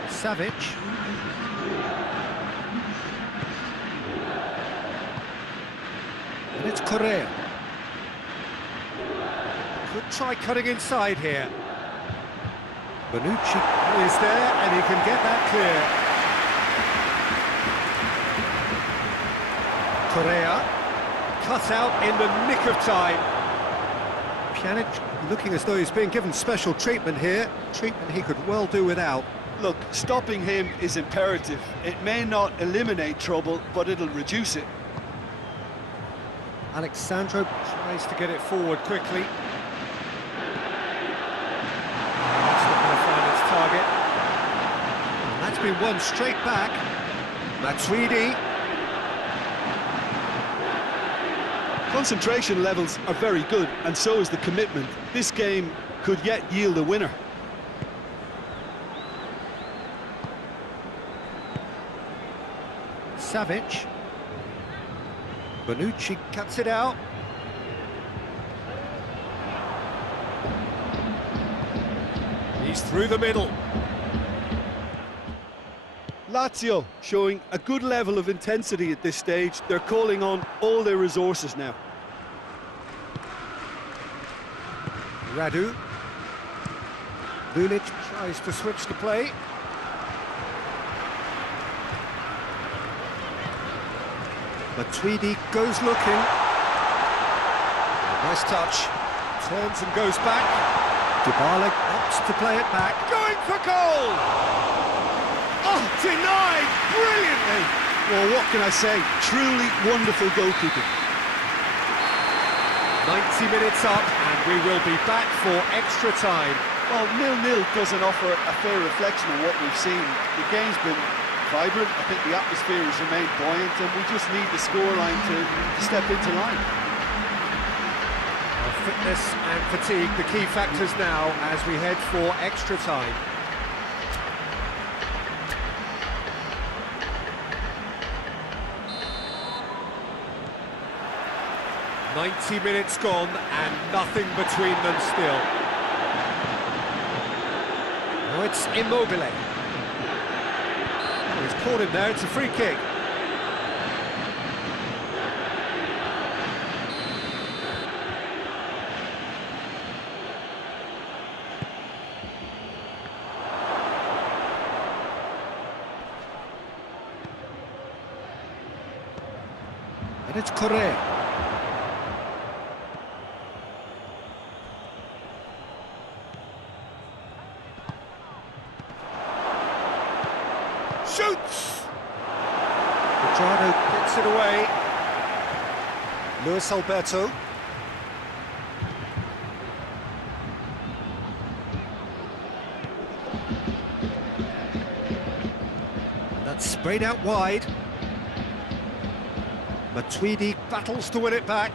Savic. And it's Correa. Could try cutting inside here. Bonucci is there and he can get that clear. Correa. Cut out in the nick of time. Pjanic looking as though he's being given special treatment here. Treatment he could well do without. Look, stopping him is imperative. It may not eliminate trouble, but it'll reduce it. Alexandro tries to get it forward quickly. That's not going to find its target. And that's been won straight back. Matuidi. Concentration levels are very good, and so is the commitment. This game could yet yield a winner. Savic. Bonucci cuts it out. He's through the middle. Lazio showing a good level of intensity at this stage. They're calling on all their resources now. Radu. Lulic tries to switch the play. Matuidi goes looking. Nice touch. Turns and goes back. Dybala opts to play it back. Going for goal! Oh, denied brilliantly! Well, what can I say? Truly wonderful goalkeeping. 90 minutes up, and we will be back for extra time. Well, 0-0 doesn't offer a fair reflection of what we've seen. The game's been vibrant. I think the atmosphere has remained buoyant, and we just need the scoreline to step into line. Fitness and fatigue, the key factors now as we head for extra time. "90 minutes gone and nothing between them still." Now it's Immobile. Oh, he's caught him there, it's a free kick. And it's Correa. Shoots! Pedrado gets it away. Luis Alberto. And that's sprayed out wide. Matuidi battles to win it back.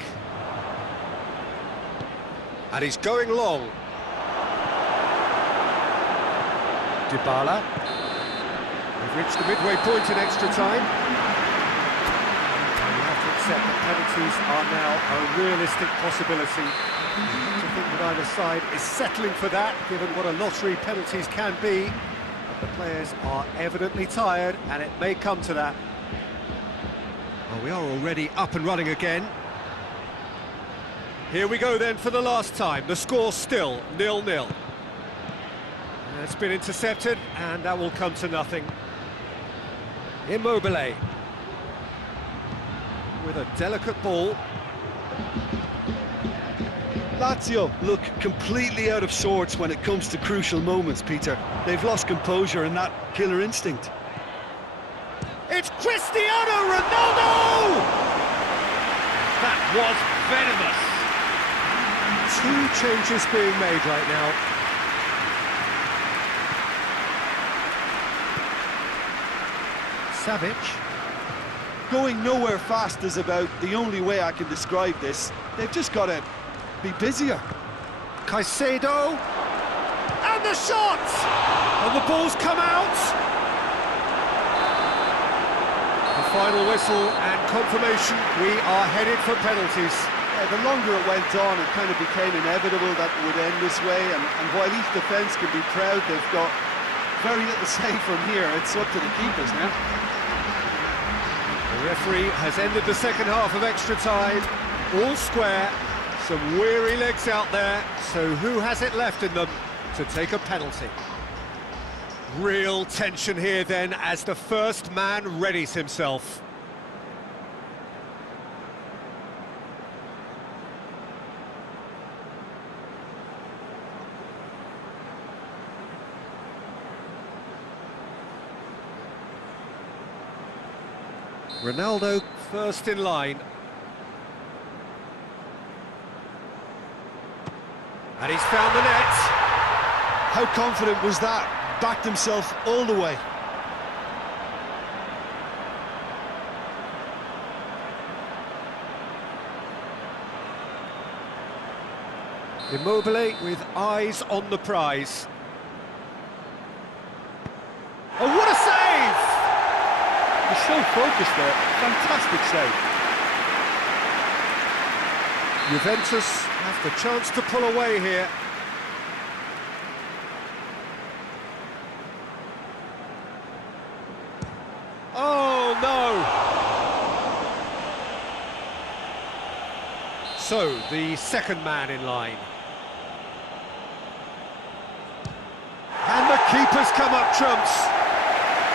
And he's going long. Dybala. We've reached the midway point in extra time. And we have to accept that penalties are now a realistic possibility. I think that either side is settling for that, given what a lottery penalties can be. But the players are evidently tired, and it may come to that. Well, we are already up and running again. Here we go then for the last time. The score still 0-0. It's been intercepted, and that will come to nothing. Immobile. With a delicate ball. Lazio look completely out of sorts when it comes to crucial moments, Peter. They've lost composure and that killer instinct. It's Cristiano Ronaldo! That was venomous. Two changes being made right now. Savic. Going nowhere fast is about the only way I can describe this. They've just got to be busier. Caicedo. And the shot! And the ball's come out. The final whistle and confirmation, we are headed for penalties. Yeah, the longer it went on, it kind of became inevitable that it would end this way, and while each defence can be proud, they've got very little say from here. It's up to the keepers now. The referee has ended the second half of extra time, all square, some weary legs out there, so who has it left in them to take a penalty? Real tension here then as the first man readies himself. Ronaldo first in line. And he's found the net. How confident was that? Backed himself all the way. Immobile with eyes on the prize. Oh, what a save! He's so focused there. Fantastic save. Juventus have the chance to pull away here. Oh, no! So, the second man in line. keeper's come up trumps.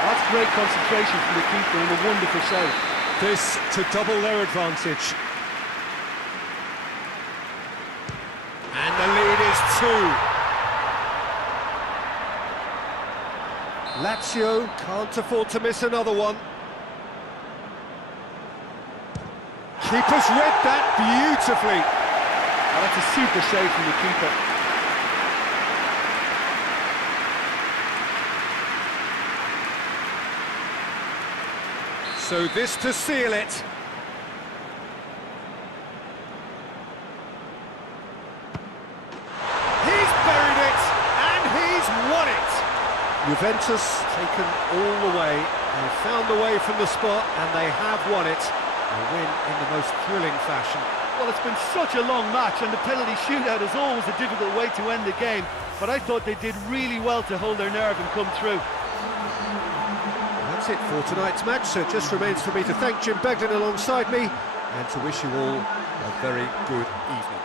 That's great concentration from the keeper and a wonderful save. This to double their advantage. And the lead is 2. Lazio can't afford to miss another one. Keeper's read that beautifully. Oh, that's a super save from the keeper. So this to seal it. He's buried it, and he's won it. Juventus taken all the way. They found the way from the spot, and they have won it. A win in the most thrilling fashion. Well, it's been such a long match, and the penalty shootout is always a difficult way to end the game. But I thought they did really well to hold their nerve and come through. That's it for tonight's match, so it just remains for me to thank Jim Beglin alongside me and to wish you all a very good evening.